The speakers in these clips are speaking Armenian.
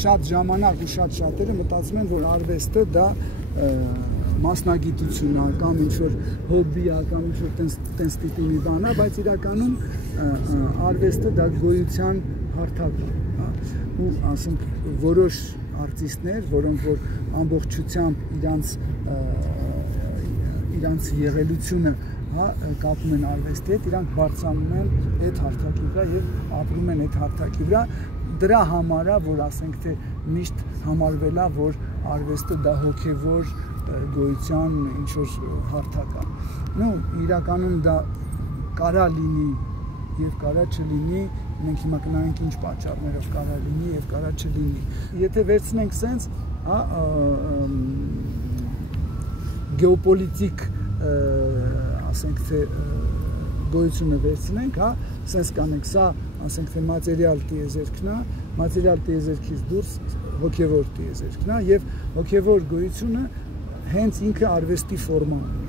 Շատ ժամանակ ու շատ շատերը մտածում են, որ արվեստը դա մասնագիտություն է կամ ինչ-որ հոբբի է կամ ինչ-որ տենց տիպի մի բան է, բայց իրականում արվեստը դա գոյության հարթակ է, ու ասենք որոշ արտիստներ, որոնք որ ամբողջությամբ իրանց եղելությունը կապում են արվեստի հետ, իրանք բարձրանում են այդ հարթակի վրա եւ ապրում են այդ հարթակի վրա։ Դրա համար է, որ ասենք թե միշտ համարվել է, որ արվեստը դա հոգևոր գոյության ինչ-որ հարթակ է։ Ну, իրականում դա կարա լինի եւ կարա չլինի, մենք հիմա կնայենք ինչ պատճառներով կարա լինի եւ կարա չլինի։ Եթե վերցնենք սենց, գեոպոլիտիկ ասենք թե գոյությունը վերցնենք, սենց կանենք, սա ասենք թե մատերիալ տիեզերքն է, մատերիալ տիեզերքից դուրս հոգևոր տիեզերքն է եւ հոգևոր գոյությունը հենց ինքը արվեստի ֆորմա ունի։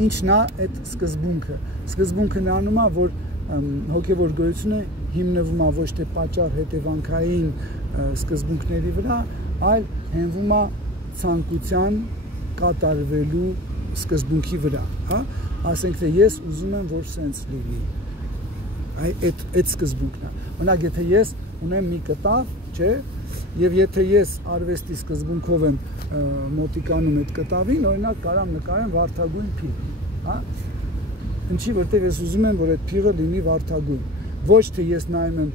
Ինչն է այդ սկզբունքը։ Սկզբունքը նրանում է, որ հոգևոր գոյությունը հիմնվում է ոչ թե պատճառ հետևանքային սկզբունքների վրա, այլ հենվում է ցանկության կատարվելու սկզբունքի վրա, ասենք թե ես ուզում եմ, որ սենց լինի։ Այդ սկզբունքն է։ Օրինակ, եթե ես ունեմ մի կտավ, չէ, եւ եթե ես արվեստի սկզբունքով եմ մոտիկանում այդ կտավին, օրինակ կարամ նկարեմ վարդագույն փիղ, Ինչի, որտեղ ես ուզում եմ, որ այդ փիղը լինի վարդագույն։ Ոչ թե ես նայում եմ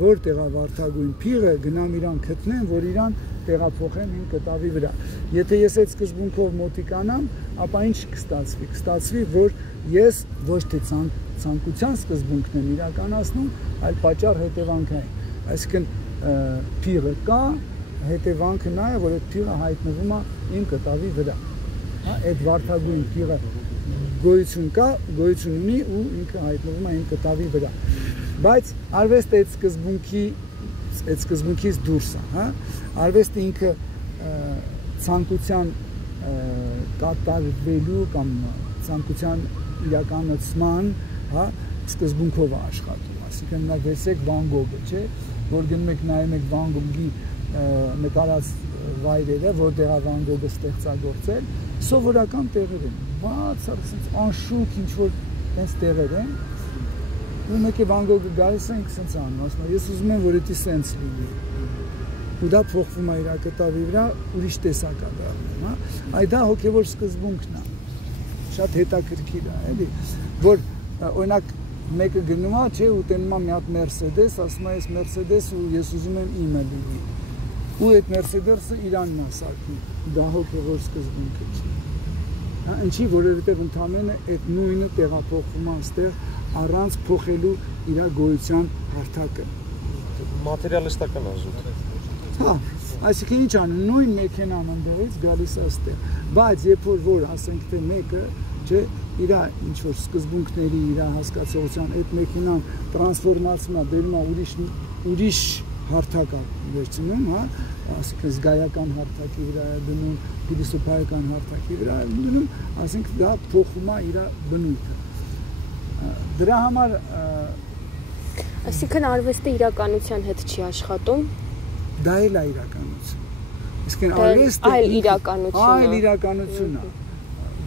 որտեղ է վարդագույն փիղը, գնամ իրան գտնեմ, որ իրան տեղափոխեմ իմ կտավի վրա։ Եթե ես այդ սկզբունքով մոտիկանամ, ապա ինչ կստացվի։ Կստացվի, որ ես ոչ թե ցանկության սկզբունքն եմ իրականացնում, այլ պատճառ հետևանքային։ Այսինքն փիղը կա, հետևանքը նա է, որ այդ փիղը հայտնվում է իմ կտավի վրա։ Այդ վարդագույն փիղը գոյություն կա, գոյություն ունի ու ինքը հայտնվում է իմ կտավի վրա։ Բայց արվեստը այդ սկզբունքից դուրս է, Արվեստը ինքը ցանկության կատարվելու կամ ցանկության իրականացման, սկզբունքով է աշխատում, այսինքն նա վերցեք Վան Գոգը, չէ, որ գնում եք նայում եք Վան Գոգի նկարած վայրերը, որտեղ է Վան Գոգը ստեղծագործել, սովորական տեղեր են, բացառ անշուք ինչ-որ տենց տեղեր են, ու մեկ է Վան Գոգը գալիս է ինքը սենց անում, ասում է, ես ուզում եմ, որ դա սենց լինի, ու դա փոխվում է իր կտավի վրա, ուրիշ տեսակ է դառնում, այ դա հոգևոր սկզբունքն է, շատ հետաքրքիր է, էլի, որ օրինակ մեկը գնում է, չէ, ու տենում է մի հատ Մերսեդես, ասում է, ես Մերսեդես ու ես ուզում եմ իմը լինի, ու այդ Մերսեդեսը իրանն է սարքում, դա հոգևոր սկզբունքը չի, ինչի, որովհետև ընդամենը այդ նույնը տեղափոխվում է այստեղ առանց փոխելու իր գոյության հարթակը։ Մատերիալիստական ազուտ։ Այսինքն ինչ անում, նույն մեքենան ընդեղից գալիս է այստեղ, բայց երբ որ ասենք թե մեկը, չէ, իր ինչ-որ սկզբունքների, իր հասկացողության այդ մեքենան տրանսֆորմացվում է, բերում է ուրիշ հարթակ է վերցնում, ասենք զգայական հարթակի վրա է դնում, փիլիսոփայական հարթակի վրա է դնում, ասենք դա փոխում է իր բնույթը։ Դրա համար այսինքն արվեստը իրականության հետ չի աշխատում։ Դա էլ է իրականություն։ Իսկն արվեստը այլ իրականություն է,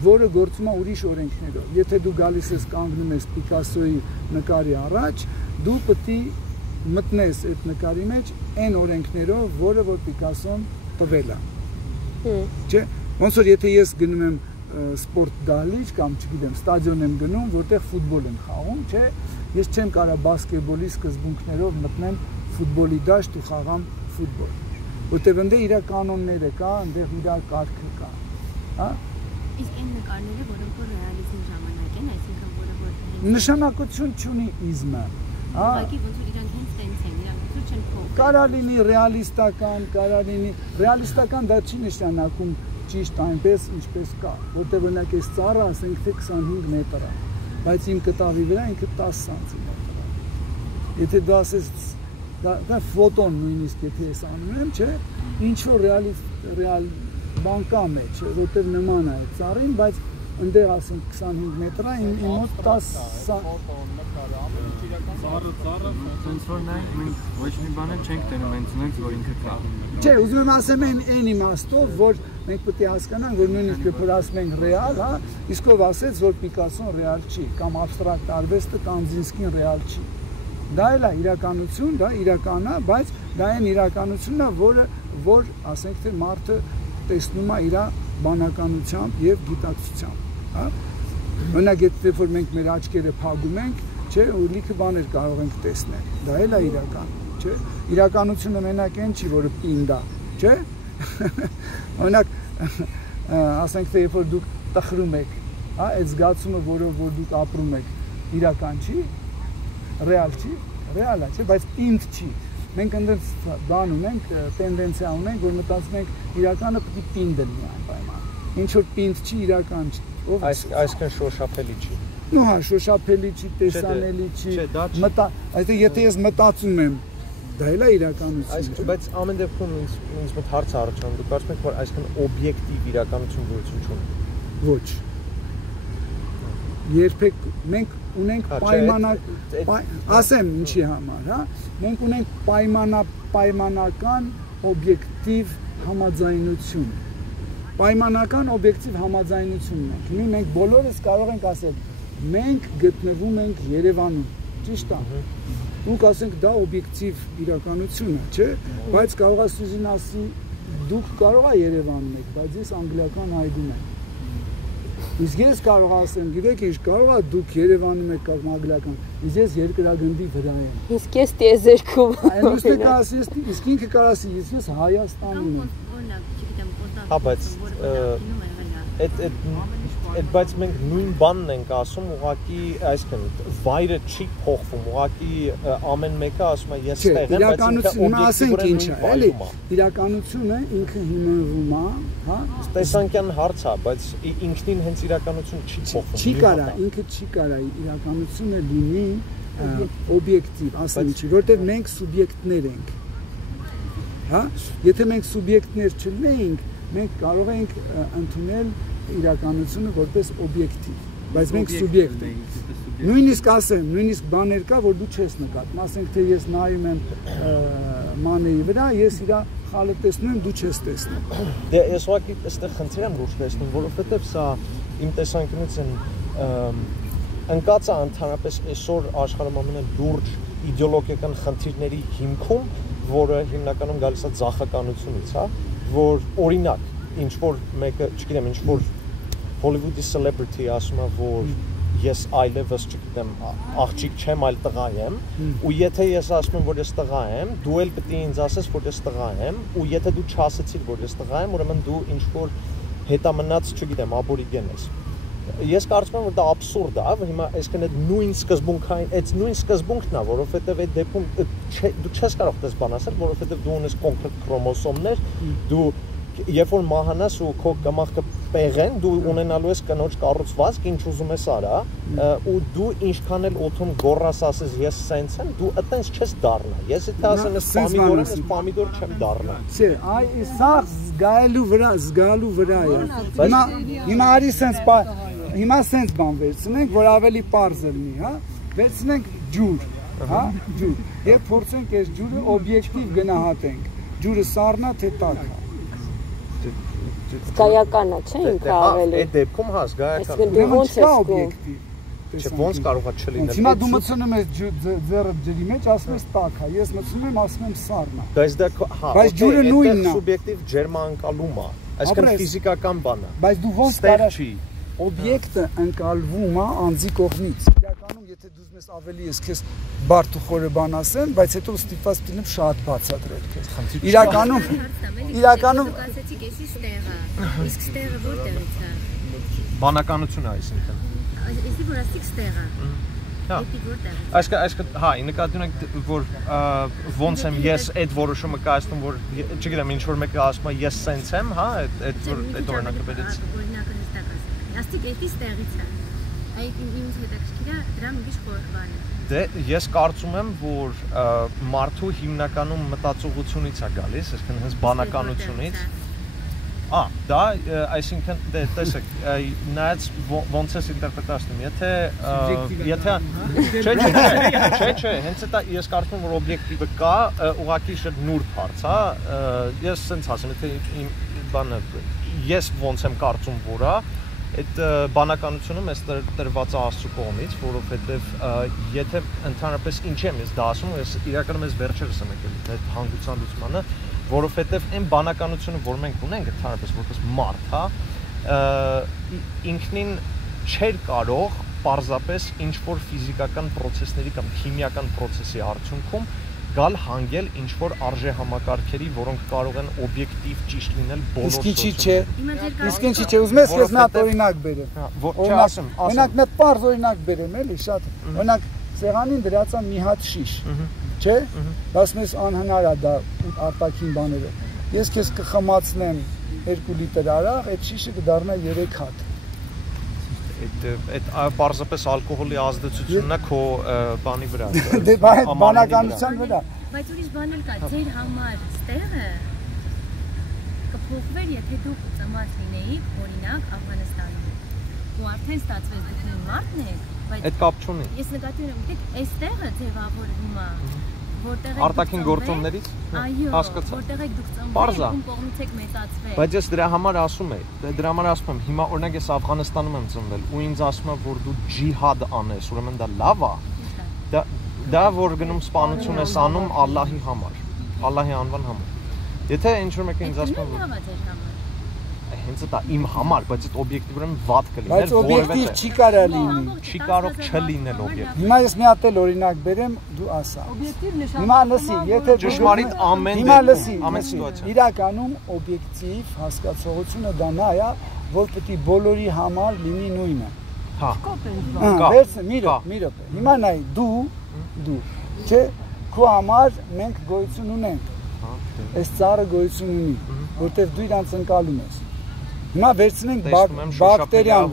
որը գործում է ուրիշ օրենքներով։ Եթե դու գալիս ես կանգնում ես Պիկասոյի նկարի առաջ, դու պետք է մտնես այդ նկարի մեջ այն օրենքներով, որը որ Պիկասոն տվել է։ Չէ՞, ոնց որ եթե ես գնում եմ սպորտ դահլիճ կամ չգիտեմ, ստադիոն եմ գնում, որտեղ ֆուտբոլ են խաղում, չէ՞, ես չեմ կարող բասկետբոլի սկզբունքներով մտնեմ ֆուտբոլի դաշտ ու խաղամ ֆուտբոլ, որտեղ այնտեղ իր կանոնները կա, այնտեղ իր կարգը կա, հա։ Իսկ այն նկարները, որոնք որ ռեալիզմ ժամանակ են, այսինքն որը որ նշանակություն չունի իզմը, հա։ Ուղղակի ոնց որ իրանք հենց տենց են, իրանք ցույց չեն փոխում։ Կարա լինի ռեալիստական, կարա լինի ռեալիստական, դա չի նշանակում ճիշտ այնպես, ինչպես կա, որտեղ օրինակ այս ծառը ասենք թե 25 մետր է, բայց իմ կտավի վրա ինքը 10 սանտիմետր է։ Եթե դու ասես դա ֆոտոն նույնիսկ եթե ես անում եմ, չէ, ինչ որ ռեալ բան կա մեջ, որտեղ նման է այդ ծառին, բայց ընդեղ ասենք 25 մետր է, իմ մոտ 10 Ծառը sense որ նայենք մենք ոչ մի բան չենք տենում հենց նենց որ ինքը կա։ Չէ, ուզում եմ ասեմ այն իմաստով, որ մենք պետք է հասկանանք, որ նույնիսկ երբ ասում ենք ռեալ, հա, իսկ ով ասեց, որ Պիկասոն ռեալ չի, կամ աբստրակտ արվեստը Կանդինսկին ռեալ չի։ Դա էլ է իրականություն, դա իրական է, բայց դա այն իրականությունն է, որ ասենք թե մարդը տեսնում է իր բանականությամբ եւ գիտակցությամբ, հա։ Օրինակ, երբ որ մենք մեր աչքերը փակում ենք, չէ, ու լիքը բաներ կարող ենք տեսնել։ Դա էլ է իրական, չէ։ Իրականությունը մենակ այն չի, որը պինդ է, չէ։ Օրինակ, ասենք թե երբ որ դուք տխրում եք, հա, այդ զգացումը, որով որ դուք ապրում եք, իրական չի, ռեալ չի, ռեալ է, չէ, բայց պինդ չի։ Մենք ընդդեմ բան ունենք, տենդենցիա ունենք, որ մտածում ենք իրականը պետք է պինդ լինի անպայման։ Ինչ որ պինդ չի, իրական չի։ Այսքան շոշափելի չի։ Ну հա, շոշափելի չի, տեսանելի չի, այսինքն եթե ես մտածում եմ, դա էլ է իրականություն։ Բայց ամեն դեպքում ինձ մոտ հարց առաջանում, դուք կարծում եք, որ այսքան օբյեկտիվ իրականություն գոյություն չունի։ Ոչ։ Երբեք մենք ունենք ասեմ ինչի համար, հա, մենք ունենք պայմանական օբյեկտիվ համաձայնություն։ Պայմանական օբյեկտիվ համաձայնություն ունենք։ Մենք բոլորս կարող ենք ասել, մենք գտնվում ենք Երևանում, ճիշտ է։ Դուք ասենք դա օբյեկտիվ իրականություն է, չէ՞, բայց կարող է Սյուզին ասի, դուք կարող եք Երևանում եք, բայց ես անգլիական այգում եմ։ Իսկ ես կարող ասեմ, գիտեք ինչ, կարող է դուք Երևանում եք կամ անգլիական, իսկ ես երկրագնդի վրա եմ։ Իսկ ես տիեզերքում։ Այնուհետև ասի, իսկ ինքը կարող ասի, ես Հայաստանում եմ։ Հա, բայց բայց մենք նույն բանն ենք ասում, ուղղակի, այսինքն վայրը չի փոխվում, ուղղակի ամեն մեկը ասում է ես ստեղ եմ, բայց իրականությունը ինքը հիմնվում է, հա, տեսանկյան հարց է, բայց ինքնին հենց իրականություն չի փոխվում։ Չի կարա, ինքը չի կարա իրականությունը լինի օբյեկտիվ, ասեմ ինչի, որտեղ մենք սուբյեկտներ ենք։ Հա, եթե մենք սուբյեկտներ չլինենք, մենք կարող ենք ընդունել իրականությունը որպես օբյեկտիվ, բայց մենք սուբյեկտ ենք։ Նույնիսկ ասեմ, նույնիսկ բաներ կա, որ դու չես նկատում, ասենք թե ես նայում եմ մանեի վրա, ես իր խալը տեսնում եմ, դու չես տեսնում։ Դե ես ուղղակի այստեղ խնդիր եմ լուրջ տեսնում, որովհետև սա իմ տեսանկյունից ընկած է ընդհանրապես այսօր աշխարհում ամենալուրջ իդեոլոգիական խնդիրների հիմքում, որը հիմնականում գալիս է ձախականությունից, հա, որ օրինակ ինչ որ մեկը, չգիտեմ, ինչ որ Hollywood-ի celebrity ասում է, որ ես այլևս, չգիտեմ, աղջիկ չեմ, այլ տղա եմ, ու եթե ես ասում եմ, որ ես տղա եմ, դու էլ պետք է ինձ ասես, որ ես տղա եմ, ու եթե դու չասեցիր, որ ես տղա եմ, ուրեմն դու ինչ որ հետամնաց, չգիտեմ, աբորիգեն ես։ Ես կարծում եմ, որ դա աբսուրդ է, հիմա այսինքն այդ նույն սկզբունքն է, որովհետև այդ դեպքում դու չես կարող դες բան ասել, որովհետև դու ունես կոնկրետ քրոմոսոմներ, դու երբ որ մահանաս ու քո կամախքը պեղեն, դու ունենալու ես կնոջ կառուցվածք, ինչ ուզում ես արա, ու դու ինչքան էլ օդում գոռաս ասես ես սենց եմ, դու այտենց չես դառնա։ Ես եթե ասեմ ես պամիդոր եմ, ես պամիդոր չեմ դառնա։ Չէ, այ սա զգալու վրա է։ Հիմա արի սենց հիմա սենց բան վերցնենք, որ ավելի պարզ լինի, հա։ Վերցնենք ջուր, հա, ջուր։ Եվ փորձենք այս ջուրը օբյեկտիվ գնահատենք։ Ջուրը սառնա թե տաք է։ Զգայական է, չէ՞ ինքը ավելի։ Այդ դեպքում հա զգայական։ Ոնց է օբյեկտիվ։ Չէ, ոնց կարող է չլինել։ Հիմա դու մտցնում ես ձեռը ջրի մեջ, ասում ես տաք է, ես մտցնում եմ, ասում եմ սառնա։ Բայց դա հա, բայց ջուրը նույնն է։ Սուբյեկտիվ ջերմանկալում է, այսինքն ֆիզիկական բան է։ Բայց դու ոնց կարա օբյեկտը ընկալվում է անձի կողմից։ Իրականում եթե դու ուզում ես ավելի ես քեզ բարդ ու խորը բան ասեմ, բայց հետո ստիպված լինեմ շատ բացատրել քեզ։ Իրականում ասացիք էսի ստեղը, իսկ ստեղը որտեղից է։ Բանականություն է այսինքն։ Էսի որ ասիք ստեղը։ Հա։ Այսինքն, հա, նկատի ունենք, որ ոնց եմ ես այդ որոշումը կայացնում, որ չգիտեմ, ինչ որ մեկը ասում է ես սենց եմ, հա, այդ օրինակը բերեց։ Աստիկ էսի ստեղից է։ Այդ ինձ հետաքրքիր է դրա մի քիչ խոր բան է։ Դե ես կարծում եմ, որ մարդու հիմնականում մտածողությունից է գալիս, այսինքն հենց բանականությունից։ Դա, այսինքն դե տեսեք, նայած ոնց է ինտերպրետացնում, չէ, հենց դա ես կարծում եմ որ օբյեկտիվը կա, ուղղակի շատ նուրբ հարց, հա, ես sense ասեմ, եթե իմ բանը ես ոնց եմ կարծում որ այդ բանականությունը մեզ տրված է Աստծո կողմից, որովհետև եթե ընդհանրապես ինչ եմ ես դա ասում, ես իրականում ես վերջերս եմ եկել այդ հանգուցան լուծմանը, որովհետև այն բանականությունը, որ մենք ունենք ընդհանրապես որպես մարդ, հա, ինքնին չէր կարող պարզապես ինչ որ ֆիզիկական process-ների կամ քիմիական process-ի արդյունքում գալ հանգել ինչ որ արժե համակարգերի, որոնք կարող են օբյեկտիվ ճիշտ լինել բոլոր սոցիալական։ Իսկ ինչի՞ չէ, ուզում ես ես մի հատ օրինակ բերեմ։ Օրինակ մի պարզ օրինակ բերեմ, էլի, շատ։ Օրինակ սեղանին դրած է մի հատ շիշ, չէ՞։ Ասում ես անհնար է դա արտաքին բաները։ Ես քեզ կխմացնեմ 2 լիտր արաղ, այդ շիշը կդառնա 3 հատ։ Այդ պարզապես ալկոհոլի ազդեցությունն է քո բանի վրա։ Դե բանականության վրա։ Բայց ուրիշ բան էլ կա, ձեր համար ստեղը կփոխվեր, եթե դուք ծնված լինեիք, օրինակ, Աֆղանստանում։ Ու արդեն ստացվեց դուք նույն մարդն եք, բայց այդ կապ չունի։ Ես նկատի ունեմ, դուք այստեղը ձևավորվում է, որտեղ եք արտաքին գործոններից, հասկացա։ Որտեղ եք դուք ծնվել, ում կողմից եք մեծացվել։ Բայց ես դրա համար ասում եմ, հիմա օրինակ ես Աֆղանստանում եմ ծնվել ու ինձ ասում է որ դու ջիհադ անես, ուրեմն դա լավ է։ Դա որ գնում սպանություն ես անում Ալլահի համար, Ալլահի անվան համար։ Եթե ինչ որ մեկը ինձ ասում է հենց դա իմ համար, բայց այդ օբյեկտիվորեն վատ կլիներ, բայց օբյեկտիվ չի կարա լինի։ Չի կարող չլինել օբյեկտիվ։ Հիմա ես մի հատ էլ օրինակ բերեմ, դու ասա։ Հիմա լսի, եթե ճշմարիտ ամեն սիտուացիա։ Իրականում օբյեկտիվ հասկացողությունը դա նա է, որ պետք է բոլորի համար լինի նույնը։ Հա։ Միրը։ Հիմա նայ դու, չէ, քո համար մենք գոյություն ունենք։ Այս ծառը գոյություն ունի, որտեղ դու իրանց ընկալում ես։ Հիմա վերցնենք բակտերիան,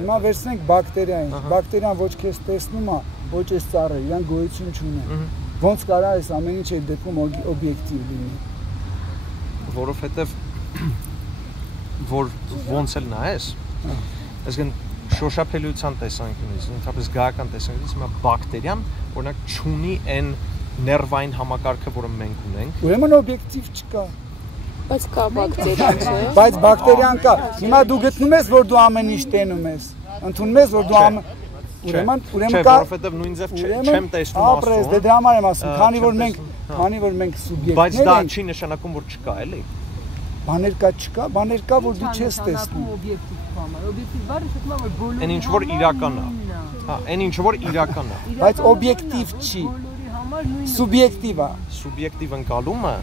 հիմա վերցնենք բակտերիան, բակտերիան ոչ քեզ տեսնում է, ոչ այս ծառը, իրան գոյություն չունի։ Ոնց կարա այս ամեն ինչ այդ դեպքում օբյեկտիվ լինի։ Որովհետև որ ոնց էլ նայես, այսինքն շոշափելիության տեսանկյունից, ընդհանրապես գայական տեսանկյունից, հիմա բակտերիան օրինակ չունի այն ներվային համակարգը, որը մենք ունենք։ Ուրեմն օբյեկտիվ չկա։ Բայց կա բակտերիան, չէ՞։ Բայց բակտերիան կա։ Հիմա դու գտնում ես, որ դու ամեն ինչ տենում ես։ Ընդունում ես, որ դու ուրեմն կա, որովհետև նույն ձև չեմ տեսնում ասում։ Ապրես, դե դրա համար եմ ասում, քանի որ մենք սուբյեկտներ ենք։ Բայց դա չի նշանակում, որ չկա, էլի։ Բաներ կա, որ դու չես տեսնում։ Օբյեկտիվ բառը շուտ մա որ բոլորի այն ինչ որ իրական է։ Հա, այն ինչ որ իրական է։ Բայց օբյեկտիվ չի։ Սուբյեկտիվ է։ Սուբյեկտիվ ընկալումը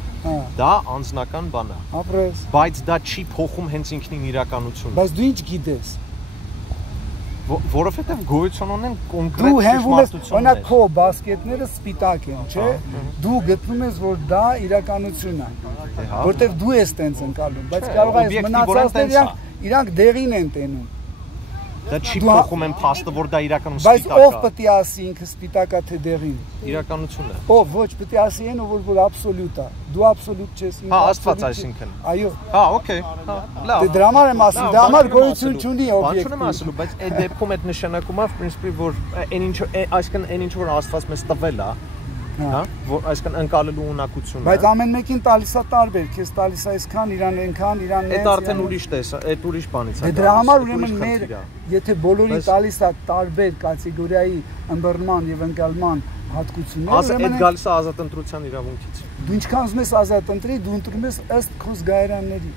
դա անձնական բան է։ Ապրես։ Բայց դա չի փոխում հենց ինքնին իրականությունը։ Բայց դու ինչ գիտես։ Որովհետև գոյություն ունեն կոնկրետ դու հենվում ես, օրինակ քո բասկետները սպիտակ են, չէ՞։ Դու գտնում ես, որ դա իրականություն է։ Որտեղ դու ես տենց ընկալում, բայց կարող է մնացածները իրանք դեղին են տենում։ Դա չի փոխում են փաստը, որ դա իրականում բայց սպիտակ է։ ով պետք է ասի ինքը սպիտակ է թե դեղին։ Իրականությունը։ Ով ոչ պետք է ասի այն, որ աբսոլյուտ է։ Դու աբսոլյուտ չես։ Հա, Աստված այսինքն։ Այո։ Հա, օքեյ։ Հա, լավ։ Դե դրա համար եմ ասում, դրա համար գոյություն չունի օբյեկտ։ Բան չեմ ասելու, բայց այդ դեպքում այդ նշանակում է, principle, որ այն ինչ, այսինքն այն ինչ որ Աստված մեզ տվել է, հա, որ այսինքն ընկալելու ունակությունը։ Բայց ամեն մեկին տալիս է տարբեր, քեզ տալիս է այսքան, իրան այնքան, իրան այդ արդեն ուրիշ տես, այդ ուրիշ բանից է։ Դե դրա համար ուրեմն մեր եթե բոլորին տալիս է տարբեր կատեգորիայի ըմբռնման եւ ընկալման հատկություններ, ուրեմն այդ գալիս է ազատ ընտրության իրավունքից։ Դու ինչքան ուզում ես ազատ ընտրի, դու ընտրում ես ըստ քո զգայարանների։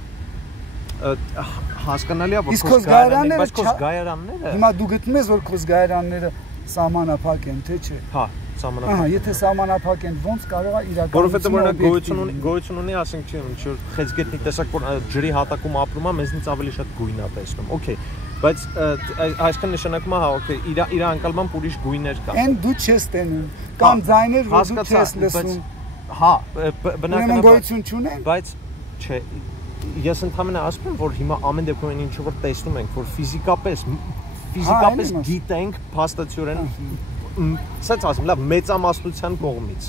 Հասկանալի է, որ քո զգայարանները, բայց քո զգայարանները։ Հիմա դու գտնում ես, որ քո զգայարանները սահմանափակ են, թե չէ։ Հա, սահմանափակ։ Ահա, եթե սահմանափակ են, ոնց կարող է իրականություն։ Որովհետեւ օրինակ գոյություն ունի, ասենք չի, ինչ որ խեցգետնի տեսակ որ ջրի հատակում ապրում է, մեզնից ավելի շատ գույն է տեսնում։ Okay, բայց այսքան նշանակում է, հա, okay, իր անկալման ուրիշ գույներ կա։ Այն դու չես տենում, կամ ձայներ, որ դու չես լսում։ Հա, բնականաբար գոյություն չունեն։ Բայց չէ, ես ընդհանրապես ասում եմ, որ հիմա ամեն դեպքում ինչ որ տեսնում ենք, որ ֆիզիկապես գիտենք փաստացիորեն սենց ասում, լավ, մեծամասնության կողմից,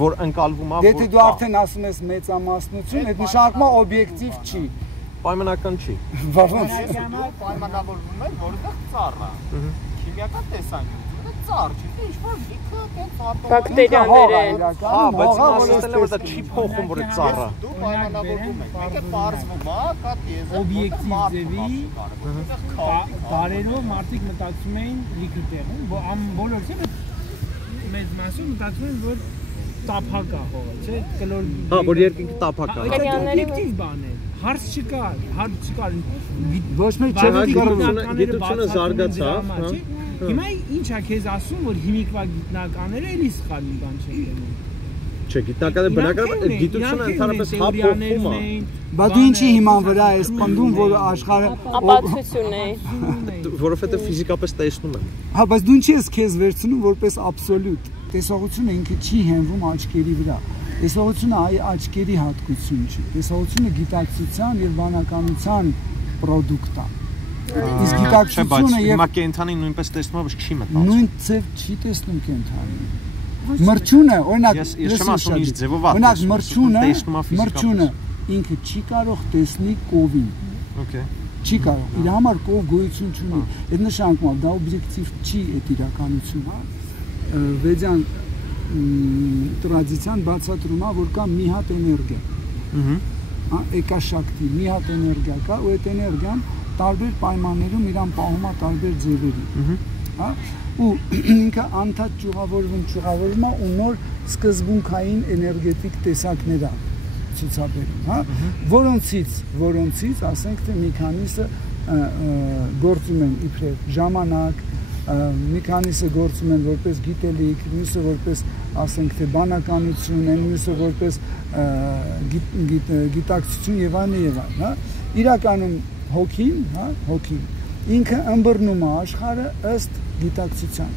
որ ընկալվում է, որ դու արդեն ասում ես մեծամասնություն, այդ նշանակում է օբյեկտիվ չի։ պայմանական չի։ Ոնց։ Պայմանավորվում են, որովհետեւ ծառ է։ Քիմիական տեսանկյունից ծառ չի, ինչ-որ լիքը տենց ատոմ։ Բակտերիաներ են։ Հա, բայց ասել եմ որ դա չի փոխում որ է ծառը։ Դու պայմանավորվում ես։ Մեկը պարզվում է, կա տիեզը։ Օբյեկտիվ ձևի բարերով մարդիկ մտածում էին լիքը տեղում, բոլորը մեծ մասը մտածում են որ տափակ է հողը, չէ՞, կլոր։ Հա, որ երկինքը տափակ է։ Դա օբյեկտիվ բան է։ Հարց չկա։ Ոչ մեկ գիտությունը զարգացավ, հա։ Հիմա ի՞նչ է քեզ ասում, որ հիմիկվա գիտնականները էլի սխալ մի բան չեն դնում։ Չէ, գիտնականը բնականաբար գիտությունը ընդհանրապես հապոխում է։ Բա դու ինչի հիման վրա ես պնդում, որ աշխարհը Ապացույցություն է։ Որովհետև ֆիզիկապես տեսնում եմ։ Հա, բայց դու ինչի ես քեզ վերցնում որպես աբսոլյուտ։ Տեսողությունը ինքը չի հենվում աչքերի վրա։ Տեսողությունը աչքերի հատկություն չի։ Տեսողությունը գիտակցության եւ բանականության պրոդուկտ է։ Իսկ գիտակցությունը եւ հիմա կենթանին նույնպես տեսնում է, բայց չի մտածում։ նույն ձև չի տեսնում կենթանին։ Մրջյունը, օրինակ, ես չեմ ասում ինչ ձևով է օրինակ մրջյունը մրջյունը ինքը չի կարող տեսնի կովին։ Okay։ Չի կարող։ Իր համար կով գոյություն չունի։ Այդ նշանակում է դա օբյեկտիվ չի այդ իրականությունը։ Վեդյան տրադիցիան բացատրում է, որ կա մի հատ էներգիա։ Հա, էկաշակտի մի հատ էներգիա կա, ու այդ էներգիան տարբեր պայմաններում իրան պահում է տարբեր ձևերի։ Հա, ու ինքը անդադ ճյուղավորվում է ու նոր սկզբունքային էներգետիկ տեսակներ է ցուցաբերում, հա, որոնցից ասենք թե մի քանիսը գործում են իբրև ժամանակ, մի քանիսը գործում են որպես գիտելիք, մյուսը որպես ասենք թե բանականություն, մյուսը որպես գիտակցություն եւ այլն, հա, իրականում հոգին, հա, հոգին ինքը ըմբռնում է աշխարհը ըստ գիտակցության։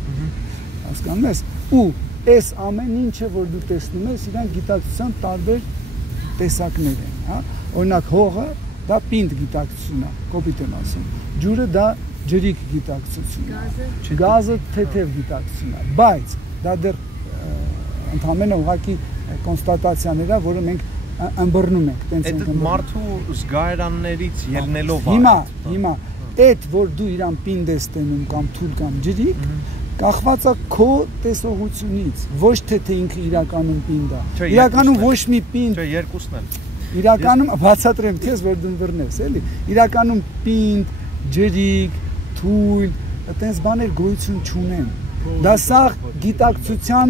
Հասկանում ես։ Ու այս ամեն ինչը որ դու տեսնում ես, իրան գիտակցության տարբեր տեսակներ են, հա։ Օրինակ հողը դա պինդ գիտակցություն է, կոպիտ եմ ասում։ Ջուրը դա ջրիկ գիտակցություն է։ Գազը թեթև գիտակցություն է, բայց դա դեռ ընդհանրապես ուղղակի կոնստատացիաներ է, որը մենք ըմբռնում ենք, տենց ենք ըմբռնում։ Մարդու զգայարաններից ելնելով Հիմա այդ որ դու իրան պինդ ես տենում կամ թուլ կամ ջրիկ, կախված է քո տեսողությունից, ոչ թե ինքը իրականում պինդ է։ Իրականում ոչ մի պինդ։ Չէ, երկուսն են։ Իրականում բացատրեմ քեզ, որ դու բռնես, էլի։ Իրականում պինդ, ջրիկ, թույլ, այտենց բաներ գոյություն չունեն։ Դա սա գիտակցության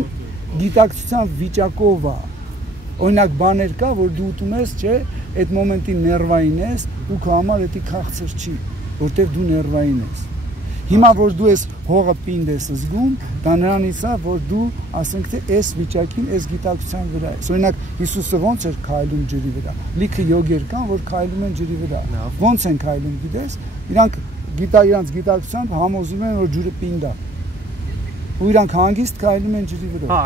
վիճակով է։ Օրինակ բաներ կա, որ դու ուտում ես, չէ, այդ մոմենտին ներվային ես ու քո համար դա քաղցր չի, որտեղ դու ներվային ես։ Հիմա որ դու ես հողը պինդ ես զգում, դա նրանից է, որ դու ասենք թե այս վիճակին, այս գիտակցության վրա ես։ Օրինակ Հիսուսը ոնց էր քայլում ջրի վրա։ Լիքը յոգեր կան, որ քայլում են ջրի վրա։ Ոնց են քայլում, գիտես։ Իրանք իրանց գիտակցությամբ համոզում են, որ ջուրը պինդ է։ Ու իրանք հանգիստ քայլում են ջրի վրա։ Հա,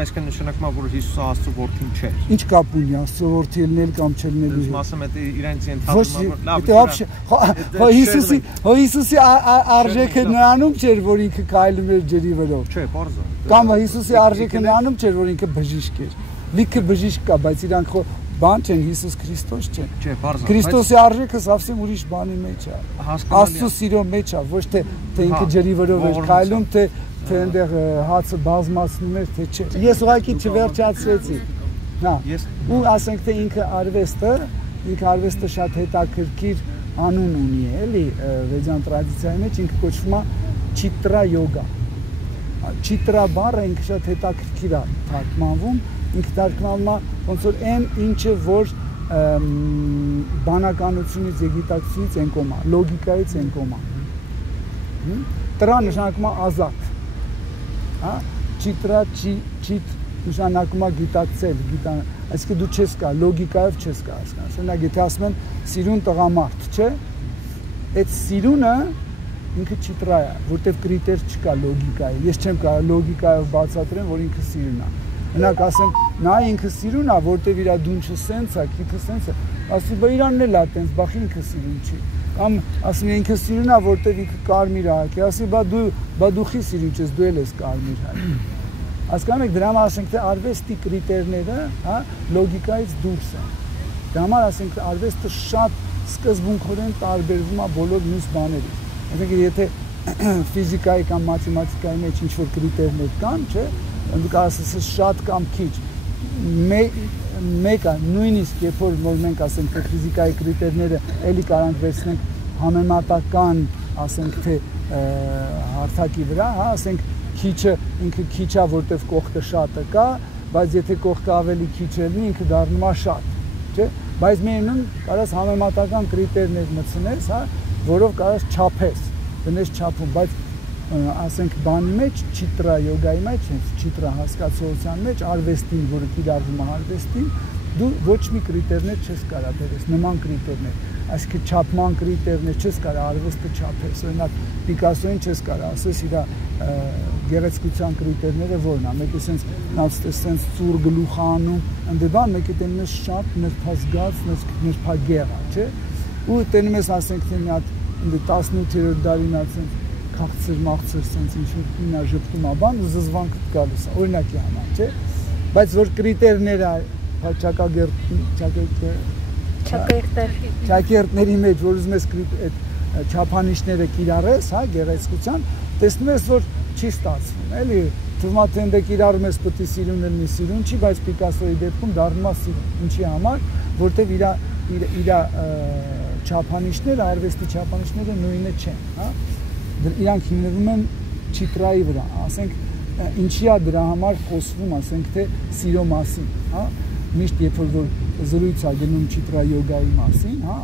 այսքան նշանակում է, որ Հիսուսը Աստծո որդին չէ։ Ինչ կապ ունի Աստծո որդի ելնել կամ չելնելու հետ։ Ես ասում եմ, իրենց ենթադրում լավ։ Հիսուսի արժեքը նրանում չէր, որ ինքը քայլում էր ջրի վրա։ Չէ, բարձր։ Կամ Հիսուսի արժեքը նրանում չէր, որ ինքը բժիշկ էր։ Լիքը բժիշկ կա, բայց իրանք բան չեն, Հիսուս Քրիստոս չեն։ Չէ, բարձր։ Քրիստոսի արժեքը совсем ուրիշ բանի մեջ է։ Աստծո սիրո մեջ է, ոչ թե ինքը ջրի վրա էր քայլում, թե այնտեղ հացը բազմացնում էր, թե չէ։ Ես ուղղակի չվերջացրեցի։ Հա։ Ու ասենք թե ինքը արվեստը շատ հետաքրքիր անուն ունի, էլի, վեդյան տրադիցիայի մեջ ինքը կոչվում է չիտրա յոգա։ Չիտրա բառը ինքը շատ հետաքրքիր է թարգմանվում, ինքը թարգմանվում է ոնց որ այն ինչը որ բանականությունից եւ գիտակցությունից ենկոմ է, լոգիկայից ենկոմ է։ Տրա նշանակում է ազատ։ Հա, չիտրա չիտ նշանակում է գիտակցել, այսինքն դու չես կա, լոգիկայով չես կա հասկանալ։ Օրինակ եթե ասում են սիրուն տղամարդ, չէ՞։ Այդ սիրունը ինքը չիտրա է, որտեվ կրիտեր չկա լոգիկայի։ Ես չեմ կարող լոգիկայով բացատրեմ, որ ինքը սիրուն է։ Օրինակ ասեմ, նա ինքը սիրուն է, որտեվ իր դունչը սենց է, քիթը սենց է։ Ասի, բա իրանն էլ է տենց, բախ ինքը սիրուն չի։ Կամ ասում են ինքը սիրուն է, որտեվ ինքը կարմիր է, ասի, բա դու խի սիրուն ես, դու էլ ես կարմիր հայ։ Հասկանում եք, դրա համար ասենք թե արվեստի կրիտերները, հա, լոգիկայից դուրս են։ Դրա համար ասենք թե արվեստը շատ սկզբունքորեն տարբերվում է բոլոր մյուս բաներից։ Այսինքն եթե ֆիզիկայի կամ մաթեմատիկայի մեջ ինչ-որ կրիտերներ կան, չէ, դուք ասես շատ կամ քիչ մեկը նույնիսկ երբ որ մենք ասենք թե ֆիզիկայի կրիտերները էլի կարանք վերցնենք համեմատական, ասենք թե հարթակի վրա, հա, ասենք քիչը ինքը քիչ է, որտեվ կողքը շատը կա, բայց եթե կողքը ավելի քիչ լինի, ինքը դառնում է շատ, չէ՞։ Բայց միևնույն կարաս համեմատական կրիտերներ մտցնես, հա, որով կարաս չափես, դնես չափում, բայց ասենք բանի մեջ, չիտրա յոգայի մեջ, չիտրա հասկացողության մեջ, արվեստին, որը կիրառվում է արվեստին, դու ոչ մի կրիտերներ չես կարա բերես, նման կրիտերներ, այսինքն չափման կրիտերներ չես կարա արվեստը չափես, օրինակ Պիկասոին չես կարա ասես իր գեղեցկության կրիտերները որն է, մեկը սենց ծուր գլուխ անում, ընդ բան, մեկը տենում ես շատ նրբազգաց, նրբագեղ է, չէ՞, ու տենում ես ասենք թե մի հատ 18-րդ դարին ասենք քաղցր մաղցր սենց ինչ-որ ինա ժպտում է բան, զզվանքը գալիս է, օրինակի համար, չէ՞, բայց որ կրիտերները ճակերտների մեջ, որ ուզում ես այդ չափանիշները կիրառես, հա, գեղեցկության, տեսնում ես, որ չի ստացվում, էլի, թվում է թե ընդ կիրառում ես պետք է սիրուն լինի, սիրուն չի, բայց Պիկասոյի դեպքում դառնում է սիրուն, ինչի համար, որտեվ իր չափանիշները, արվեստի չափանիշները նույնը չեն, հա, իրանք հիմնվում են չիտրայի վրա, ասենք ինչի է դրա համար խոսվում, ասենք թե սիրո մասին, հա, միշտ երբ որ զրույց է գնում չիտրա յոգայի մասին, հա,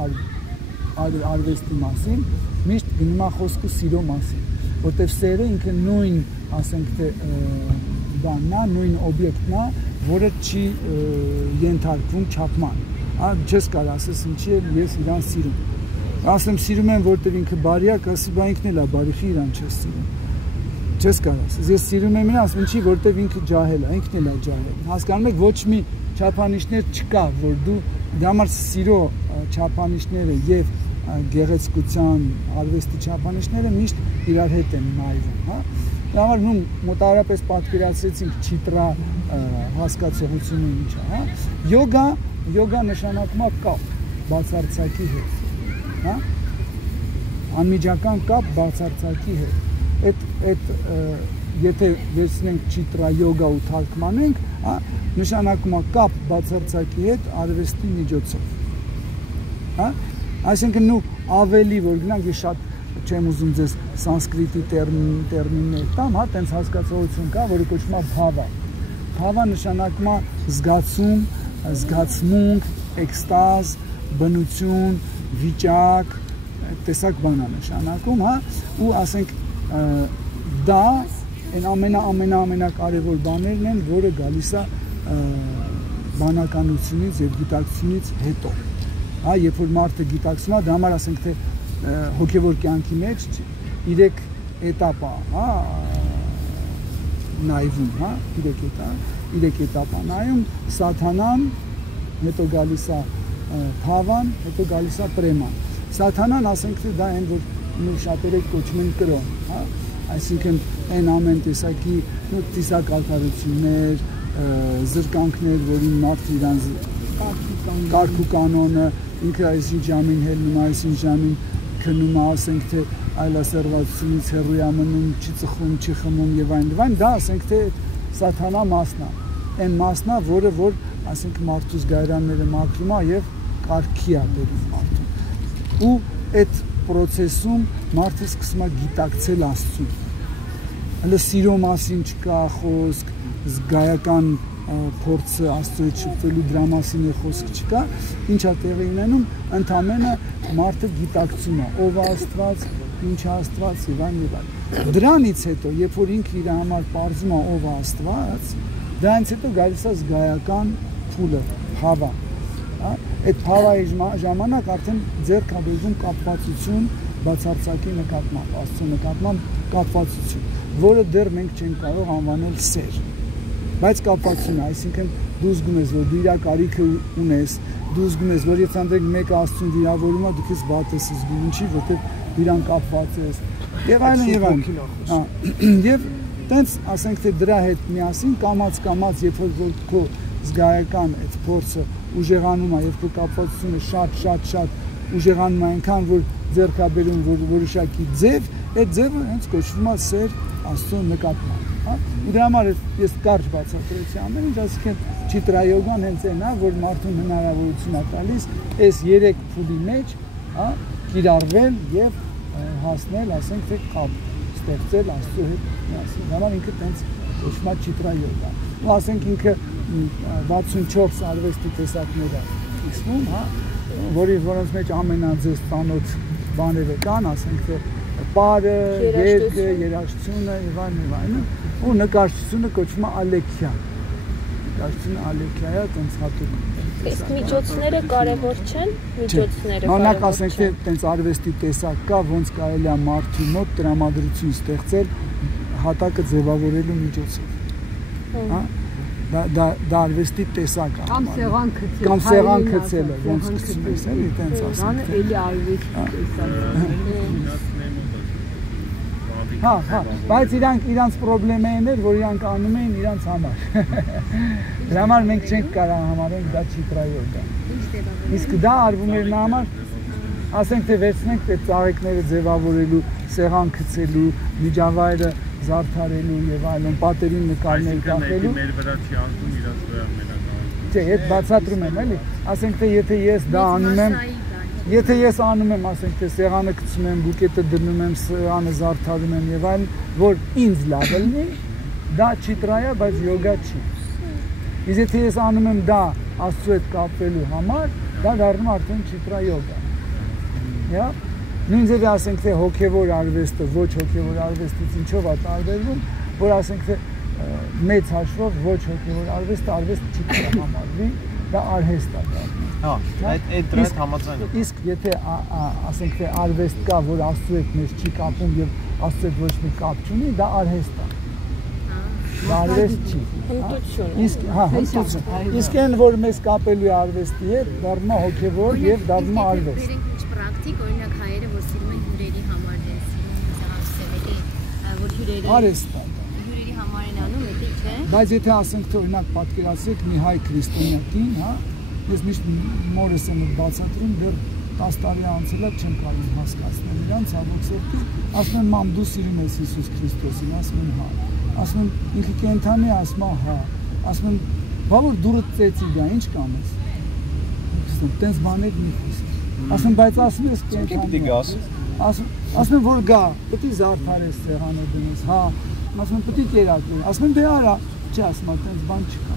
արվեստի մասին, միշտ գնում է խոսքը սիրո մասին, որտեղ սերը ինքը նույն, ասենք թե բանն է, նույն օբյեկտն է, որը չի ենթարկվում չափման, հա, չես կարող ասես ինչի է ես իրան սիրում, ասեմ սիրում եմ, որտեղ ինքը բարի է, կասի բա ինքն էլ է բարի, խի իրան չես սիրում, չես կարող ասես, ես սիրում եմ իրան, ասում ինչի, որտեղ ինքը ջահել է, ինքն էլ է ջահել, հասկանում եք ոչ մի չափանիշներ չկա, որ դու դրա համար սիրո չափանիշները եւ գեղեցկության արվեստի չափանիշները միշտ իրար հետ են նայվում, հա։ Դրա համար նույն մոտարապես պատկերացրեցինք չիտրա հասկացողությունը ինչ է, հա։ Յոգա նշանակում է կապ բացարձակի հետ, հա։ Անմիջական կապ բացարձակի հետ։ Այդ եթե վերցնենք չիտրա յոգա ու թարգմանենք, հա, նշանակում է կապ բացարձակի հետ արվեստի միջոցով, հա, այսինքն նու ավելի որ գնանք ես շատ չեմ ուզում ձեզ սանսկրիտի տերմիններ տամ, հա, տենց հասկացողություն կա, որը կոչվում է բհավա, բհավա նշանակում է զգացում, զգացմունք, էքստազ, բնություն, վիճակ, տեսակ բան է նշանակում, հա, ու ասենք դա այն ամենակարևոր բաներն են, որը գալիս է բանականությունից եւ գիտակցությունից հետո, հա, երբ որ մարդը գիտակցում է, դա համար ասենք թե հոգեվոր կյանքի մեջ 3 էտապ է, հա, նայվում, հա, 3 էտապ է նայում, սաթանան, հետո գալիս է բհավան, հետո գալիս է պրեման։ Սաթանան ասենք թե դա այն որ նույն շատերը կոչում են կրոն, հա, այսինքն այն ամեն տեսակի ծիսակարգություններ, զրկանքներ, որին մարդը իրանց կարգ ու կանոնը, ինքը այսին ժամին հելնում, այսին ժամին քնում է, ասենք թե այլասերվածությունից հեռու է մնում, չի ծխում, չի խմում եւ այլն, դա ասենք թե սաթանա մասն է, այն մասն է, որը որ ասենք մարդու զգայարանները մաքրում է եւ կարգի է բերում մարդուն։ Ու այդ process-ում մարդը սկսում է գիտակցել Աստծուն։ Հələ սիրո մասին չկա խոսք, զգայական փորձը Աստծո հետ շփվելու դրա մասին խոսք չկա, ինչա տեղի ունենում, ընդամենը մարդը գիտակցում է, ով է Աստված, ինչ է Աստված եւ այլն։ Դրանից հետո, երբ որ ինքը իր համար պարզում է ով է Աստված, դրանից հետո գալիս է զգայական փուլը, բհավա։ Այդ բհավայի ժամանակ արդեն ձեռք է բերվում կապվածություն բացարձակի նկատմամբ, Աստծո նկատմամբ կապվածություն, որը դեռ մենք չենք կարող անվանել սեր։ Բայց կապվածություն, այսինքն դու զգում ես, որ դու իր կարիքը ունես, դու զգում ես, որ եթե անդրեք մեկը Աստծուն վիրավորում է, դուք ես վատ ես զգում, ինչի, որտեղ իրան կապված ես։ Եվ այլն եւ այլն։ Եվ տենց ասենք թե դրա հետ միասին կամած, երբ որ քո զգայական այդ փորձը ուժեղանում է եւ քո կապվածությունը շատ ուժեղանում այնքան որ ձեռքաբերում որոշակի ձև, այդ ձևը հենց կոչվում է սեր Աստծո նկատմամբ, հա։ Ու դրա համար ես կարճ բացատրեցի ամեն ինչ, ասենք Չիտրա յոգան հենց այն է, որ մարդուն հնարավորություն է տալիս այս 3 փուլի մեջ, հա, կիրառվել եւ հասնել, ասենք թե կապ ստեղծել Աստծո հետ միասին։ Դա համար ինքը տենց կոչվում է Չիտրա յոգա։ Ու ասենք ինքը 64 արվեստի տեսակներ է իսկում, հա, որոնց մեջ ամենաձեզ ծանոթ բաները կան, ասենք թե պարը, երգը, երաժշտությունը եւ այլն, ու նկարչությունը կոչվում է ալեքիա։ Նկարչությունը ալեքիա է, տենց հատուկ։ Իսկ միջոցները կարևոր չեն, միջոցները կարևոր չեն։ Օրինակ ասենք թե տենց արվեստի տեսակ կա, ոնց կարելի է մարդու մոտ տրամադրություն ստեղծել հատակը ձևավորելու միջոցով։ Հա։ Դա արվեստի տեսակ է։ Կամ սեղան գցելը, ոնց գցես, էլի տենց ասենք։ Դա էլի արվեստի տեսակ։ Հա, բայց իրանց խնդիրներն էր, որ իրանք անում էին իրանց համար։ Դրա համար մենք չենք կարող համարենք դա Չիտրա յոգա։ Իսկ դա արվում էր նա համար, ասենք թե վերցնենք այդ ծաղիկները ձևավորելու, սեղան գցելու, միջավայրը զարդարելու եւ այլն, պատերին նկարներ կախելու։ Մեր վրա չի անկում իրաց վրա մենակ։ Չէ, այդ բացատրում եմ, էլի։ Ասենք թե եթե ես դա անում եմ, եթե ես անում եմ, ասենք թե սեղանը գցում եմ, բուկետը դնում եմ, սեղանը զարդարում եմ եւ այլն, որ ինձ լավ լինի, դա Չիտրա է, բայց յոգա չի։ Իսկ եթե ես անում եմ դա Աստծո հետ կապվելու համար, դա դառնում է արդեն Չիտրա յոգա։ Հա։ Նույն ձևի ասենք թե հոգևոր արվեստը ոչ հոգևոր արվեստից ինչով է տարբերվում, որ ասենք թե մեծ հաշվով ոչ հոգևոր արվեստը արվեստ չի համարվի, դա արհեստ է դառնում։ Հա, այդ դրա հետ համաձայն եմ։ Իսկ եթե ասենք թե արվեստ կա, որ Աստծո հետ մեզ չի կապում եւ Աստծո հետ ոչ մի կապ չունի, դա արհեստ է։ Դա արվեստ չի։ Հմտություն։ Իսկ հա, հմտություն։ Իսկ այն որ մեզ կապելու է արվեստի հետ, դառնում է հոգևոր եւ դառնում է արվեստ։ Պրակտիկ օրինակ հայերը որ սիրում են հյուրերի համար որ հյուրերի հյուրերի համար են անում, էդի չէ։ Բայց եթե ասենք թե օրինակ պատկերացրեք մի հայ քրիստոնյակին, հա, ես միշտ մորս եմ բացատրում, դեռ 10 տարի անցել է չեմ կարող հասկացնել իրանց ցավոք սրտի, ասում են մամ դու սիրում ես Հիսուս Քրիստոսին, ասում են հա, ասում են ինքը կենթանի է, ասում է հա, ասում են բա որ դուրը ծեցի դա ինչ կանես, տենց բաներ մի խոսք, ասում բայց ասում ես կենթանի է, ասում են որ գա, պետք է զարդարես սեղանը դնես, հա, ասում են պետք է կերակրես, ասում են դե արա, չի ասում է տենց բան չկա։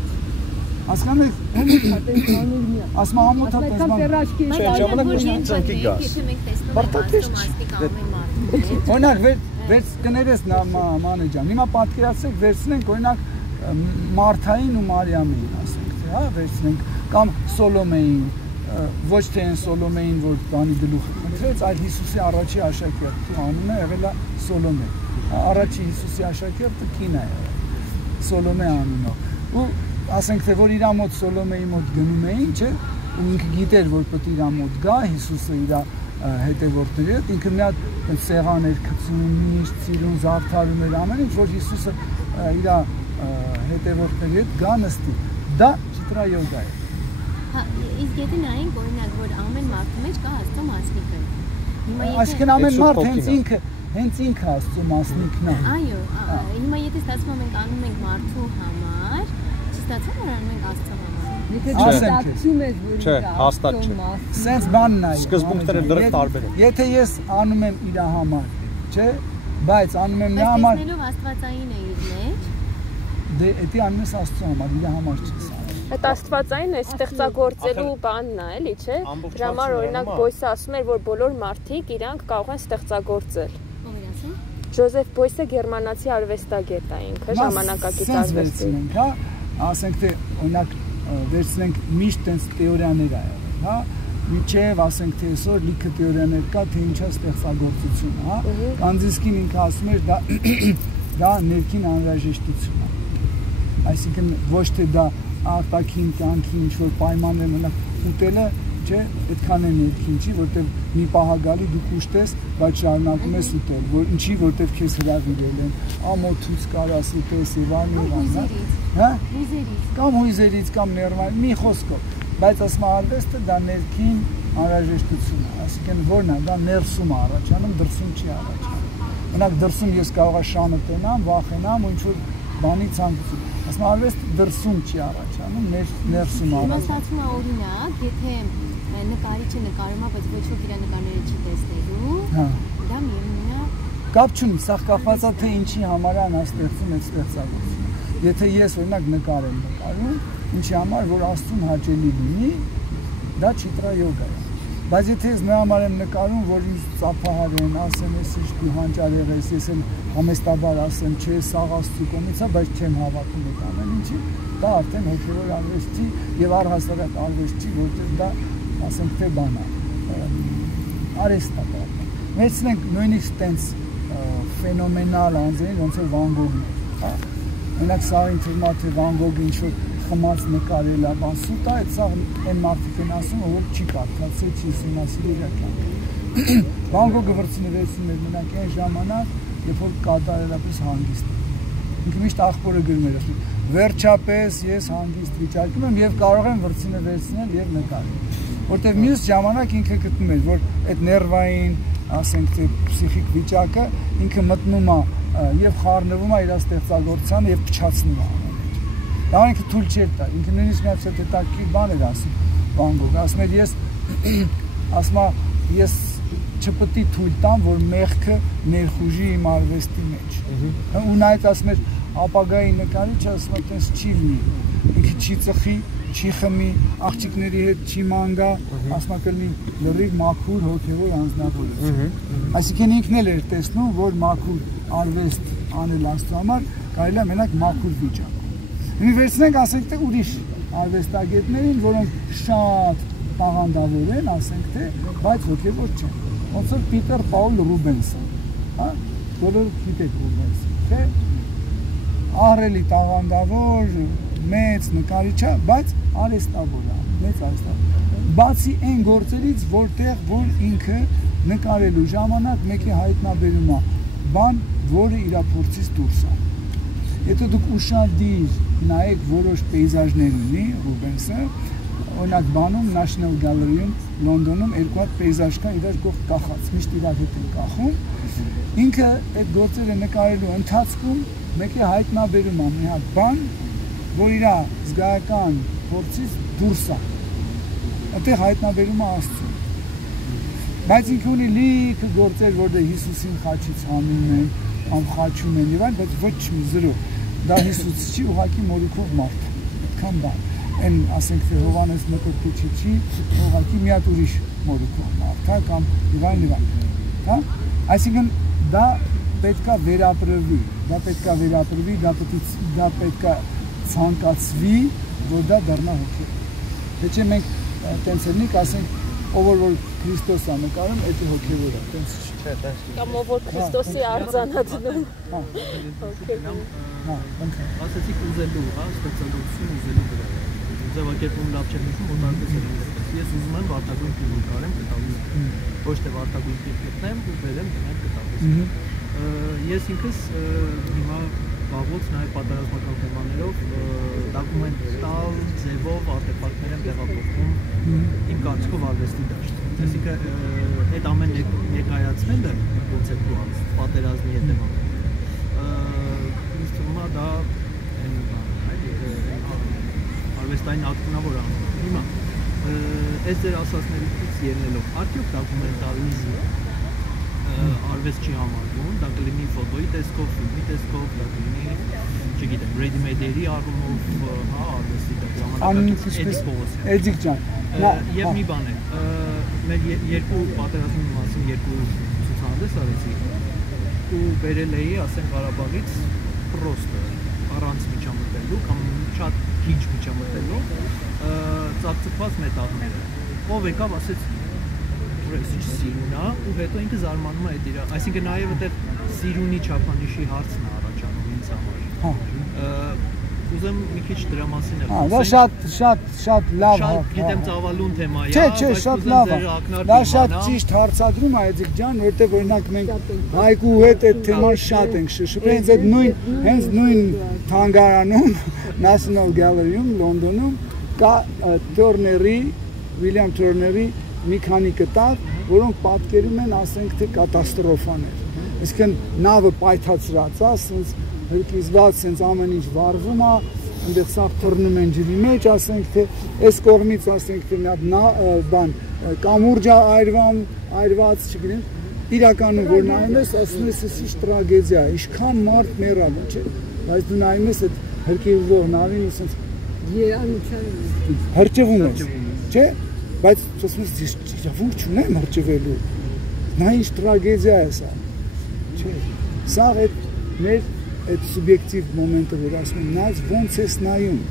Ասկան եք, ասում ամոթա տես բան։ Չէ, ժամանակ միշտ ծնկի գաս։ Բարդատես Օրինակ, վերց կներես մանե ջան, հիմա պատկերացրեք, վերցնենք օրինակ Մարթային ու Մարիամին, ասենք, հա, վերցնենք, կամ Սոլոմեին, ոչ թե այն Սոլոմեին, որ բանի գլուխը խնդրեց, այլ Հիսուսի առաջի աշակերտը, անունը եղել է Սոլոմե։ Առաջի Հիսուսի աշակերտը կին է եղել, Սոլոմե անունով։ Ու ասենք թե որ իր մոտ Սոլոմեի մոտ գնում էին, չէ, ու ինքը գիտեր որ պետք է իր մոտ գա, Հիսուսը իր հետևորդների հետ, ինքը մի հատ սեղան էր գցում, միշտ սիրուն զարդարում էր ամեն ինչ, որ Հիսուսը իր հետևորդների հետ գա նստի։ Դա Չիտրա յոգա է։ Հա, իսկ եթե նայենք օրինակ որ ամեն մարդու մեջ կա Աստծո մասնիկը։ Այսինքն ամեն մարդ հենց ինքը Աստծո մասնիկն է։ Այո, հիմա եթե ստացվում է մենք անում ենք մարդու համար, ստացվում որ անում ենք Աստծո համար։ Եթե ստացվում է որ չէ, հաստատ չէ։ Սենց բանն է։ Սկզբունքները դեռ տարբեր են։ Եթե ես անում եմ իր համար, չէ, բայց անում եմ նրա համար։ Տեսնելով Աստվածային է իր մեջ։ Դե էդի անում ես Աստծո համար, իր համար չես անում։ Այդ աստվածային է ստեղծագործելու բանն է, էլի, չէ։ Դրա համար օրինակ Բոյսը ասում էր, որ բոլոր մարդիկ իրանք կարող են ստեղծագործել։ Ո՞վ էր ասում։ Ջոզեֆ Բոյսը գերմանացի արվեստագետ է ինքը, ժամանակակից արվեստի։ Հա, ասենք թե օրինակ վերցնենք միշտ տենց թեորիաներ ա եղել, հա, միջև ասենք թե այսօր լիքը թեորիաներ կա, թե ինչա ստեղծագործությունը, հա, Կանձիսկին ինքը ասում էր դա ներքին անհրաժեշտություն է, այսինքն ոչ թե դա արտաքին կյանքի ինչ-որ պայմաններ մնակ ուտելը, չէ, այդքան է ներքին չի, որտեղ մի պահագալի դու կուշտես, բայց շարունակում ես ուտել, որ ինչի, որտեղ քեզ հրավիրել են, ամոթուց կարաս ուտես եւ այլն, հա, կամ հույզերից, կամ ներվային, մի խոսքով, բայց ասում արվեստը դա ներքին անհրաժեշտություն է, այսինքն որն է, դա ներսում է առաջանում, դրսում չի առաջանում։ Օրինակ դրսում ես կարող եմ շանը տենամ, վախենամ ու ինչ-որ բանի ցանկություն։ Ասում արվեստը դրսում չի առաջանում, ներսում է առաջանում։ Ստացվում է օրինակ, եթե նկարիչը նկարում է, բայց ոչ ոք իր նկարները չի տեսնելու, դա միևնույն է։ Կապ չունի, սա կախված է թե ինչի համար է նա ստեղծում այդ ստեղծագործությունը։ Եթե ես օրինակ նկար եմ նկարում, ինչի համար որ Աստծուն հաճելի լինի, դա չիտրայոգա է։ Բայց եթե ես նրա համար եմ նկարում, որ ինձ ծափահար են, ասեմ ես ինչ դու հանճարեղ ես, ես էլ համեստաբար ասեմ, չէ, սա Աստծու կողմից է, բայց չեմ հավատում այդ ամեն ինչի, դա արդեն հոգևոր արվեստի եւ առհասարակ արվեստի, որտեղ դա ասենք թե բան է, արհեստ է։ Վերցնենք նույնիսկ տենց ֆենոմենալ անձերին, ոնց է Վան Գոգն է, հա։ Օրինակ Սարին թվում է թե Վան Գոգը ինչ-որ խմած նկարել է, բան սուտ է, այդ սաղ այն մարդիկ են ասում, որ չի կարդացել, չի ուսումնասիրել իր կյանքը։ Վան Գոգը վրձնվեցնում էր մենակ այն ժամանակ, երբ որ կատարելապես հանգիստ է։ Ինքը միշտ աղբորը գրում էր, վերջապես ես հանգիստ վիճակում եմ եւ կարող եմ վրձնվեցնել եւ նկարել։ Որտեւ մյուս ժամանակ ինքը գտնում էր, որ այդ ներվային, ասենք թե պսիխիկ վիճակը ինքը մտնում է եւ խառնվում է իր ստեղծագործությանը եւ փչացնում է։ Դա ինքը թույլ չէր տա, ինքը նույնիսկ միած հետաքրքիր բան էր ասում Վան Գոգը, ասում էր ես չպետք է թույլ տամ, որ մեղքը ներխուժի իմ արվեստի մեջ։ Ու նայած ասում էր ապագայի նկարիչը ասում է տես չի լինի, ինքը չի ծխի, չի խմի, աղջիկների հետ չի մանգա, ասում է կլինի լրիվ մաքուր հոգևոր անձնավորություն։ Այսինքն ինքն էլ էր տեսնում, որ մաքուր արվեստ անել Աստծու համար կարելի է մենակ մաքուր վիճակում։ Մի վերցնենք, ասենք թե ուրիշ արվեստագետներին, որոնք շատ տաղանդավոր են, ասենք թե, բայց հոգևոր չեն։ Ոնց որ Պիտեր Պաուլ Ռուբենսը, հա, բոլորը գիտեք Ռուբենսը, թե ահռելի տաղանդավոր, մեծ նկարիչ է, բայց արհեստավոր է, մեծ արհեստավոր։ Բացի այն գործերից, որտեղ որ ինքը նկարելու ժամանակ մեկի հայտնաբերում է բան, որը իր փորձից դուրս է։ Եթե դուք ուշադիր նայեք որոշ պեյզաժներ ունի Ռուբենսը, օրինակ բանում National Gallery-ում Լոնդոնում երկու հատ պեյզաժ կա իրար կողք կախած, միշտ իրար հետ են կախում։ Ինքը այդ գործերը նկարելու ընթացքում մեկի հայտնաբերում է մի հատ բան, որ իր զգայական փորձից դուրս է։ Այդտեղ հայտնաբերում է Աստծուն։ Բայց ինքը ունի լիքը գործեր, որտեղ Հիսուսին խաչից հանում են, անխաչում են եւ այլ, բայց ոչ մի զրո։ Դա Հիսուս չի, ուղղակի մորուքով մարդ է։ Այդքան բան։ Այն ասենք թե Հովանես Մկրտիչի չի, ուղղակի մի հատ ուրիշ մորուքով մարդ է կամ իվան։ Հա? Այսինքն դա պետքա վերապրվի, դա պետքա ցանկացվի, որ դա դառնա հոգի։ Թե չէ մենք տենց էլնիկ ասենք, ով որ Քրիստոս է նկարում, դա հոգևոր է, տենց չի։ Չէ, տենց չի։ Կամ ով որ Քրիստոսի արձանացնում։ Հա, ասեցիք ուզելու, հա, ստեղծագործություն ուզելու վրա։ Ձևակերպում լավ չեմ հիշում, որ տարբերել եմ։ Ես ուզում եմ վարտագույն ֆիլմ նկարեմ կտավի։ Ոչ թե վարտագույն ֆիլմ գտնեմ ու բերեմ դրանք կտավի։ Ես ինքս հիմա բաղոց նաև պատերազմական թեմաներով դոկումենտալ ձևով արտեֆակտներ եմ տեղափոխում իմ կարծիքով արվեստի դաշտ։ Այսինքն այդ ամեն ներկայացնելը կոնցեպտուալ պատերազմի հետևանքով ինձ թվում է դա արվեստային ակտիվավոր անում։ Հիմա այս ձեր ասածներից ելնելով, արդյոք դոկումենտալիզմը արվեստ չի համարվում, դա կլինի ֆոտոյի տեսքով, ֆիլմի տեսքով, դա կլինի, չգիտեմ, ready-made-երի առումով, հա, արվեստի ժամանակակից Էդիկ ջան։ Եվ մի բան է, մեր երկու պատերազմի մասին երկու ցուցահանդես արեցի, ու բերել էի, ասենք Ղարաբաղից պրոստը, առանց միջամտելու կամ շատ քիչ միջամտելու, ծակծկված մետաղները։ Ով եկավ, ասեց ինչ սիրուն է ու հետո ինքը զարմանում է այդ իր, այսինքն նաև այդտեղ սիրունի չափանիշի հարցն է առաջանում ինձ համար։ Ուզեմ մի քիչ դրա մասին էլ խոսել։ Դա շատ լավ է։ Շատ գիտեմ ծավալուն թեմա է, Չէ, շատ լավ է։ Դա շատ ճիշտ հարցադրում է Էդիկ ջան, որտեղ օրինակ մենք Հայկու հետ այդ թեման շատ ենք շշուկել, հենց նույն թանգարանում National Gallery-ում Լոնդոնում կա Turner-ի, William Turner-ի մի քանի կտավ, որոնք պատկերում են, ասենք թե կատաստրոֆաներ։ Այսինքն նավը պայթացրած է, ասենց հրկիզված, ասենց ամեն ինչ վառվում է, այնտեղ սա թռնում են ջրի մեջ, ասենք թե այս կողմից, ասենք թե նա բան կամուրջ է այրված, չգիտեմ, իրականում որ նայում ես, ասում ես, էս ինչ տրագեդիա է, ինչքան մարդ մեռալ, չէ՞, բայց դու նայում ես այդ հրկիզվող նավին, ասենց հրճվում ես, չէ՞, բայց ասում ես, իրավունք չունեմ հրճվելու, նա ինչ տրագեդիա է սա, չէ՞, սա մեր այդ սուբյեկտիվ մոմենտը, որ ասում եմ, նայած ոնց ես նայում,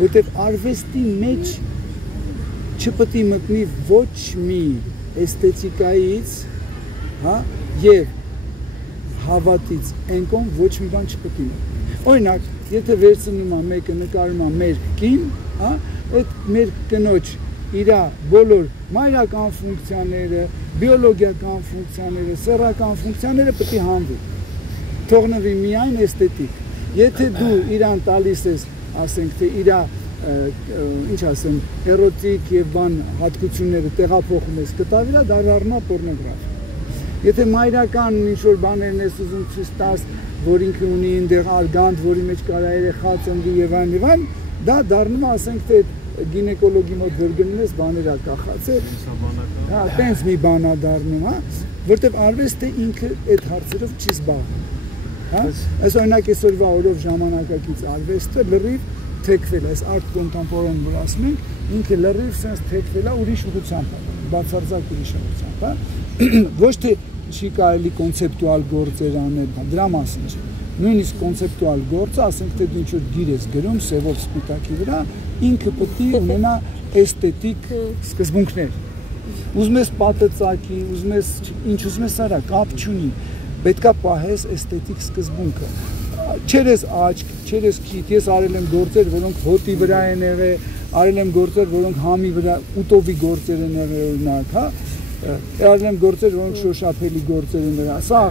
որտեղ արվեստի մեջ չպետք է մտնի ոչ մի էսթետիկայից, հա, եւ հավատից այնքան ոչ մի բան չպետք է մտնի։ Օրինակ, եթե վերցնում եմ մեկը նկարում եմ մեր կին, հա, այդ մեր կնոջ իր բոլոր մայրական ֆունկցիաները, բիոլոգիական ֆունկցիաները, սեռական ֆունկցիաները պետք է հանվի։ Թողնվի միայն էսթետիկ։ Եթե դու իրան տալիս ես, ասենք թե իր ինչ ասեմ, էրոտիկ եւ բան հատկությունները տեղափոխում ես կտավ իրա, դառնա պորնոգրաֆիա։ Եթե մայրական ինչ-որ բաներն ես ուզում ցույց տաս, որ ինքը ունի այնտեղ արգանդ, որի մեջ կարա երեխա ծնվի եւ այլն, դա դառնում է, ասենք թե գինեկոլոգի մոտ վերգնում ես բաներա կախացել։ Հա, տենց մի բան է դառնում, հա, որտեվ արվեստը ինքը այդ հարցերով չի զբաղվում։ Այս օրինակ այսօրվա օրով ժամանակակից արվեստը լրիվ թեքվել է, այս art contemporain որ ասում ենք, ինքը լրիվ sense թեքվել է ուրիշ ուղղությամբ, բացարձակ ուրիշ ուղղությամբ, հա։ Ոչ թե չի կարելի կոնցեպտուալ գործեր անել, դրա մասին չէ։ Նույնիսկ կոնցեպտուալ գործը, ասենք թե դու ինչ-որ գիր ես գրում սևով սպիտակի վրա, ինքը պետք է ունենա էսթետիկ սկզբունքներ։ Ուզում ես պատը ծակի, ուզում ես ինչ ուզում ես արա, կապ չունի։ Պետք է պահես էսթետիկ սկզբունքը։ Չերես աչք, չերես քիթ, ես արել եմ գործեր, որոնք հոտի վրա են եղել, արել եմ գործեր, որոնք համի վրա ուտովի գործեր են եղել, օրինակ, հա։ Արել եմ գործեր, որոնք շոշափելի գործեր են եղել։ Սա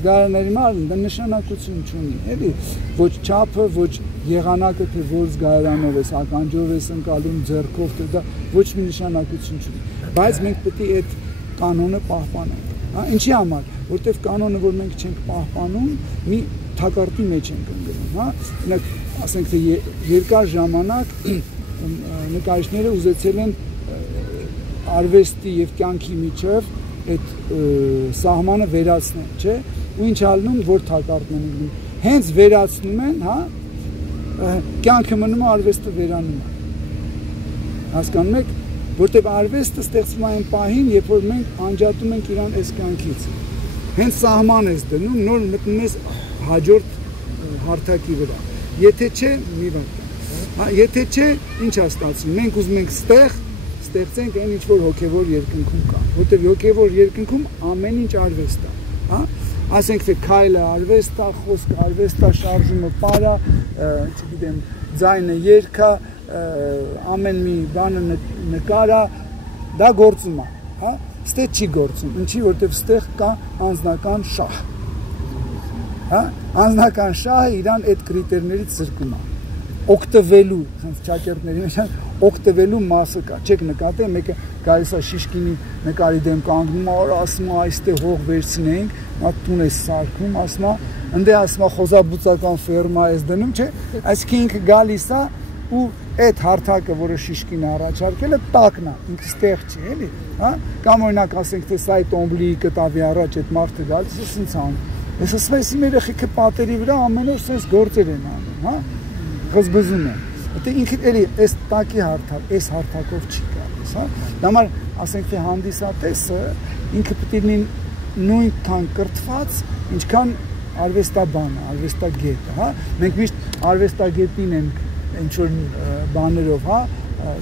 զգարանների մարդ դա նշանակություն չունի, էլի։ Ոչ չափը, ոչ եղանակը, թե որ զգարանով ես, ականջով ես ընկալում, ձեռքով, թե դա ոչ մի նշանակություն չունի։ Բայց մենք պետք է այդ կանոնը պահպանենք։ Հա, ինչի համար, որտեվ կանոնը, որ մենք չենք պահպանում, մի թակարդի մեջ ենք ընկնում, հա, օրինակ, ասենք թե երկար ժամանակ նկարիչները ուզեցել են արվեստի եւ կյանքի միջև այդ սահմանը վերացնել, չէ՞, ու ինչ ալնում, որ թակարդն են ընկնում, հենց վերացնում են, հա, կյանքը մնում է, արվեստը վերանում է, հասկանում եք, որտեղ արվեստը ստեղծվում է այն պահին, երբ որ մենք անջատում ենք իրան այս կյանքից։ Հենց սահման ես դնում, նոր մտնում ես հաջորդ հարթակի վրա։ Եթե չէ, մի բան։ Եթե չէ, ինչ է ստացվում։ Մենք ուզում ենք ստեղծենք այն ինչ որ հոգևոր երկնքում կա, որտեղ հոգևոր երկնքում ամեն ինչ արվեստ է, հա։ Ասենք թե քայլը արվեստ է, խոսքը արվեստ է, շարժումը պարա, չգիտեմ, ձայնը երգա, ամեն մի բանը նկարա, դա գործում է, հա, ստեղ չի գործում, ինչի, որտև ստեղ կա անձնական շահ, հա, անձնական շահը իրան այդ կրիտերներից զրկում է, օգտվելու, ճակերտների մեջ, օգտվելու մասը կա, չեք նկատել, մեկը գալիս է Շիշկինի նկարի դեմ կանգնում, ասում է այստեղ հող վերցնենք, նա տուն է սարքում, ասում է, ընդե ասում է խոզաբուծական ֆերմա ես դնում, չէ, այսինքն ինքը գալիս է ու այդ հարթակը, որը Շիշկինը առաջարկել է, տակն է, ինքը ստեղ չի, էլի, հա, կամ օրինակ ասենք թե սա այդ օմբլիի կտավի առաջ այդ մարդը գալիս է սենց անում, ես ասում եմ, իմ երեխեքը պատերի վրա ամեն օր սենց գործեր են անում, հա, խզբզում են, դե ինքը էլի այս տակի հարթակ, այս հարթակով չի գալիս, հա, դա համար ասենք թե հանդիսատեսը ինքը պետք է լինի նույնքան կրթված, ինչքան արվեստաբանը, արվեստագետը, հա, մենք միշտ արվեստագետին ենք ինչ-որ բաներով, հա,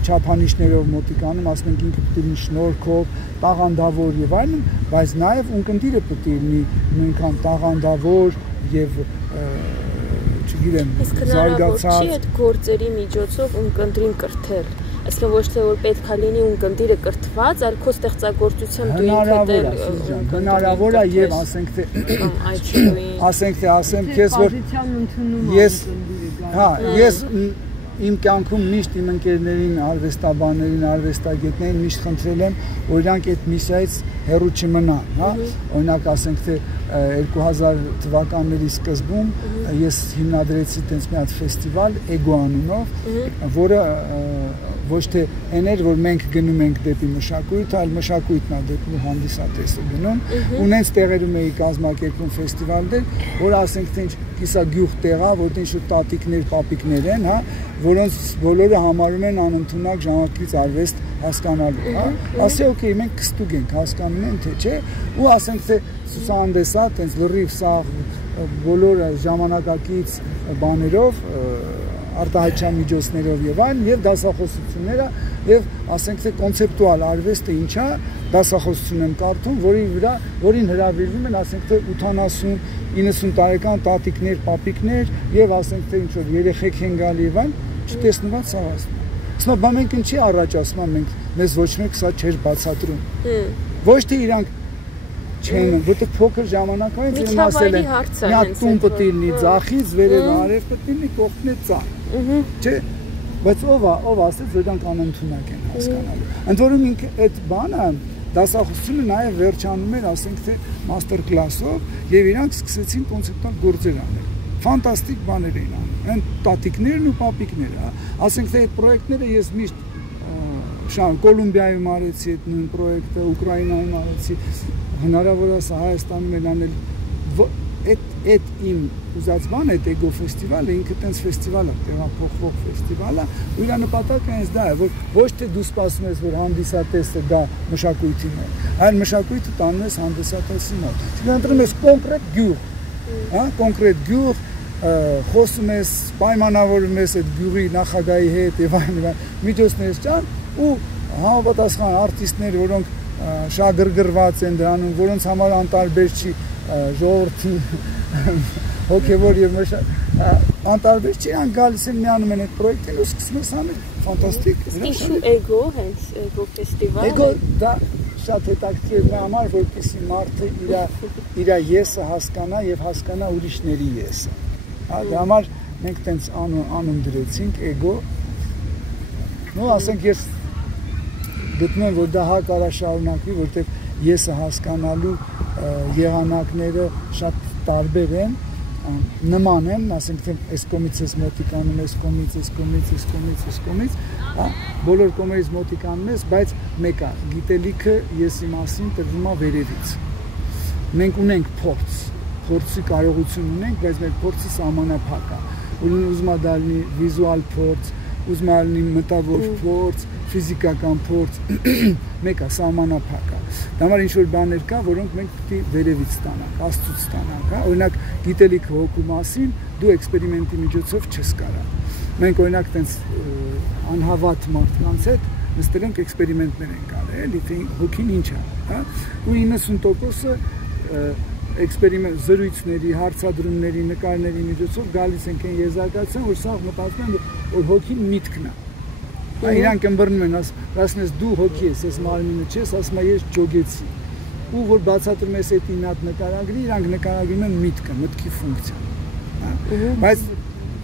չափանիշներով մոտիկանում, ասում ենք ինքը պետք է լինի շնորհքով, տաղանդավոր եւ այլն, բայց նաեւ ունկնդիրը պետք է լինի նույնքան տաղանդավոր եւ չգիտեմ, զարգացած։ Չի այդ գործերի միջոցով ունկնդրին կրթել։ Այսինքն ոչ թե որ պետք է լինի ունկնդիրը կրթված, այլ քո ստեղծագործությամբ դու ինքդ հնարավոր է եւ ասենք թե ասեմ քեզ որ ես հա ես իմ կյանքում միշտ իմ ընկերներին, արվեստաբաններին, արվեստագետներին միշտ խնդրել եմ, որ իրանք այդ միսիայից հեռու չմնան, հա, օրինակ ասենք թե 2000 թվականների սկզբում ես հիմնադրեցի տենց մի հատ ֆեստիվալ Էգո անունով, որը ոչ թե այն էր, որ մենք գնում ենք դեպի մշակույթ, այլ մշակույթն է դեպի հանդիսատեսը գնում, ու նենց տեղերում էի կազմակերպում ֆեստիվալներ, որ ասենք թե ինչ կիսագյուղ տեղ է, որտեղ ինչ տատիկներ, պապիկներ են, հա, որոնց բոլորը համարում են անընդունակ ժամանակից արվեստ հասկանալու, հա, ասի օքեյ, մենք կստուգ ենք, հասկանում են թե չէ, ու ասենք թե ցուցահանդեսա, տենց լրիվ սա բոլոր ժամանակակից բաներով, արտահայտչական միջոցներով եւ այլն, եւ դասախոսությունները, եւ ասենք թե կոնցեպտուալ արվեստը ինչ է, դասախոսություն եմ կարդում, որին հրավիրվում են, ասենք թե 80-90 տարեկան տատիկներ, պապիկներ եւ ասենք թե ինչ որ երեխեք են գալի եւ այլն, չտեսնված ցավացնում։ Սա բա մենք ինչի առաջ ասում ենք, մեզ ոչ մեկ սա չէր բացատրում։ Ոչ թե իրանք չեն, որտեղ փոքր ժամանակվանից են ասել են, մի հատ տուն պետք է լինի ձախից, վերև արև պետք է լինի, կողքն է ծառ։ Չէ, բայց ով ասեց, որ իրանք անընդունակ են հասկանալու։ Ընդ որում ինքը այդ բանը դասախոսությունը նաև վերջանում էր, ասենք թե մաստեր կլասով, եւ իրանք սկսեցին կոնցեպտուալ գործեր անել։ Ֆանտաստիկ բաներ էին անում։ Այն տատիկներն ու պապիկները, ասենք թե այդ պրոյեկտները ես միշտ Կոլումբիայում արեցի այդ նույն պրոյեկտը, Ուկրաինայում արեցի, հնարավոր է Հայաստանում են անել այդ իմ ուզած բան այդ Էգո ֆեստիվալը ինքը տենց ֆեստիվալ է, տեղափոխվող ֆեստիվալ է, ու իր նպատակը հենց դա է, որ ոչ թե դու սպասում ես, որ հանդիսատեսը դա մշակույթին է, այլ մշակույթը տանում ես հանդիսատեսի մոտ։ Դու ընտրում ես կոնկրետ գյուղ, հա, կոնկրետ գյուղ, խոսում ես, պայմանավորում ես այդ գյուղի նախագահի հետ եւ այլն միջոցներ ճան ու համապատասխան արտիստներ, որոնք շագրգռված են դրանում, որոնց համար անտարբեր չի ժողովրդի հոգևոր եւ անտարբեր չի, իրենք գալիս են միանում են այդ պրոյեկտին ու սկսում են անել ֆանտաստիկ։ Ինչու Էգո, հենց Էգո ֆեստիվալ։ Էգո դա շատ հետաքրքիր է համար, որպեսզի մարդը իր եսը հասկանա եւ հասկանա ուրիշների եսը։ Հա, դա համար մենք տենց անուն դրեցինք Էգո։ Ну, ասենք ես գտնում եմ, որ դա հա կարա շարունակվի, որտեղ եսը հասկանալու եղանակները շատ տարբեր են, նման են, ասենք թե այս կողմից ես մոտիկանում, այս կողմից, բոլոր կողմերից մոտիկանում ես, բայց մեկ է, գիտելիքը եսի մասին տրվում է վերևից։ Մենք ունենք փորձի կարողություն ունենք, բայց մեր փորձը սահմանափակ է։ Ուզում է դա լինի վիզուալ փորձ, ուզում է լինի մտավոր փորձ, ֆիզիկական փորձ, մեկ է սահմանափակ է։ Դա համար ինչ-որ բաներ կա, որոնք մենք պետք է վերևից ստանանք, աստծուց ստանանք, հա, օրինակ գիտելիքը հոգու մասին դու էքսպերիմենտի միջոցով չես կարա։ Մենք օրինակ տենց անհավատ մարդկանց հետ նստել ենք էքսպերիմենտներ ենք արել, էլի թե հոգին ինչ է, հա, ու 90%-ը էքսպերիմենտ զրույցների, հարցադրումների, նկարների միջոցով գալիս ենք այն եզրակացության, որ սա մտածում են, որ հոգին միտքն է։ Իրանք ըմբռնում են, ասում ես դու հոգի ես, ես մարմինը չես, ասում ես ջոգեցի։ Ու որ բացատրում ես այդ ինատ նկարագրի, իրանք նկարագրում են միտքը, մտքի ֆունկցիան։ Բայց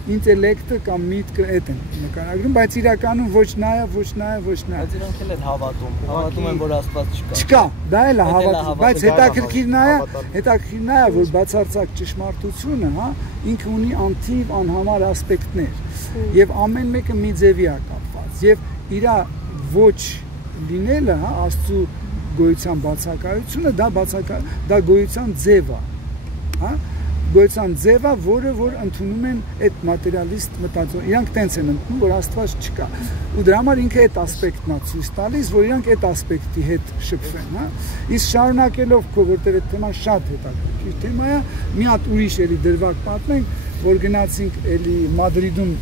ինտելեկտը կամ միտքը այդ են նկարագրում, բայց իրականում ոչ նա է։ Բայց իրանք էլ են հավատում են, որ Աստված չկա։ Չկա, դա էլ է հավատում, բայց հետաքրքիրն է, որ բացարձակ ճշմարտությունը, հա, ինքը ունի անթիվ անհամար ասպեկտներ, եւ ամեն մեկը մի ձևի է կապված, եւ իր ոչ լինելը, հա, Աստծո գոյության բացակայությունը, դա գոյության ձև է, հա, գոյության ձևը, որը որ ընդունում են այդ մատերիալիստ մտածող, իրանք տենց են ընդունում, որ Աստված չկա։ Ու դրա համար ինքը այդ ասպեկտն է ցույց տալիս, որ իրանք այդ ասպեկտի հետ շփվեն, հա։ Իսկ շարունակելով քո, որտեղ այդ թեման շատ հետաքրքիր թեմա է, մի հատ ուրիշ էլի դրվագ պատմենք, որ գնացինք էլի Մադրիդում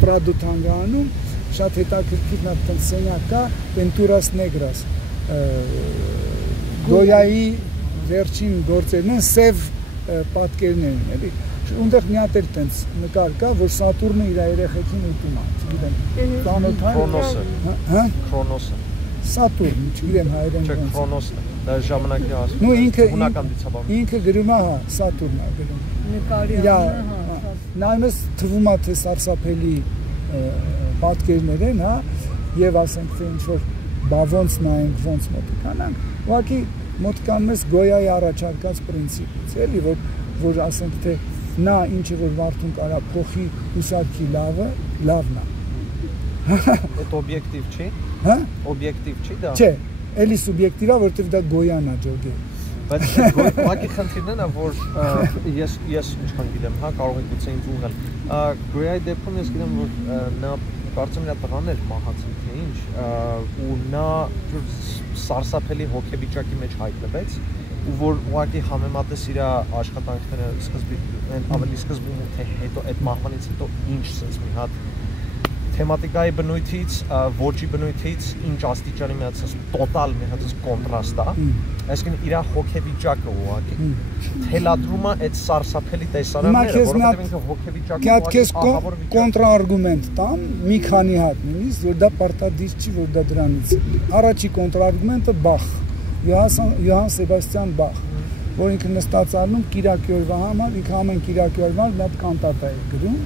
Պրադո թանգարանում, շատ հետաքրքիր նա տենսենյակ կա, Պենտուրաս Նեգրաս, Գոյայի վերջին գործերն են, սև պատկերներն էլի։ Ունդեղ մի հատ էլ տենց նկար կա, որ Սատուրնը իր երեխեքին ուտում է, չգիտեմ, Քրոնոսը։ Սատուրն, չգիտեմ հայերեն ոնց։ Չէ, Քրոնոսն է։ Դա ժամանակի ասում։ Ну հունական դիցաբան։ Ինքը գրում է, հա, Սատուրնն է գրում։ Նկարի նայում ես թվում է թե սարսափելի պատկերներ են, հա, եւ ասենք թե ինչ որ բա ոնց նայենք, ոնց մոտիկանանք, ուղղակի մոտիկանում ես Գոյայի առաջարկած պրինցիպից, էլի, որ ասենք թե նա ինչը որ մարդուն կարա փոխի ուսակի լավն է։ Այդ օբյեկտիվ չի։ Հա? Օբյեկտիվ չի դա։ Չէ, էլի սուբյեկտիվ է, որովհետեւ դա Գոյան է ջոգե։ Բայց ուղղակի խնդիրն է, որ ես ինչքան գիտեմ, հա, կարող եք գուցե ինձ ուղղել։ Գոյայի դեպքում ես գիտեմ, որ նա կարծեմ իր տղան էր մահացել, թե ինչ, ու նա սարսափելի հոգեվիճակի մեջ հայտնվեց, ու որ ուղղակի համեմատես իր աշխատանքները ավելի սկզբում ու թե հետո այդ մահվանից հետո ինչ sense մի հատ թեմատիկայի բնույթից, ոճի բնույթից ինչ աստիճանի մի հատ տոտալ մի հատ կոնտրաստ է, այսինքն իր հոգեվիճակը ուղղակի թելադրում է այդ սարսափելի տեսարանները, որովհետև ինքը հոգեվիճակը քեզ կոնտրարգումենտ տամ մի քանի հատ նույնիսկ որ դա պարտադիր չի որ դա դրանից առաջի կոնտրարգումենտը Բախ Յոհան Սեբաստիան Բախ որ ինքը նստած անում Կիրակի օրվա համար ինքը ամեն Կիրակի օրվա մի հատ կանտատա է գրում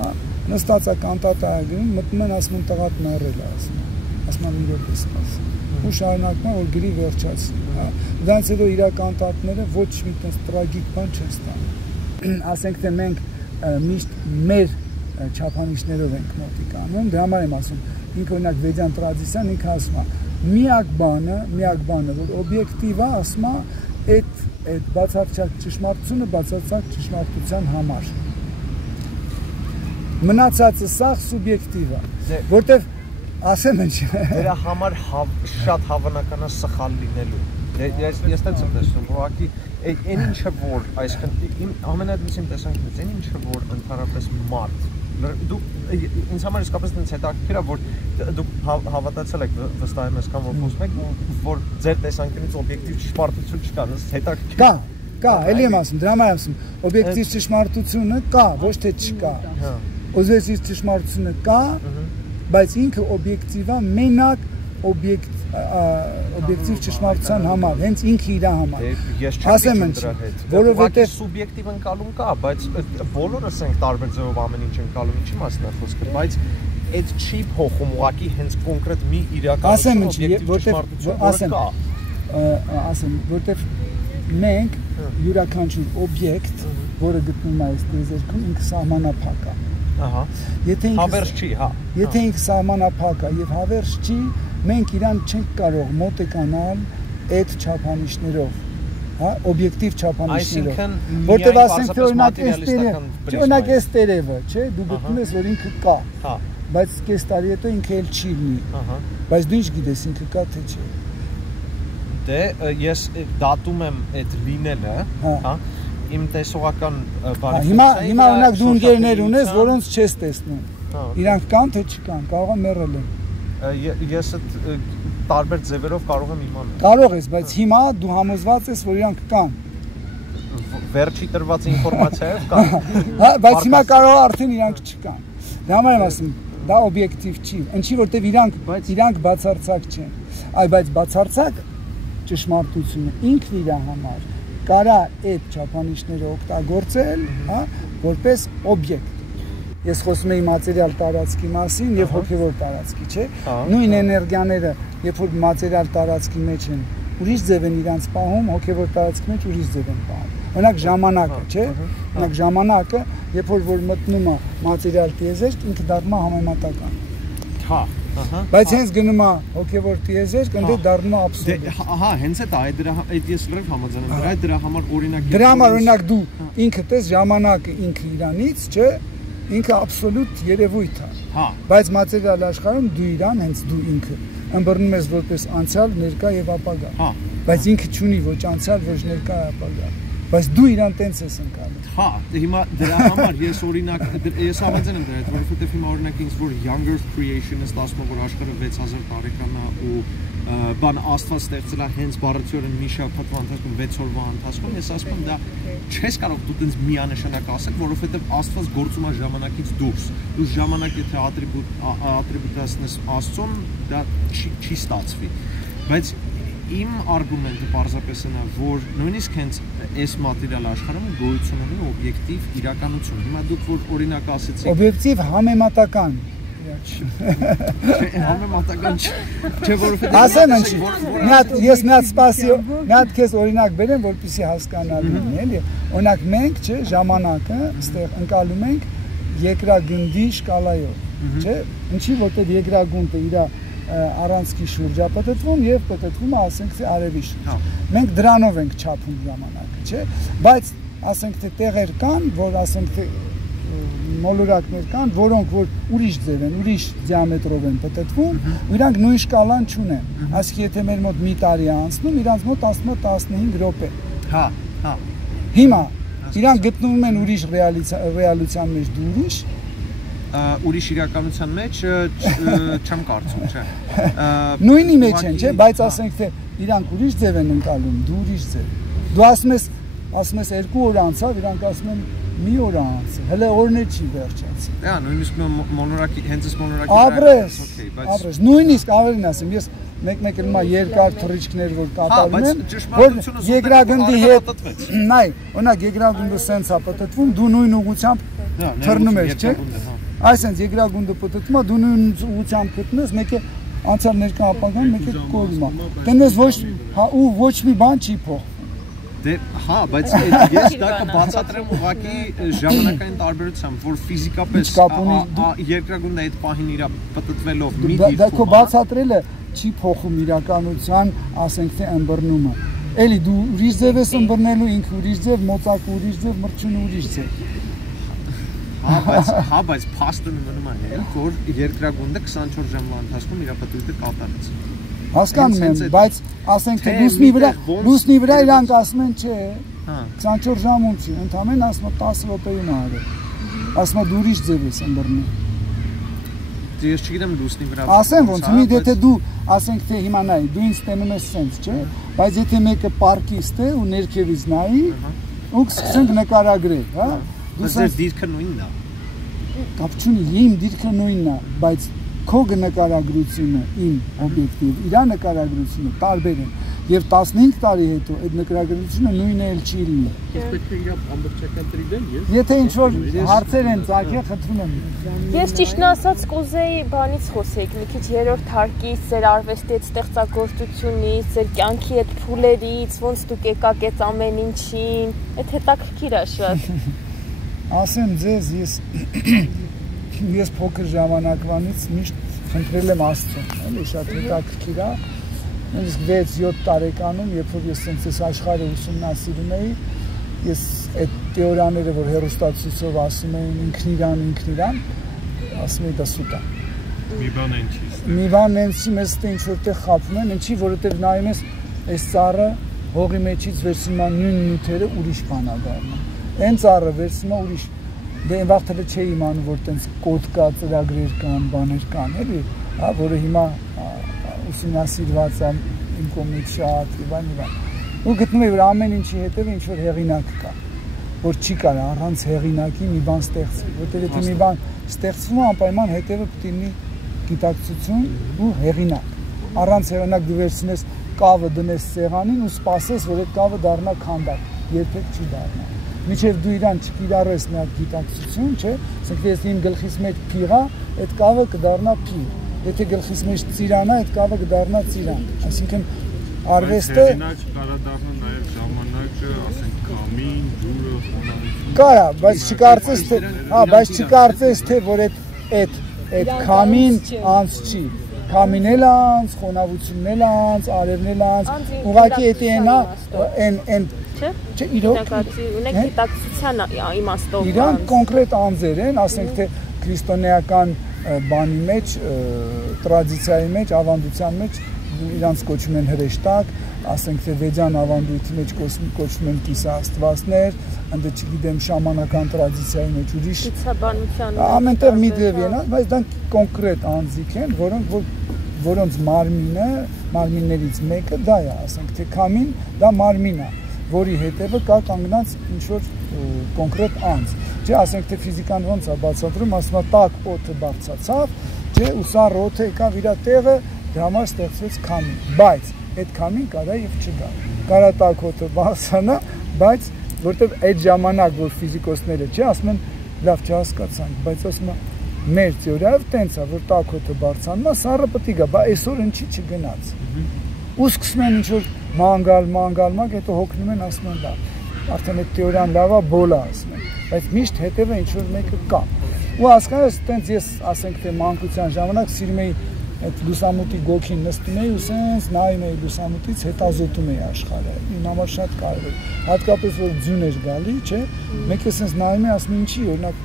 հա նստած է կանտատա է գրում մտնում են ասում տղատ մեռել է ասում մի րոպե սպասի ու շարունակում է որ գրի վերջացի հա դրանից հետո իր կանտատները ոչ մի տես տրագիկ բան չեն ստանում ասենք թե մենք միշտ մեր չափանիշներով ենք մոտիկանում դրա համար եմ ասում ինքը օրինակ վեդյան տրադիցիան ինքը ասում է միակ բանը որ օբյեկտիվ է ասում է այդ բացարձակ ճշմարտությունը բացարձակ ճշմարտության համար մնացածը սա սուբյեկտիվ է որտեվ ասեմ ինչ դրա համար շատ հավանական է սխալ լինելու ես տենց եմ տեսնում ուղղակի այն ինչը որ այսինքն ամենադրսիմ տեսանկյունից այն ինչը որ ընդհանրապես մարդ դու ինձ համար իսկապես տենց հետաքրքիր է որ դուք հավատացել եք վստահ եմ այսքան որ խոսում եք որ ձեր տեսանկյունից օբյեկտիվ ճշմարտություն չկա հետաքրքիր կա էլի եմ ասում դրա համար եմ ասում օբյեկտիվ ճշմարտությունը կա ոչ թե չկա օբյեկտիվ ճշմարտությունը կա բայց ինքը օբյեկտիվ է մենակ օբյեկտիվ ճշմարտության համար հենց ինքը իր համար ասեմ ինչ որովհետև սուբյեկտիվ ընկալում կա բայց բոլորս ենք տարբեր ձևով ամեն ինչ ընկալում ինչի մասն է խոսքը բայց այդ չի փոխում ուղղակի հենց կոնկրետ մի իրականություն օբյեկտիվ ճշմարտություն ասեմ որտեվ մենք յուրաքանչյուր օբյեկտ որը գտնվում է այս տեզերքում ինքը սահմանափակ է ահա հավերժ չի հա եթե ինքը սահմանափակ է եւ հավերժ չի մենք իրան չենք կարող մոտիկանալ այդ չափանիշներով հա օբյեկտիվ չափանիշներով որտեվ ասենք թե օրինակ այս տերևը չէ դու գտնում ես որ ինքը կա հա բայց կես տարի հետո ինքը էլ չի լինի ահա բայց դու ինչ գիտես ինքը կա թե չէ դե ես դատում եմ այդ լինելը հա իմ տեսողական բարեփոխումից հիմա օրինակ դու ընկերներ ունես որոնց չես տեսնում իրանք կան թե չկան կարող է մեռել են ես այդ տարբեր ձևերով կարող եմ իմանալ կարող ես բայց հիմա դու համոզված ես որ իրանք կան վերջի տրված ինֆորմացիայով կան հա բայց հիմա կարող է արդեն իրանք չկան դա համար եմ ասում դա օբյեկտիվ չի ինչի որտեվ իրանք բացարձակ չեն այ բայց բացարձակ ճշմարտությունը ինքն իր համար կարա այդ չափանիշները օգտագործել, հա, որպես օբյեկտ։ Ես խոսում եմ մատերիալ տարածքի մասին եւ հոգեվոր տարածքի, չէ՞։ Նույն էներգիաները, երբ որ մատերիալ տարածքի մեջ են, ուրիշ ձև են իրանց պահում, հոգեվոր տարածքի մեջ ուրիշ ձև են պահում։ Օրինակ ժամանակը, չէ՞։ Օրինակ ժամանակը, երբ որ մտնում է մատերիալ տիեզերք, ինքը դառնում է համեմատական։ Հա բայց հենց գնում է հոգևոր տիեզերք, ընդ դառնում է աբսոլյուտ։ Ահա, հենց այդ ես լրիվ համաձայն եմ։ Դրա համար օրինակ դրա համար օրինակ դու ինքը տես ժամանակը ինքը իրանից, չէ, ինքը աբսոլյուտ երևույթ է։ Հա։ Բայց մատերիալ աշխարհում դու իրան հենց դու ինքը ըմբռնում ես որպես անցյալ, ներկա եւ ապագա։ Հա։ Բայց ինքը չունի ոչ անցյալ, ոչ ներկա, ապագա։ Բայց դու իրան տենց ես ընկալում։ Հա, հիմա դրա համար ես օրինակ ես համաձայն եմ դրա հետ, որովհետև հիմա օրինակ ինձ որ younger creationist ասում որ աշխարհը 6000 տարեկան է ու բան Աստված ստեղծել է հենց բառացիորեն մի շաբաթվա ընթացքում 6 օրվա ընթացքում ես ասում եմ դա չես կարող դու տենց միանշանակ ասել որովհետև Աստված գործում է ժամանակից դուրս դու ժամանակ եթե ատրիբուտ ասնես Աստծուն դա չի ստացվի բայց Իմ արգումենտը պարզապես նա որ նույնիսկ հենց այս մատերիալ աշխարհում գոյություն ունի օբյեկտիվ իրականություն։ Հիմա դուք որ օրինակ ասեցիք օբյեկտիվ համեմատական համեմատական չէ որովհետեւ ասեմ ինչի ես մի հատ սպասի մի հատ քեզ օրինակ բերեմ որպեսզի հասկանալի լինի էլի օրինակ մենք չէ ժամանակը այստեղ ընկալում ենք երկրագնդի շկալայով չէ ինչի որտեղ երկրագունդը իր առանցքի շուրջ է պատտվում եւ պատտվում է ասենք թե արևի շուրջ մենք դրանով ենք չափում ժամանակը չէ բայց ասենք թե տեղեր կան որ ասենք թե մոլորակներ կան որոնք որ ուրիշ ձև են ուրիշ դիամետրով են պատտվում իրանք նույն շկալան չունեն ասկի եթե մեր մոտ մի տարի է անցնում իրանք մոտ 15 րոպե հա հիմա իրանք գտնվում են ուրիշ ռեալության մեջ դու ուրիշ իրականության մեջ չեմ կարծում, չէ։ Նույնի մեջ են, չէ, բայց ասենք թե իրանք ուրիշ ձև են ընկալում, դու ուրիշ ձև։ Դու ասում ես 2 օր անցավ, իրանք ասում են մի օր անցավ, հələ օրներ չի վերջացել։ Հա, նույնիսկ մոնորակի, հենց այս մոնորակի ապրես, նույնիսկ ավելին ասեմ, ես մեկ-մեկ նոմա երկար թռիչքներ որ կատարում են, որ երկրագնդի հետ, նայ, օրինակ երկրագունդը սենց է պատտվում, դու նույն ուղղությամբ թռնում ես, չէ։ Այսինքն երկրագունդը պատտվում է, դու նույն ուղղությամբ գտնում ես, մեկը անցավ ներկա ապագան, մեկը կողմա։ Տենես ոչ մի բան չի փոխվում։ Դե, հա, բայց ես դա կբացատրեմ ուղղակի ժամանակային տարբերությամբ, որ ֆիզիկապես երկրագունդը այդ պահին իր պատտվելով մի դիրքում։ Դա քո բացատրելը չի փոխում իրականության, ասենք թե ըմբռնումը։ Էլի դու ուրիշ ձև ես ըմբռնելու, ինքը ուրիշ ձև, մոծակը ուրիշ ձև, մրջյունը ուրիշ ձև։ Հա, բայց փաստը մնում է, որ երկրագունդը 24 ժամվա ընթացքում իր պատտույտը կատարեց։ Հասկանում եմ, բայց ասենք թե լուսնի վրա իրանք ասում են չէ, 24 ժամում չի, ընդամեն ասում է 10 րոպեում արել, ասում է դու ուրիշ ձև ես ըմբռնում։ Ես չգիտեմ լուսնի վրա։ Ասեմ ոնց, մի եթե դու ասենք թե հիմա նայ, դու ինձ տենում ես սենց, չէ, բայց եթե մեկը պարկիստ է ու ներքևից նայի, ու սկսենք նկարագրել, հա։ Ձեր դիրքը նույնն է։ Կապ չունի, իմ դիրքը նույնն է, բայց քո նկարագրությունը, իմ օբյեկտիվ, իր նկարագրությունը տարբեր են, եւ 15 տարի հետո այդ նկարագրությունը նույնն էլ չի լինի։ Ես պետք է իր ամբողջական տրիդեմ, ես։ Եթե ինչ-որ հարցեր են ծագել, խնդրում եմ։ Ես ճիշտն ասած կուզեի բանից խոսեք, մի քիչ երրորդ հարկից, ձեր արվեստի այդ ստեղծագործությունից, ձեր կյանքի այդ փուլերից, ոնց դուք եկաք այդ ամեն ինչին, այդ հետաքրքիր է շատ։ Ասեմ ձեզ, ես փոքր ժամանակվանից միշտ խնդրել եմ Աստծուն, էլի շատ հետաքրքիր է։ Նույնիսկ 6-7 տարեկանում, երբ որ ես այս աշխարհը ուսումնասիրում էի, ես այդ թեորիաները, որ հերոստատուսով ասում էին ինքնիրան, ասում էի դա սուտ է։ Մի բան այնցի մեզ թե ինչ որտեղ խափում են, ինչի, որովհետև նայում ես այս ծառը հողի մեջից վերցնում է նույն նյութերը ուրիշ բան է դառնում։ Այն ծառը վերցնում է ուրիշ։ Դե այն վաղտերը չէի իմանում, որ տենց կոդ կա, ծրագրեր կան, բաներ կան, էլի, հա, որը հիմա ուսումնասիրված է իմ կողմից շատ, իվան։ Ու գտնում եմ, որ ամեն ինչի հետևը ինչ-որ հեղինակ կա, որ չի կարա առանց հեղինակի մի բան ստեղծվի, որտեղ եթե մի բան ստեղծվում է, անպայման հետևը պետք է լինի գիտակցություն ու հեղինակ։ Առանց հեղինակ դու վերցնես կավը դնես սեղանին ու սպասես, որ այդ կավը դառնա քանդակ, երբեք չի դառնա։ Մինչև դու իրան չկիրառես մի հատ գիտակցություն, չէ՞, ասենք ես իմ գլխիս մեջ փիղա, այդ կավը կդառնա փիղ։ Եթե գլխիս մեջ ծիրանա, այդ կավը կդառնա ծիրան։ Այսինքն արվեստը կարա դառնա նաև ժամանակը, ասենք կամին, ջուրը, խոնավությունը։ Կարա, բայց չկարծես թե, հա, բայց չկարծես թե որ այդ կամին անց չի։ Կամին էլ անց, խոնավությունն էլ անց, արևն էլ անց, ուղղակի էտի այնա այն Չէ, իրոք ունեք գիտակցության իմաստով։ Իրանք կոնկրետ անձեր են, ասենք թե քրիստոնեական բանի մեջ, տրադիցիայի մեջ, ավանդության մեջ իրանց կոչում են հրեշտակ, ասենք թե վեդյան ավանդույթի մեջ կոչում են կիսաաստվածներ, ընդ չգիտեմ շամանական տրադիցիայի մեջ ուրիշ ամենտեղ մի ձև են, բայց դրանք կոնկրետ անձիկ են, որոնց մարմիններից մեկը դա է, ասենք թե կամին, դա մարմին է, որի հետևը կա կանգնած ինչ-որ կոնկրետ անձ, չէ, ասենք թե ֆիզիկան ոնց է բացատրում, ասում է տաք օդը բարձացավ, չէ, ու սառը օդը եկավ իր տեղը, դրա համար ստեղծվեց կամին, բայց այդ քամին կարա եւ չգա։ Կարա տակոթը բարձրանա, բայց որտեվ այդ ժամանակ որ ֆիզիկոսները չի ասում են լավ չհասկացանք, բայց ասում են մեր թեորիայով տենց է որ տակոթը բարձրանա, սառը պետք է գա, բայց այսօր ինչի չգնաց։ Ու սկսում են ինչ որ մանգալ, հետո հոգնում են ասում են լավ։ Արդեն այդ թեորիան լավ է, բոլա ասում են, բայց միշտ հետևը ինչ որ մեկը կա։ Ու հասկանաս, տենց ես ասենք թե մանկության ժամանակ սիրում էի այդ լուսամուտի գոքին նստում էի ու սենց նայում էի լուսամուտից հետազոտում էի աշխարհը։ Իմ համար շատ կարևոր է։ Հատկապես որ ձյուն էր գալի, չէ՞։ Մեկը սենց նայում է, ասում ինչի, օրինակ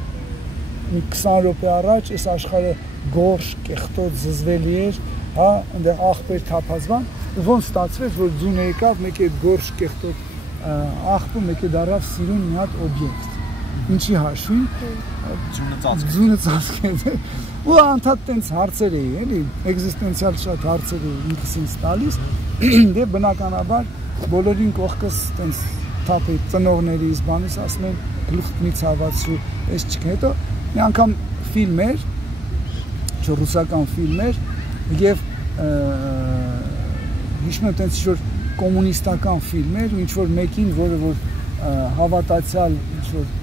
մի 20 րոպե առաջ այս աշխարհը գորշ, կեղտոտ, զզվելի էր, հա, այնտեղ աղբեր թափածվան, ու ոնց ստացվեց, որ ձյունը եկավ, մեկ է գորշ, կեղտոտ աղբը, մեկ է դառավ սիրուն մի հատ օբյեկտ։ Ինչի հաշվին ձյունը ծածկեց ու անդադ տենց հարցեր էի, էլի, էգզիստենցիալ շատ հարցեր էի ինքս ինձ տալիս դե բնականաբար բոլորին կողքս տենց թափ էի ծնողներիս բանից ասում են գլուխն մի ցավացրու էս չկա հետո մի անգամ ֆիլմ էր ռուսական ֆիլմ էր եւ հիշում եմ տենց ինչ-որ կոմունիստական ֆիլմ էր ու ինչ-որ մեկին որը որ հավատացյալ ինչ-որ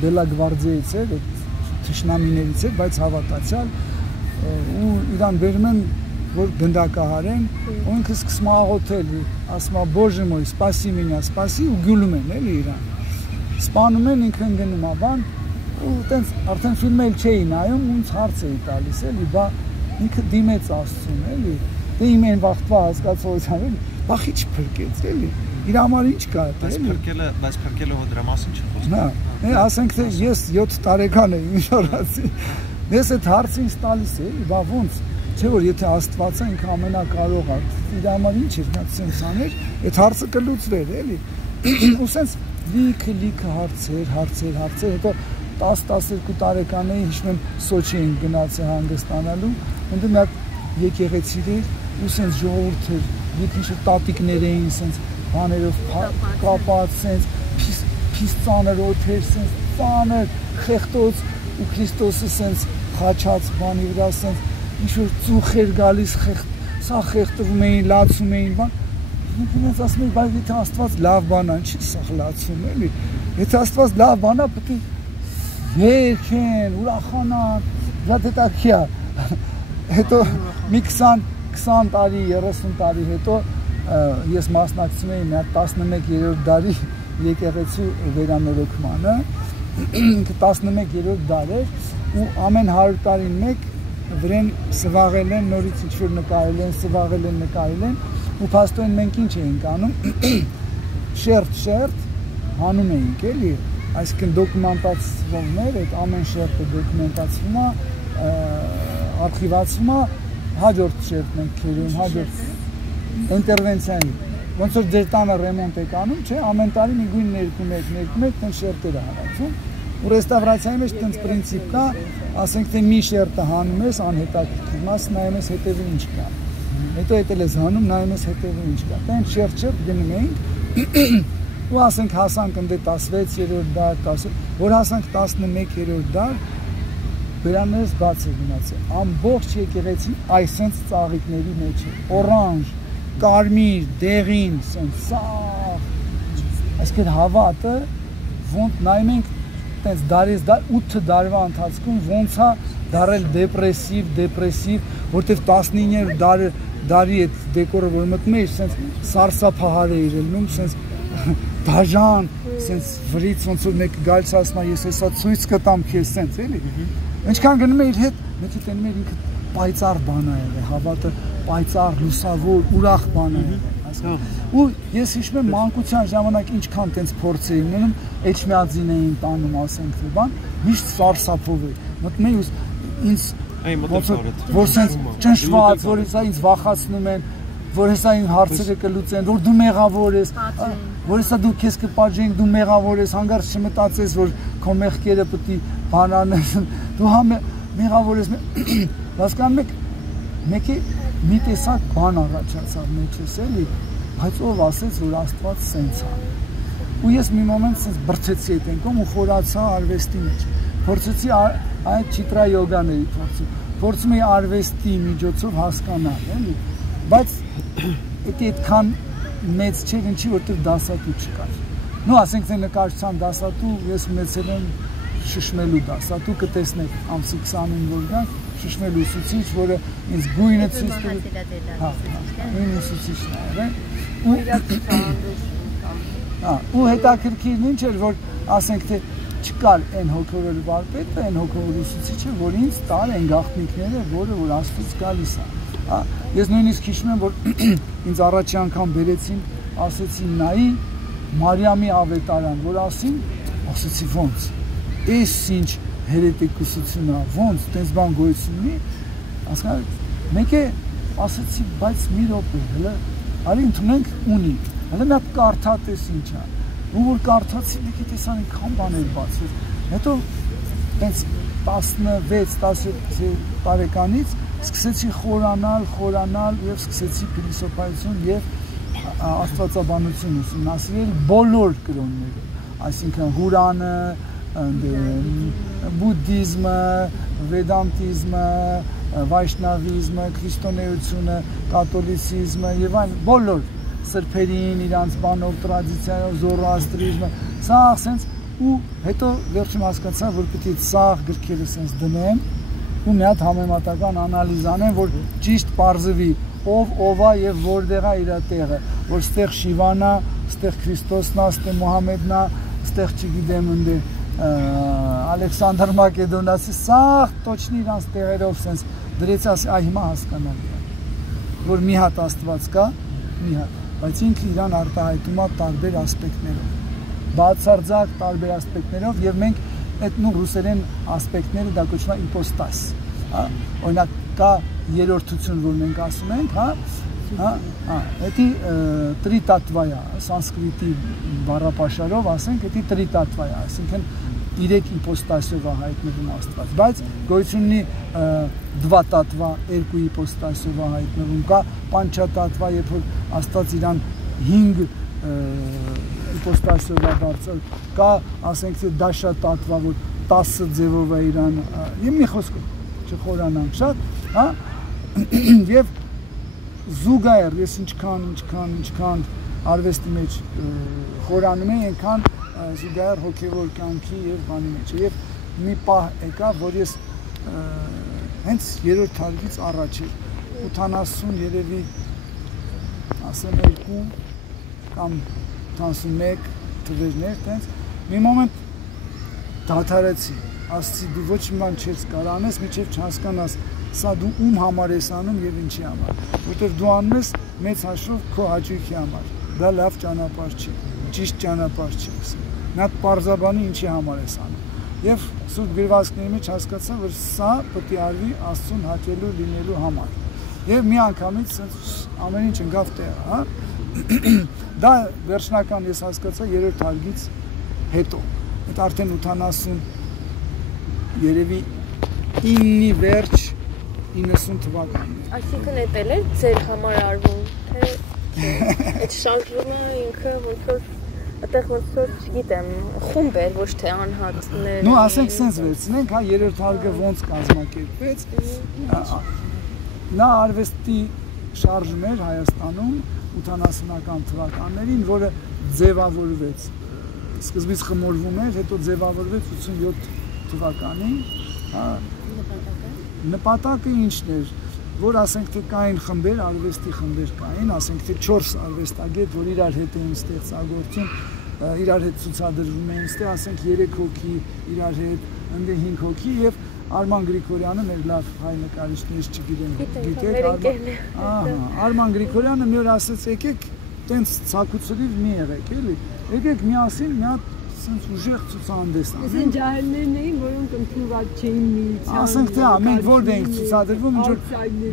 Բելագվարդիայից էր, թշնամիներից էր, բայց հավատացյալ ու իրան բերում են, որ գնդակահարեն, ու ինքը սկսում աղոթել, ասում է, Բոժե մոյ, սպասի մենյա, սպասի ու գյուլում են, էլի իրան։ Սպանում են, ինքը ընկնում է, բան, ու տենց արդեն ֆիլմը էլ չէի նայում, ոնց հարց էի տալիս, էլի, բա ինքը դիմեց Աստծուն, էլի։ Դե իմ այն վաղտվա հասկացողությամբ, էլի, բա քիչ փրկեց, էլի։ Իր համար ինչ կա, էլի։ Բայց փրկելը դրա մասին չխոսում։ Հա, ասենք թե ես 7 տարեկան եմ, ինչ օրացի։ Ես այդ հարցը ինձ տալիս է, էլի, բա ոնց, չէ որ եթե Աստվածը ինքը ամենակարող է, իր համար ինչ էր, նա սենց աներ, այդ հարցը կլուծվեր, էլի։ Ու սենց լիքը հարցեր, հետո 10-12 տարեկան էի, հիշում եմ Սոչի էինք գնացել հանգստանալու, ընդ մի հատ եկեղեցի էր, ու սենց ժողովուրդ էր, ինչ-որ տատիկներ էին սենց բաներով կապած, սենց փիս ծանր օդեր, սենց ծանր խեղտոց ու Քրիստոսը սենց խաչած բանի վրա սենց ինչ-որ ծուխ էր գալիս, սա խեղտվում էին, լացում էին, բան։ Ինքնից ասում էի, բայց եթե Աստված լավ բան է, չի սա լացում, էլի։ Եթե Աստված լավ բան է, պետք է երգեն, ուրախանան, շատ հետաքրքիր է։ Հետո մի 20 տարի, 30 տարի հետո ես մասնակցում էի մի հատ 11-րդ դարի եկեղեցու վերանորոգմանը, ինքը 11-րդ դար էր ու ամեն 100 տարին մեկ վրեն սվաղել են, նորից ինչ-որ նկարել են ու փաստորեն մենք ինչ էինք անում, շերտ հանում էինք, էլի, այսինքն դոկումենտացվում էր, այդ ամեն շերտը դոկումենտացվում է, արխիվացվում է, հաջորդ շերտն ենք քերում, հաջորդ ինտերվենցիային, ոնց որ ձեր տանը ռեմոնտ եք անում, չէ, ամեն տարի մի գույն ներկում եք, տեն շերտերը հարացում, ու ռեստավրացիայի մեջ տենց պրինցիպ կա, ասենք թե մի շերտը հանում ես, անհետաքրքիր մաս, նայում ես հետևը ինչ կա, հետո հետել ես հանում, նայում ես հետևը ինչ կա, տեն շերտ գնում էինք, ու ասենք հասանք ընդ 16-րդ դար, որ հասանք 11-րդ դար, բերաներս բաց է գնացել, ամբողջ եկեղեցին այսենց ծաղիկների մեջ է, օրանժ, կարմիր, դեղին, սենց սաղ, այսքան հավատը, ոնց նայում ենք տենց դարից դար, 8 դարվա ընթացքում ոնց է դարել դեպրեսիվ, որտև 19-րդ դարի այդ դեկորը, որ մտնում էր, սենց սարսափահար է իրելնում, սենց դաժան, սենց վրից ոնց որ մեկը գալիս ասում է, ես հեսա ցույց կտամ քեզ սենց, էլի։ Ինչքան գնում է իր հետ, մեկը տենում էր ինքը պայծառ բան է եղել, հավատը պայծառ, լուսավոր, ուրախ բան է եղել։ Ու ես հիշում եմ մանկության ժամանակ ինչքան տենց փորձ էի ունենում, Էջմիածին էին տանում, ասենք թե բան, միշտ սարսափով էի։ Մտնում էի ինձ որ սենց ճնշված, որ հեսա ինձ վախացնում են, որ հեսա ինձ հարցերը կլուծեն, որ դու մեղավոր ես, որ հեսա դու քեզ կպատժեն, դու մեղավոր ես, հանգարց չմտածես, որ քո մեղքերը պետք է բանանես, դու հա մեղավոր ես, հասկանում եք, մեկի մի տեսակ բան առաջացավ մեջս, էլի, բայց ով ասեց, որ Աստված սենց է։ Ու ես մի մոմենտ սենց բրցեցի այդ ենքում ու խորացա արվեստի մեջ, փորձեցի այդ չիտրա յոգան էի փորձում էի արվեստի միջոցով հասկանալ, էլի, բայց Դա այդքան մեծ չէր, ինչի որտեղ դասատու չկար։ Նո, ասենք թե նկարչության դասատու ես ունեցել եմ շշմելու դասատու կտեսնեք ամսի 29 որ գանք շշմելու ուսուցիչ, որը ինձ գույնը ցույց տվել։ Հա, այն ուսուցիչն է, ու հետաքրքիրն ինչ էր, որ ասենք թե չկար այն հոգևոր վարպետը, այն հոգևոր ուսուցիչը, որ ինձ տար այն գաղտնիքները, որ Աստծուց գալիս է։ Ես նույնիսկ հիշում եմ, որ ինձ առաջի անգամ բերեցին, ասեցին նայի Մարիամի ավետարան, որ ասեցի ոնց, այս ինչ հերետիկություն է, ոնց, տենց բան գոյություն ունի, հասկանալ, մեկ է ասեցի, բայց մի րոպե, հələ, արի ընդունենք ունի, հələ մի հատ կարդատես ինչ է, ու որ կարդացի, մեկ է տեսան ինքան բաներ բացվեց, հետո տենց 16-17 տարեկանից սկսեցի խորանալ և սկսեցի փիլիսոփայություն և աստվածաբանություն ուսումնասիրել բոլոր կրոնները, այսինքն Ղուրանը, բուդդիզմը, վեդանտիզմը, վայշնավիզմը, քրիստոնեությունը, կաթոլիցիզմը և այլն բոլոր սրբերին, իրանց բանով, տրադիցիայով, զորոաստրիզմը, սա ասենց ու հետո վերջում հասկացա, որ պետք է սաղ գրքերը սենց դնեմ ու մի հատ համեմատական անալիզ անեմ, որ ճիշտ պարզվի ով է և որտեղ է իր տեղը, որ ստեղ Շիվան է, ստեղ Քրիստոսն է, ստեղ Մուհամեդն է, ստեղ չգիտեմ ընդ Ալեքսանդր Մակեդոնացի, սաղ տոչնի իրանց տեղերով սենց դրեցի, ասի, այ հիմա հասկանալի է, որ մի հատ Աստված կա, մի հատ, բայց ինքը իրան արտահայտում է տարբեր ասպեկտներով, բացարձակ տարբեր ասպեկտներով և մենք այդ նույն ռուսերեն ասպեկտները դա կոչվում է իմպոստաս, օրինակ կա երրորդություն, որ մենք ասում ենք, դա տրիտատվա է, սանսկրիտի բառապաշարով ասենք, դա տրիտատվա է, այսինքն 3 իմպոստասով է հայտնվում Աստված, բայց գոյություն ունի դվատատվա, 2 իմպոստասով է հայտնվում, կա պանչատատվա, երբ որ Աստված իրան 5 իմպոստասով է դարձել, կա, ասենք թե դաշատատվա, որ 10 ձևով է իրան, և մի խոսքով չխորանանք շատ, և զուգահեռ, ես ինչքան արվեստի մեջ խորանում եմ, այնքան զուգահեռ հոգևոր կյանքի և բանի մեջ է, և մի պահ եկա, որ ես հենց երրորդ հարգից առաջ էր, 80 երևի, ասեմ 2 կամ 81 թվերներ, տենց, մի մոմենտ դադարեցի, ասեցի դու ոչ մի բան չես կարող անես, մինչև չհասկանաս, սա դու ում համար ես անում և ինչի համար, որտեղ դու անում ես մեծ հաշվով քո հաճույքի համար, դա լավ ճանապարհ չի, ճիշտ ճանապարհ չի, մի հատ պարզաբանի ինչի համար ես անում, և սուրբ գրվածքների մեջ հասկացա, որ սա պետք է արվի Աստծուն հաճելու լինելու համար, և մի անգամից ամեն ինչ ընկավ տեղը, դա վերջնական ես հասկացա երրորդ հարգից հետո, այդ արդեն 80 երևի 9-ի վերջ 90 թվականին։ Այսինքն էդ էլ ձեր համար արվում, թե այդ շարժումը ինքը ոնց որ այդտեղ ոնց որ չգիտեմ, խումբ էր, ոչ թե անհատներ։ Նու ասենք սենց վերցնենք, հա երրորդ հարգը ոնց կազմակերպվեց։ Նա արվեստի շարժում էր Հայաստանում 80-ական թվականներին, որը ձևավորվեց։ Սկզբից խմորվում էր, հետո ձևավորվեց 87 թվականին, նպատակը ինչն էր, որ ասենք թե կային խմբեր, արվեստի խմբեր կային, ասենք թե 4 արվեստագետ, որ իրար հետ էին ստեղծագործում, իրար հետ ցուցադրվում էին, ստեղ ասենք 3 հոգի իրար հետ, ընդ 5 հոգի եւ Արման Գրիգորյանը մեր լավ հայ նկարիչներից չգիտեմ, գիտեք, Արման Գրիգորյանը մի օր ասեց, եկեք տենց ցակուցրիվ մի եղեք, էլի, եկեք միասին մի հատ սենց ուժեղ ցուցահանդես անենք։ Այսինքն ջահելներն էին, որոնք ընդունված չէին միության։ Ասենք թե մենք որտեղ ենք ցուցադրվում, ինչ որ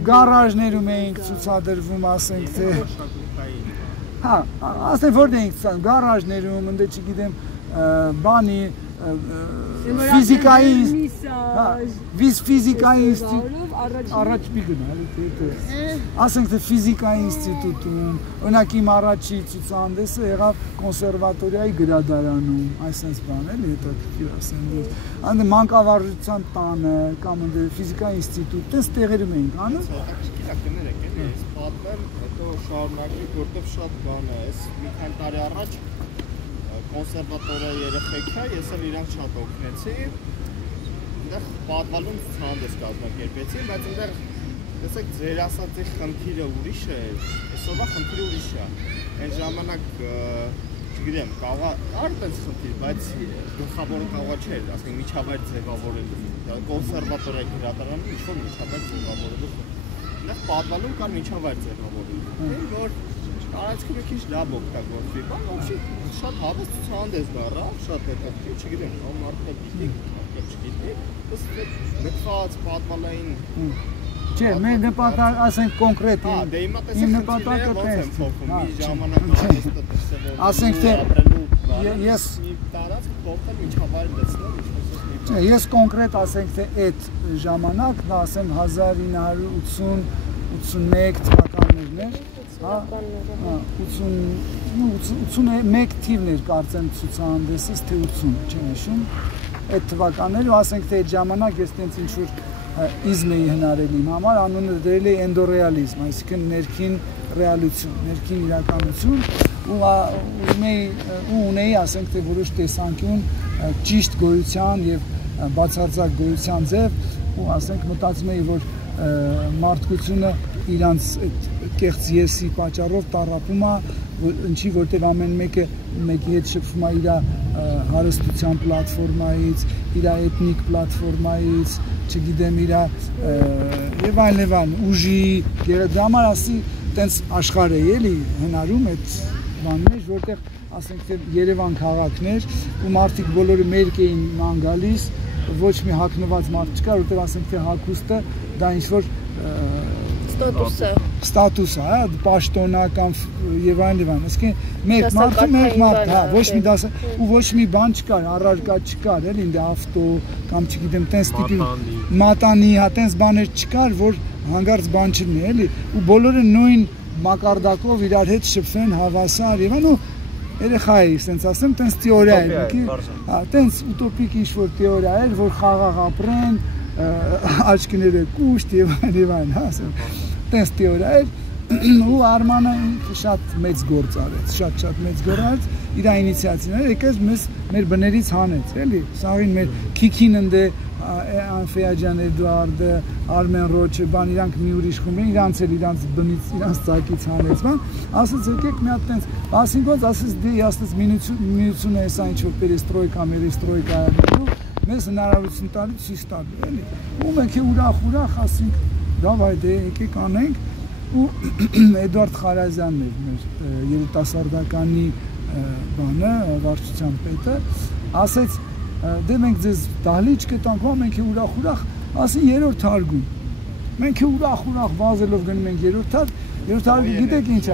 գարաժներում ենք ցուցադրվում, ասենք թե հա, ասենք որտեղ ենք ցուցադրվում, գարաժներում, ընդ չգիտեմ, բանի ֆիզիկայի ինստիտուտ առաջ մի գնա, ասենք թե ֆիզիկայի ինստիտուտում, օրինակ իմ առաջի ցուցահանդեսը եղավ կոնսերվատորիայի գրադարանում, այսպես բան էլի, հետաքրքիր ասենք, այնտեղ մանկավարժության տանը կամ ֆիզիկայի ինստիտուտ, տես տեղերում էինք անում։ ես պատմեմ, հետո շարունակի, որտեվ շատ բան է, ես մի քանի տարի առաջ կոնսերվատորիա երեխեք է, ես էլ իրանք շատ օգնեցի, այնտեղ պատմալուն ցուցահանդես կազմակերպեցին, բայց այնտեղ տեսեք ձեր ասածի խնդիրը ուրիշ է, այսօրվա խնդիրը ուրիշ է, այն ժամանակ չգիտեմ, կարող է այդպես խնդիր, բայց գլխավորը կարող չէ, ասենք միջավայր ձևավորելու, կոնսերվատորիա գրադարանում ինչ-որ միջավայր ձևավորելու, այնտեղ պատմալուն կար միջավայր ձևավորելու, որ տարածքը մի քիչ լավ օգտագործվի, բայց ոբշի շատ հավես ցուցահանդես դառավ, շատ հետաքրքիր, չգիտեմ, կամ մարդը գիտի, չգիտի, ըստ մտած պատմալային Չէ, մեր նպատակ, ասենք կոնկրետ դե հիմա տեսեք նպատակը ոնց եմ փոխում, մի ժամանակ արվեստը դրսևորել, ասենք թե ես տարածք փոխել միջավայր լցնել, Չէ, ես կոնկրետ ասենք թե այդ ժամանակն ասեմ 1980-81 թվականներն էր, հա, 81 թիվն էր կարծեմ ցուցահանդեսից, թե 80, չեմ հիշում, այդ թվականներ ու ասենք թե այդ ժամանակ ես տենց ինչ-որ իզմ էի հնարել իմ համար, անունը դրել էի էնդորեալիզմ, այսինքն ներքին ռեալություն, ներքին իրականություն ու ունեի ասենք թե որոշ տեսանկյուն ճիշտ գոյության եւ բացարձակ գոյության ձև ու ասենք մտածում էի, որ մարդկությունը իրանց այդ կեղծ եսի պատճառով տառապում է, ինչի որտեղ ամեն մեկը մեկի հետ շփվում է իր հարստության պլատֆորմայից, իր էթնիկ պլատֆորմայից, չգիտեմ իր եւ այլն, ուժի, դրա համար ասի տենց աշխարհ է էլի հնարում այդ բաններ, որտեղ ասենք թե Երևան քաղաքն էր ու մարդիկ բոլորը մերկ էին ման գալիս, ոչ մի հագնված մարդ չկար, որտեղ ասենք թե հագուստը դա ինչ որ ստատուս է, հա, պաշտոնական եւ այլն, այսինքն մեկ մարդ, հա, ոչ մի դասը ու ոչ մի բան չկար, առարկա չկար, էլի ինձ ավտո կամ չգիտեմ, տենց տիպի մատանի, հա, տենց բաներ չկար, որ հանգարց բան չլինի, էլի, ու բոլորը նույն մակարդակով իրար հետ շփվեն հավասար եւ ու երեխա էի, ասենց ասեմ, տենց թեորիա էր, հա, տենց ուտոպիկ ինչ-որ թեորիա էր, որ խաղաղ ապրեն, աչքները կուշտ եւ այլն, հա, ասեմ, տենց թեորիա էր ու Արմանը շատ մեծ գործ արեց, շատ մեծ գործ արեց, իր ինիցիատիվները եկեց մեր բներից հանեց, էլի, սաղին մեր Քիքին ընդե Անֆեաջան Էդուարդը, Արմեն Ռոչը, բան իրանք մի ուրիշ խումբ են, իրանց բնից, իրանց ծակից հանեց, բան, ասեց եկեք մի հատ տենց, ասին ոնց, ասեց դե ասեց միությունը էսա ինչ-որ պերեստրոյկա, մերեստրոյկա է, մեզ հնարավորություն տալի ցույց տալու, էլի, ու մենք ուրախ ասինք, դավայ դե եկեք անենք, ու Էդուարդ Խարազյանն էր մեր երիտասարդականի բանը, վարչության պետը, ասեց դե մենք ձեզ դահլիճ կտանք, մենք ուրախ, ասին երրորդ հարգում, մենք ուրախ վազելով գնում ենք երրորդ հարգում, գիտեք ինչ է,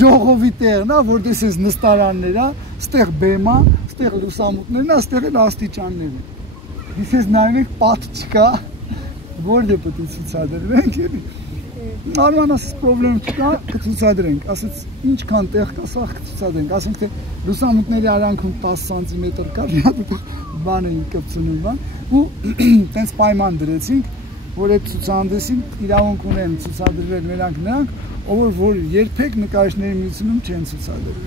ժողովի տեղն է, որ դեսես նստարաններ է, ստեղ բեմ է, ստեղ լուսամուտներն է, ստեղ էլ աստիճաններ են, դեսես նայում եք պատ չկա, որդ է պետք է ցուցադրվենք, էլի, Արման ասեց պրոբլեմ չկա, կցուցադրենք, ասեց ինչքան տեղ կա, սաղ կցուցադրենք, ասենք թե լուսամուտների արանքում 10 սանտիմետր կա, բան էին կպցնում բան, ու տենց պայման դրեցինք, որ այդ ցուցահանդեսին իրավունք ունեն ցուցադրվել նրանք, որ երբեք նկարիչների միությունում չեն ցուցադրվել։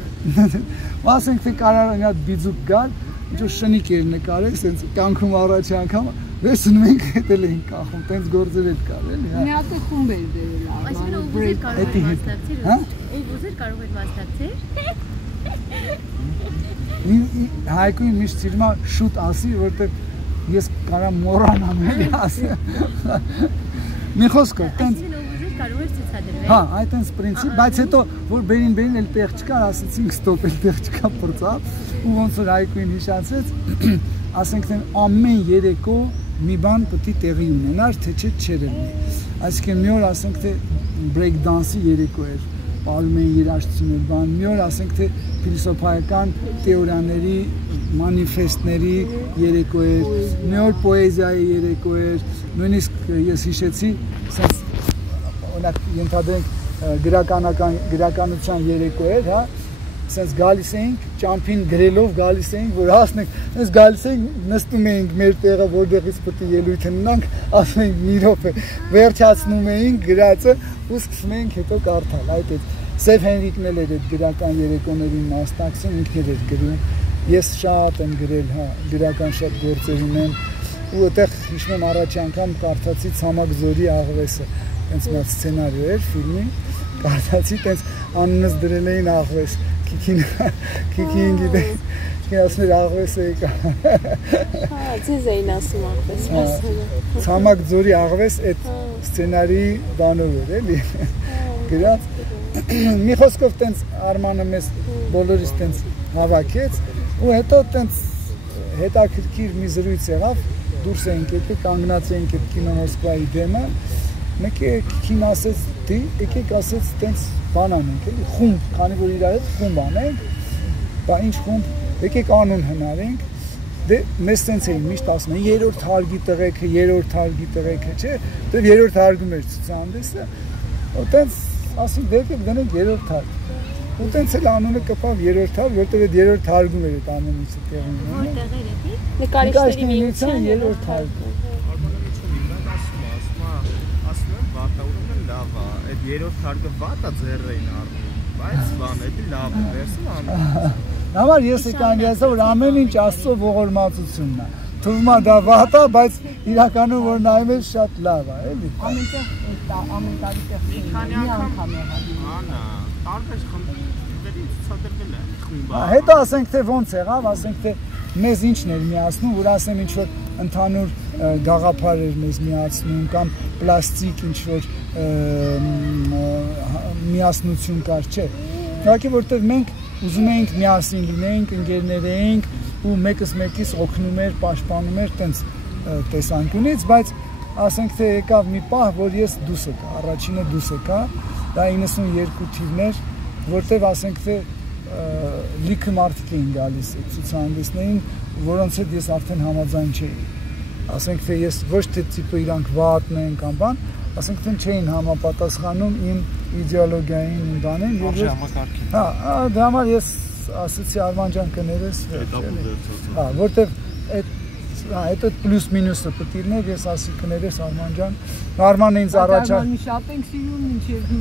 Ասենք թե կարար մի հատ բիձուկ գալ, ինչ-որ շնիկ էր նկարել, սենց կյանքում առաջի անգամ Վերցնում ենք հետել ենք կախում, տենց գործեր էլ կար, էլի, հա։ Մի հատ խումբ էր դերել, այսինքն ուզեր կարող էր մասնակցել, հա։ Ուզեր կարող էր մասնակցել։ Հայկույն միշտ սիրում է շուտ ասի, որտեղ ես կարամ մոռանամ, էլի, ասել։ Մի խոսքով, տենց կարող էր ցուցադրվել։ Հա, այդ այնց պրինցիպ, բայց հետո որ բերին էլ տեղ չկար, ասեցինք ստոպ, էլ տեղ չկա պրծավ, ու ոնց որ Հայկույն հիշացեց, ասենք թե ամեն երեկո մի բան պետք է տեղի ունենար, թե չէր լինի։ Այսինքն մի օր ասենք թե break dance-ի երեկո էր, պարում էին երաժշտություններ, բան, մի օր ասենք թե փիլիսոփայական թեորիաների, մանիֆեստների երեկո էր, մի օր պոեզիայի երեկո էր, նույնիսկ ես հիշեցի, ասենց օրինակ ենթադրենք գրականության երեկո էր, հա, sense գալիս էինք ճամփին գրելով գալիս էինք որ հասնենք sense գալիս էինք նստում էինք մեր տեղը որտեղից պետք է ելույթ ունենանք ասում էինք մի րոպե վերջացնում էինք գրածը ու սկսում էինք հետո կարդալ այդ Սև Հենրիկն էլ էր այդ գրական երեկոներին մասնակցում ինքն էր գրում ես շատ եմ գրել հա գրական շատ գործեր ունեմ ու այդտեղ հիշում եմ առաջի անգամ կարդացի Ցամաք Զորի աղվեսը հենց մի սցենարի էր ֆիլմի կարդացի տենց անունս դրել էին աղվես քիքին գիտեք ասում էր աղվեսը եկա հա ձեզ էին ասում աղվես Ցամաք Զորի աղվես այդ սցենարի բանով էր էլի գրած մի խոսքով տենց Արմանը մեզ բոլորիս տենց հավաքեց ու հետո տենց հետաքրքիր մի զրույց եղավ դուրս էինք եկել կանգնած էինք այդ կինո Մոսկվայի դեմը մեկը քին ասեց դի եկեք ասեց տենց բան անենք էլի խումբ քանի որ իրար հետ խումբ անենք բա ինչ խումբ եկեք անուն հնարենք դե մեզ տենց էին միշտ ասում են երրորդ հարգի տղեկը երրորդ հարգի տղեկը չէ դե երրորդ հարգում էր ցուցահանդեսը ու տենց ասում դեպի գնանք երրորդ հարկ ու տենց էլ անունը կպավ երրորդ հարկ որտեղ այդ երրորդ հարգում էր այդ անունիցը տեղում Որտեղ էր էդի նկարիչների միության երրորդ հարկ ասում եմ վատաուրը լավ է այդ երրորդ հարգը վատա ձեռ էին առնում բայց բան էդի լավ է վերսում անում համար ես եկանյացա որ ամեն ինչ Աստծո ողորմածությունն է թվում է դա վատ է բայց իրականում որ նայում ես շատ լավ է էլի ամեն տարի տեղ մի անգամ եղավ անա տարբեր խմբերի ցուցադրվել է խումբը հետո ասենք թե ոնց եղավ ասենք թե մեզ ինչն էր միացնում որ ասեմ ինչ որ ընդհանուր գաղափար էր մեզ միացնում կամ պլաստիկ ինչ որ միասնություն կար չէ ուղղակի որտեղ մենք ուզում էինք միասին լինեինք ընկերներ էինք ու մեկս մեկից օգնում էր պաշտպանում էր տենց տեսանկյունից բայց ասենք թե եկավ մի պահ որ ես դուս եկա առաջինը դուս եկա դա 92 թիվներ որտեղ ասենք թե լիքը մարդիկ էին գալիս ցուցահանդեսներին որոնց հետ ես արդեն համաձայն չէի ասենք թե ես ոչ թե տիպը իրանք վատն են կամ բան ասենք թե չէին համապատասխանում իմ իդեոլոգիային իմ բանին եւ հա դա համար ես ասացի Արման ջան կներես հա որտեղ այդ պլյուս մինուսը պետք է լիներ ես ասի կներես Արման ջան Արմանը ինձ առաջա շատ ենք սիրում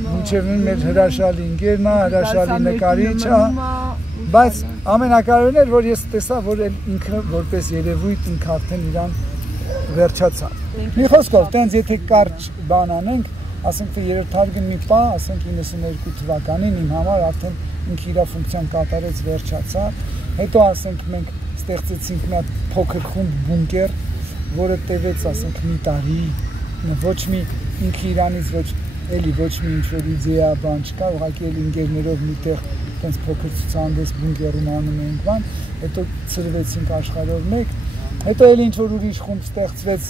մինչև մեր հրաշալի ընկերն է հրաշալի նկարիչ է բայց ամենակարևորն էր որ ես տեսա որ ինքը որպես երևույթ ինքը արդեն իրան վերջացավ մի խոսքով տենց եթե կարճ բան անենք ասենք թե երրորդ հարգը մի պահ ասենք 92 թվականին իմ համար արդեն ինքը իր ֆունկցիան կատարեց վերջացավ հետո ասենք մենք ստեղծեցինք մի հատ փոքր խումբ բունկեր որը տևեց ասենք մի տարի ոչ մի ինքը իրանից ոչ էլի ոչ մի ինչ որ իդեա բան չկա ուղղակի էլ ընկերներով միտեղ տենց փոքր ցուցահանդես բունկերում անում էինք բան հետո ծրվեցինք աշխարհով մեկ հետո էլ ինչ որ ուրիշ խումբ ստեղծվեց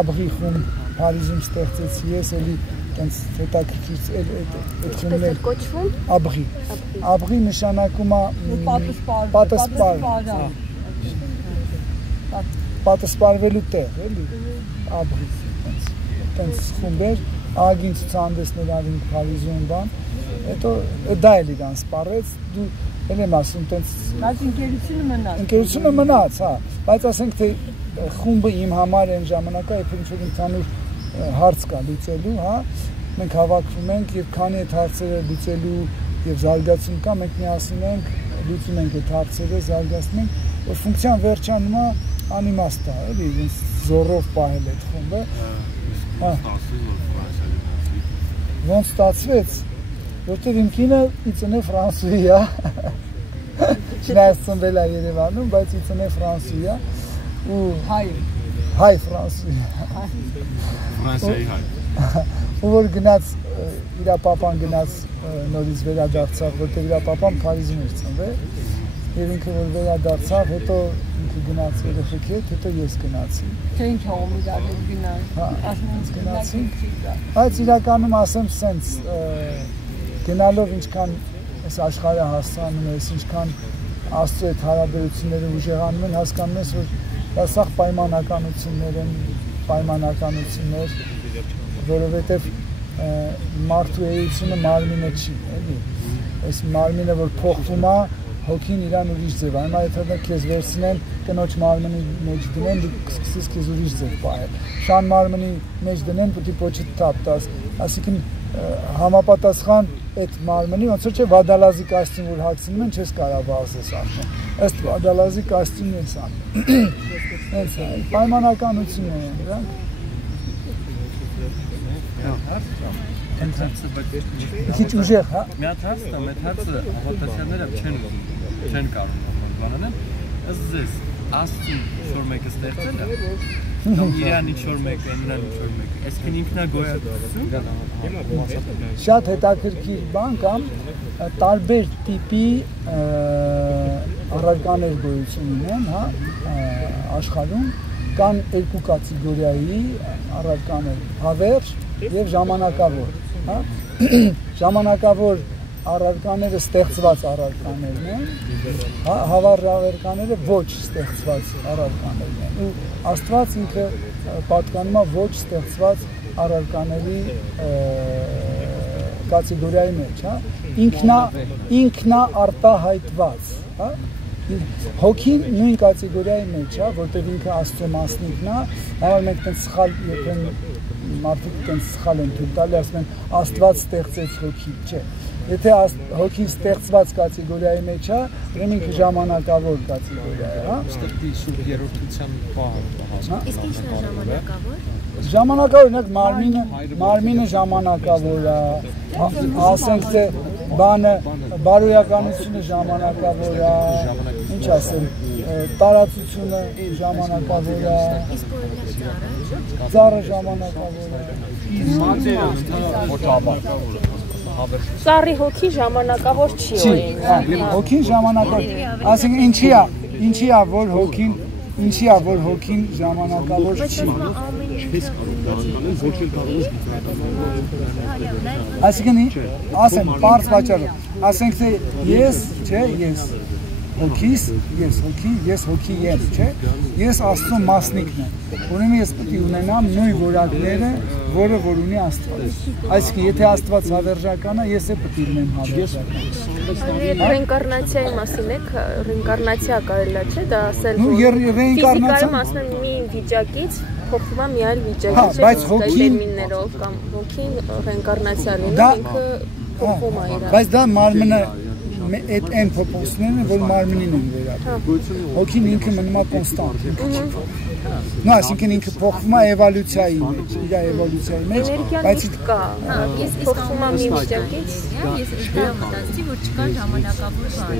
աբղի խումբ Փարիզում ստեղծեցի ես էլի տենց հետաքրքիր այդ խումբն էր կոչվում աբղի նշանակում է պատասպարվելու տեղ էլի աբղի տենց խումբ էր ագին ցուցահանդեսներ արինք Փարիզում բան հետո դա էլ իրան սպառեց դու էլ եմ ասում տենց բայց ընկերությունը մնաց հա բայց ասենք թե խումբը իմ համար այն ժամանակա երբ ինչ որ ընդհանուր հարց կա լուծելու հա մենք հավաքվում ենք եւ քանի այդ հարցերը լուծելու եւ զարգացում կա մենք միասին ենք լուծում ենք այդ հարցերը զարգացնում ենք որ ֆունկցիան վերջանում է անիմաստ է էլի ինձ զորով պահել այդ խումբը հա ոնց ստացվեց որտեղ իմ կինը իցնե ֆրանսուհի է չնայած ծնվել է Երևանում բայց իցնե ֆրանսուհի է ու հայ ֆրանսուհի Ֆրանսիայի հայ ու որ գնաց իր papan գնաց նորից վերադարձավ որտեղ իր papan Փարիզում էր ծնվել եւ ինքը որ վերադարձավ հետո ինքը գնաց երեխեք հետ հետո ես գնացի թե ինչ հողում իրար գնանք ասենք գնացինք բայց իրականում ասեմ սենց գնալով ինչքան այս աշխարհը հասցանում ես ինչքան Աստծո հետ հարաբերությունները ուժեղանում են հասկանում ես որ դա սա պայմանականություններ են պայմանականություններ որովհետև մարդու էությունը մարմինը չի էլի այս մարմինը որ փոխվում է, հոգին իրան ուրիշ ձև, այմա եթե քեզ վերցնեն կնոջ մարմնի մեջ դնեն, դու կսկսես քեզ ուրիշ ձև պահել։ Շան մարմնի մեջ դնեն, պետք է փոչը թափ տաս, այսինքն համապատասխան այդ մարմնի ոնց որ չէ վադալազի կոստյում որ հագցնում են, չես կարող վազես արդեն։ Ըստ վադալազի կոստյումն էս ան։ Հենց պայմանականություն է դրանք։ Քիչ ուժեղ, հա։ Մի հատ հարցը, մեծ հարցը հավատացյալները չեն կարող բանանել։ Ըստ ձեզ, Աստծուն ինչ-որ մեկը ստեղծել է, կամ իրան ինչ-որ մեկը, նրան ինչ-որ մեկը, այսինքն ինքնագոյացություն։ Շատ հետաքրքիր բան կամ տարբեր տիպի առարկաներ գոյություն ունեն, հա, աշխարհում կան երկու կատեգորիայի առարկաներ՝ հավերժ եւ ժամանակավոր, հա։ Ժամանակավոր առարկաները ստեղծված առարկաներն են, հա, հավերժ առարկաները ոչ ստեղծված առարկաներն են։ Ու Աստված ինքը պատկանում է ոչ ստեղծված առարկաների կատեգորիայի մեջ, հա։ Ինքնա արտահայտված, հա։ Հոգին նույն կատեգորիայի մեջ է, որտեղ ինքը Աստծո մասնիկն է, համար մենք տենց սխալ երբեմն մարդիկ տենց սխալ են թույլ տալի, ասում են Աստված ստեղծեց հոգի, չէ։ Եթե հոգին ստեղծված կատեգորիայի մեջ է, ուրեմն ինքը ժամանակավոր կատեգորիա է, հա։ Ստեղծի շուրջ երրորդության պահը հասնում։ Իսկ ի՞նչն է ժամանակավոր։ Ժամանակավոր օրինակ մարմինը ժամանակավոր է, ասենք թե բանը բարոյականությունը ժամանակավոր է, ինչ ասեմ, տարածությունը ժամանակավոր է, ծառը ժամանակավոր է։ Ծառի հոգի ժամանակավոր չի օրինակ։ Հոգին ժամանակավոր, ասենք ինչի է որ հոգին ժամանակավոր չի։ Այսինքն ասեմ, պարզ վաճառը, ասենք թե ես հոգի եմ, չէ, ես Աստծո մասնիկն եմ, ուրեմն ես պետք է ունենամ նույն որակները, որը որ ունի Աստված, այսինքն եթե Աստված հավերժական է, ես է պետք է ունեմ հավերժական։ Ռեինկարնացիայի մասին եք, ռեինկարնացիա կարելի է, չէ, դա ասել, որ ֆիզիկայում ասում են մի վիճակից փոխվում է մի այլ վիճակի, չէ, տերմիններով կամ հոգին ռեինկարնացիա լինում, ինքը փոխվում է իրար։ Բայց դա մարմինը այդ այն փոփոխություններն են, որ մարմնին են վերաբերում։ Հոգին ինքը մնում է կոնստանտ, ինքը չի փոխվում։ Նո, այսինքն ինքը փոխվում է էվոլյուցիայի մեջ, իր էվոլյուցիայի մեջ, բայց կա, ես փոխվում եմ մի վիճակից, ես դա մտածեցի, որ չկա ժամանակավոր բան,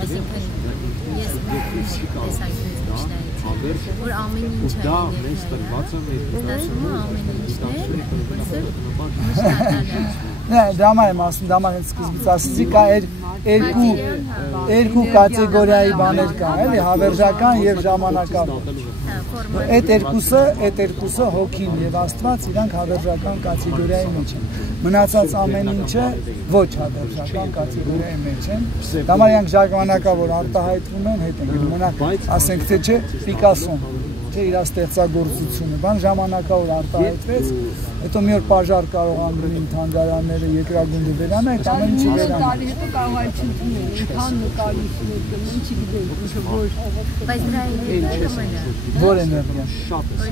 այսինքն ես տեսանկյունից միշտ որ ամեն ինչ է ամեն ինչն է, դամա եմ ասում, դամա հենց սկզբից ասեցի, կա երկու կատեգորիայի բաներ կա, էլի, հավերժական եւ ժամանակավոր։ Այդ երկուսը հոգին եւ Աստված իրանք հավերժական կատեգորիայի մեջ են։ Մնացած ամեն ինչը ոչ հավերժական կատեգորիայի մեջ են։ Դամա իրանք ժամանակավոր արտահայտվում են, հետ են գնում, մնաք, ասենք թե չէ, Պիկասոն, չէ, իր ստեղծագործությունը, բան ժամանակավոր արտահայտվեց, հետո մի օր պաժար կարող անգնին թանգարանները, երկրագունդը վերանա, այդ ամեն ինչի վերանա։ Տարի հետո կարող է չընդունել, ինքան նկարիչներ կմեն, ինչի գիտեք, ինչ որ։ Բայց դրա էներգիան կմնա։ Որ էներգիան։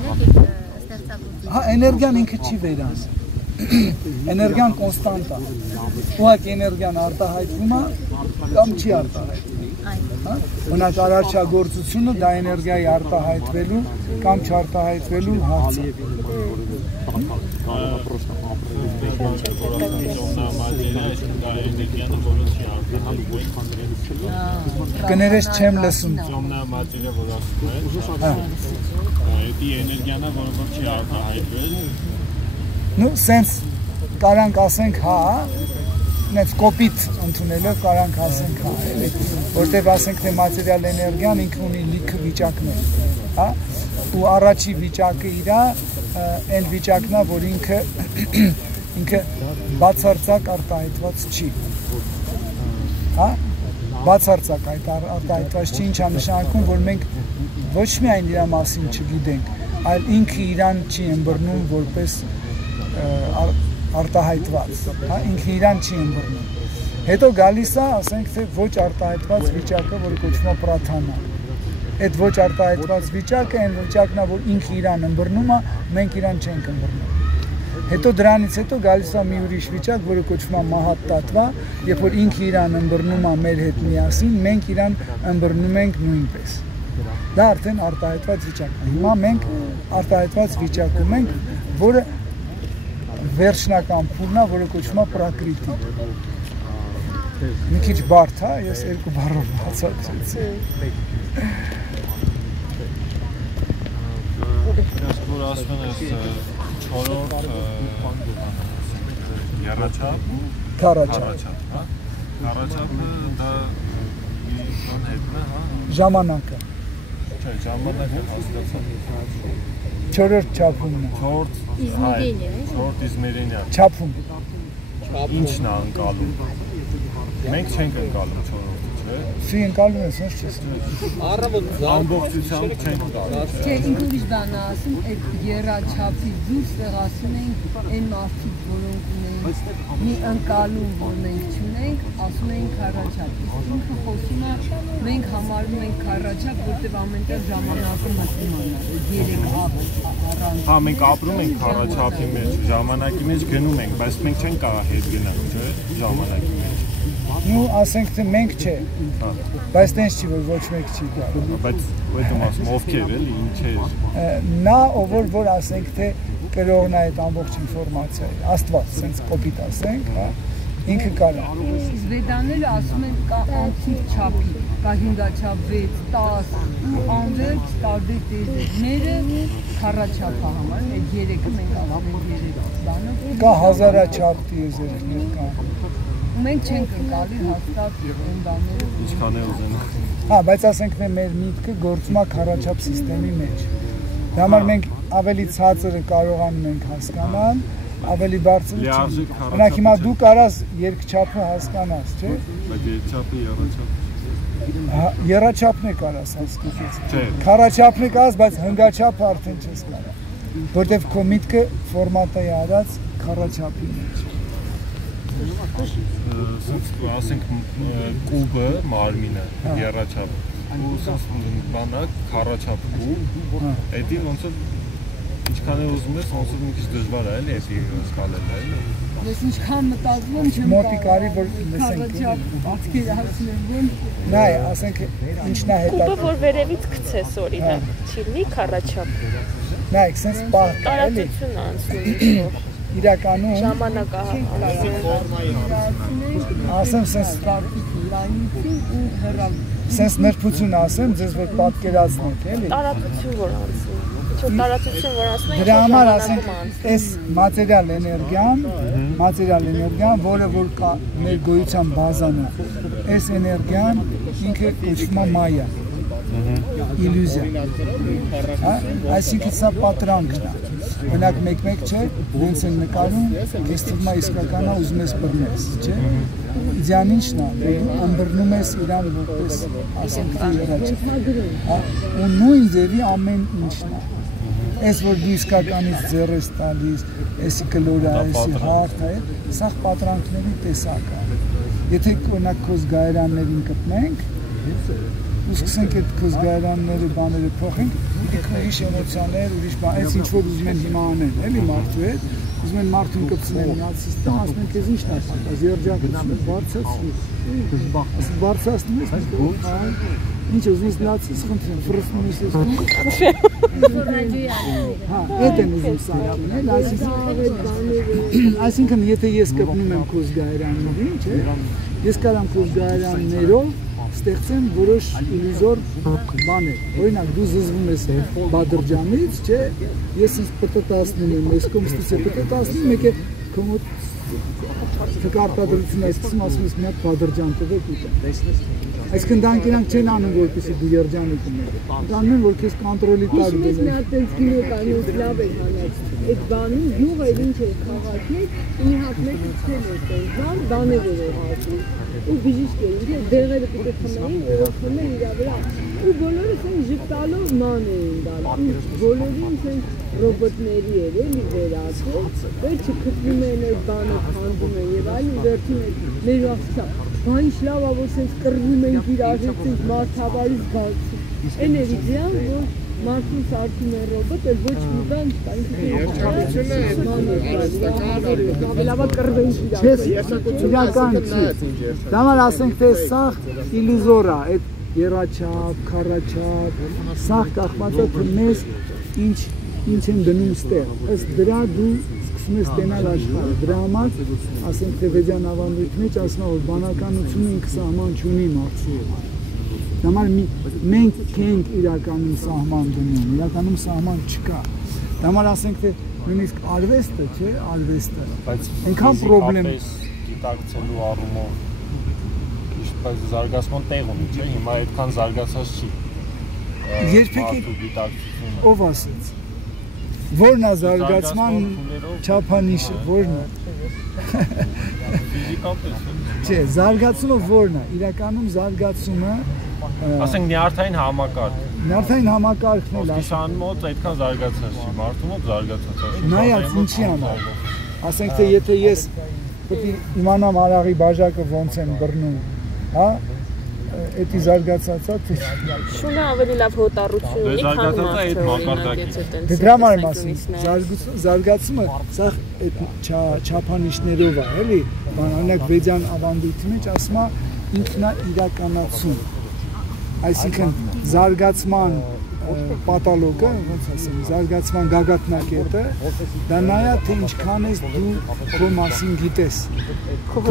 Օրինակ ստեղծագործությունը։ Հա, էներգիան ինքը չի վերանա։ Էներգիան կոնստանտ է։ Ուղղակի էներգիան արտահայտվում է կամ չի արտահայտվում։ Օրինակ արարչագործությունը դա էներգիայի արտահայտվելու կամ չարտահայտվելու հարց է։ Կներես չեմ լսում։ Զոմնա մատերը որ ասում է, դա էներգիան է, որը չի արտահայտվել։ Ну, սենց կարանք ասենք հա, նենց կոպիտ ընդունելով կարանք ասենք հա, էլի, որտեղ ասենք թե մատերիալ էներգիան ինքը ունի լիքը վիճակներ, հա, ու առաջի վիճակը իրա այն վիճակն է, որ ինքը բացարձակ արտահայտված չի, հա, բացարձակ արտահայտված չի, ինչ է նշանակում, որ մենք ոչ միայն իրա մասին չգիտենք, այլ ինքը իրան չի ըմբռնում որպես արտահայտված, հա, ինքը իրան չի ըմբռնում, Հետո գալիս է, ասենք թե ոչ արտահայտված վիճակը, որը կոչվում է պրաթանա։ Այդ ոչ արտահայտված վիճակը այն վիճակն է, որ ինքը իրան ըմբռնում է, մենք իրան չենք ըմբռնում։ Հետո դրանից հետո գալիս է մի ուրիշ վիճակ, որը կոչվում է մահատտատվա, երբ որ ինքը իրան ըմբռնում է մեր հետ միասին, մենք իրան ըմբռնում ենք նույնպես։ Դա արդեն արտահայտված վիճակն է։ Հիմա մենք արտահայտված վիճակում ենք, որը վերջնական փուլն է, որը կոչվում է պրակրիտի։ Մի քիչ բարդ է, ես երկու բառով բացատրեցի։ Որ ասում են չորրորդ եռաչափ, Քառաչափ, հա։ Քառաչափը դա մի բան հետն է, հա։ Ժամանակը։ Չէ, ժամանակը հասկացա։ Չորրորդ չափումն է։ Չորրորդ իզմերենիա։ Չափում։ Ինչն է ընկալում։ Մենք չենք ընկալում չորրորդը, չէ։ Չի ընկալում ես, ոնց չես։ Ամբողջությամբ չենք ընկալում։ Չէ, ինքը ուրիշ բան է ասում, այդ եռաչափի դուրս ասում են այն մարդիկ, որոնք ունեն մի ընկալում, որ մենք չունենք, ասում են քառաչափ։ Ինքը խոսում է, մենք համարում ենք քառաչափ, որտեղ ամենտեղ ժամանակը մտնում է, երեք առանց։ Հա, մենք ապրում ենք քառաչափի մեջ, ժամանակի մեջ գնում ենք, բայց մենք չենք կարող հետ գնալ, չէ, ժամանակի մեջ։ Ну, ասենք թե մենք չէ, բայց տենց չի, որ ոչ մեկ չի գալու։ Բայց ո՞ւմ ասում, ովքեր էլի, ինչ է։ Նա, որ ասենք թե կրողն է այդ ամբողջ ինֆորմացիայի, Աստված, sense կոպիտ ասենք, հա, ինքը կարա։ Իսկ վեդաները ասում են կա անթիվ չափի, կա հինգաչափ 6, 10 ու անվերջ տարբեր տեզերները քառաչափ համար, այդ երեքը մենք ասում ենք 3 բանը։ Կա հազարաչափ տեզերներ կան։ Մենք չենք ընկալի հաստատ այն բաները։ Ինչքան է ուզեն։ Հա, բայց ասենք թե մեր միտքը գործում է քառաչափ համակարգի մեջ։ Դա համար մենք ավելի ցածրը կարողանում ենք հասկանալ, ավելի բարձրը չի։ Օրինակ հիմա դու կարաս երկչափը հասկանաս, չէ՞։ Բայց երկչափը եռաչափ։ Եռաչափն է կարաս հասկանաս։ Չէ։ Քառաչափն է կարաս, բայց հնգաչափը արդեն չես կարա։ Որտեվ քո միտքը ֆորմատը է արած քառաչափի մեջ։ Ասենք կուբը մարմինը եռաչափ ու ասենք բանակ քառաչափ կուբ էդի ոնց որ ինչքան է ուզում ես ոնց որ մի քիչ դժվար է էլի էդի սկալելը էլի ես ինչքան մտածում եմ չեմ մոտիկարի որ քառաչափ պատկեր ասում եմ նայ ասենք ինչն է հետա կուբը որ վերևից գցես օրինակ չի մի քառաչափ նայ sense պահ տարածություն անցնում իրականում ժամանակը ասեմ sense նրբություն ասեմ ձեզ որ պատկերացնեք էլի տարածություն որ անցնում Ինչ տարածություն որ ասում դրա համար ասենք այս մատերիալ էներգիան որը որ կա մեր գոյության բազանը այս էներգիան ինքը կոչվում է մայա իլյուզիա այսինքն սա պատրանքն է Օրինակ մեկ-մեկ չէ, դենց են նկարում, ես թվում է իսկական է ուզում ես բռնես, չէ։ Իդեան ինչն է, որ դու ըմբռնում ես իրան որպես ասենք թե եռաչափ։ Ու նույն ձևի ամեն ինչն է։ Այս որ դու իսկականից ձեռ ես տալիս, էսի կլորա, էսի հարթ է, սա պատրանքների տեսակ է։ Եթե օրինակ քո զգայարաններին կպնենք, ու սկսենք այդ քո զգայարանները բաները փոխենք, դիք ուրիշ էմոցիաներ, ուրիշ բան, այս ինչ որ ուզում են հիմա անեն, էլի մարդու հետ, ուզում են մարդուն կպցնեն միացիստը, ասում են քեզ ինչն է սա, երջանկությունը բարձրացնում ես, ինչ ուզում ես միացիս, խնդրեմ, ֆրուսնում ես հա, այդ են ուզում սարքին, այսինքն եթե ես կպնում եմ քո զգայարաններին, չէ, ես կարամ քո զգայարաններով ստեղծեմ որոշ իլյուզոր բաներ։ Օրինակ դու զզվում ես Բադրջանից, չէ, ես ինձ պտտացնում եմ, ես կոմստից է պտտացնում, մեկ է քո մոտ թկարտադրություն է սկսում, ասում ես մի հատ Բադրջան տվեք ուտեմ։ Այսինքն դրանք իրանք չեն անում որպեսզի դու երջանիկ ունես։ Անում են որ քեզ կոնտրոլի տակ դες մի հատ տենց կինո կանոց լավ է հանած։ Այդ բանում յուղը ինչ է քաղաքի, մի հատ մեկը չեն է տենց, բաներ էր ասում։ Ու բիժիշկ է, ինքը դեղերը պետք է խմեին, ու խմեն իր վրա։ Ու բոլորը ցեն ժպտալով ման էին դալու։ Բոլորին ցեն ռոբոտների էր էլի վերածել։ Վերջը քթվում են այդ բանը քանդում են եւ այլն վերջին մեր ասա բան շլավա որ ցենց կռվում են իրար հետ ցենց մարդավարի զգացում։ Այն էր իդեան որ մարդուն սարքում է ռոբոտ, էլ ոչ մի բան չկա, ինքը լավա կռվեն իրար։ Իրական չի։ Դամար ասենք թե սաղ իլյուզոր է, այդ երաչափ, քառաչափ, սաղ կախված է թե մեզ ինչ են դնում ստեղ։ Ըստ դրա դու սկսում ես ստենալ աշխարհը։ Դրա համար ասենք թե վեդյան ավանդույթի մեջ ասում որ բանականությունը ինքը սահման չունի մարդու հետ։ Դա համար մենք չենք իրականում սահման դնում, իրականում սահման չկա։ Դա համար ասենք թե նույնիսկ արվեստը, չէ, արվեստը։ Բայց այնքան խնդրեմ դիտակցելու առումով բայց զարգացման տեղ ունի, չէ՞, հիմա այդքան զարգացած չի։ Երբեք ով ասեց։ Որն է զարգացման չափանիշը, որն է։ Չէ, զարգացումը որն է։ Իրականում զարգացումը ասենք նյարդային համակարգ։ Նյարդային համակարգն էլ Ուսուցչության մոտ այդքան զարգացած չի, մարդու մոտ զարգացած է։ Նայած ինչի համար։ Ասենք թե եթե ես պետք է իմանամ արաղի բաժակը ոնց են բռնում, հա, էդի զարգացած է։ Շունը ավելի լավ հոտառություն ունի, քան մարդը։ Դրա համար եմ ասում, զարգացումը սա այդ չափանիշներով է, էլի, օրինակ վեդյան ավանդույթի մեջ ասում է ինքնաիրականացում։ Այսինքն զարգացման պատալոգը, ոնց ասեմ, զարգացման գագաթնակետը, դա նայա թե ինչքան ես դու քո մասին գիտես։ Քո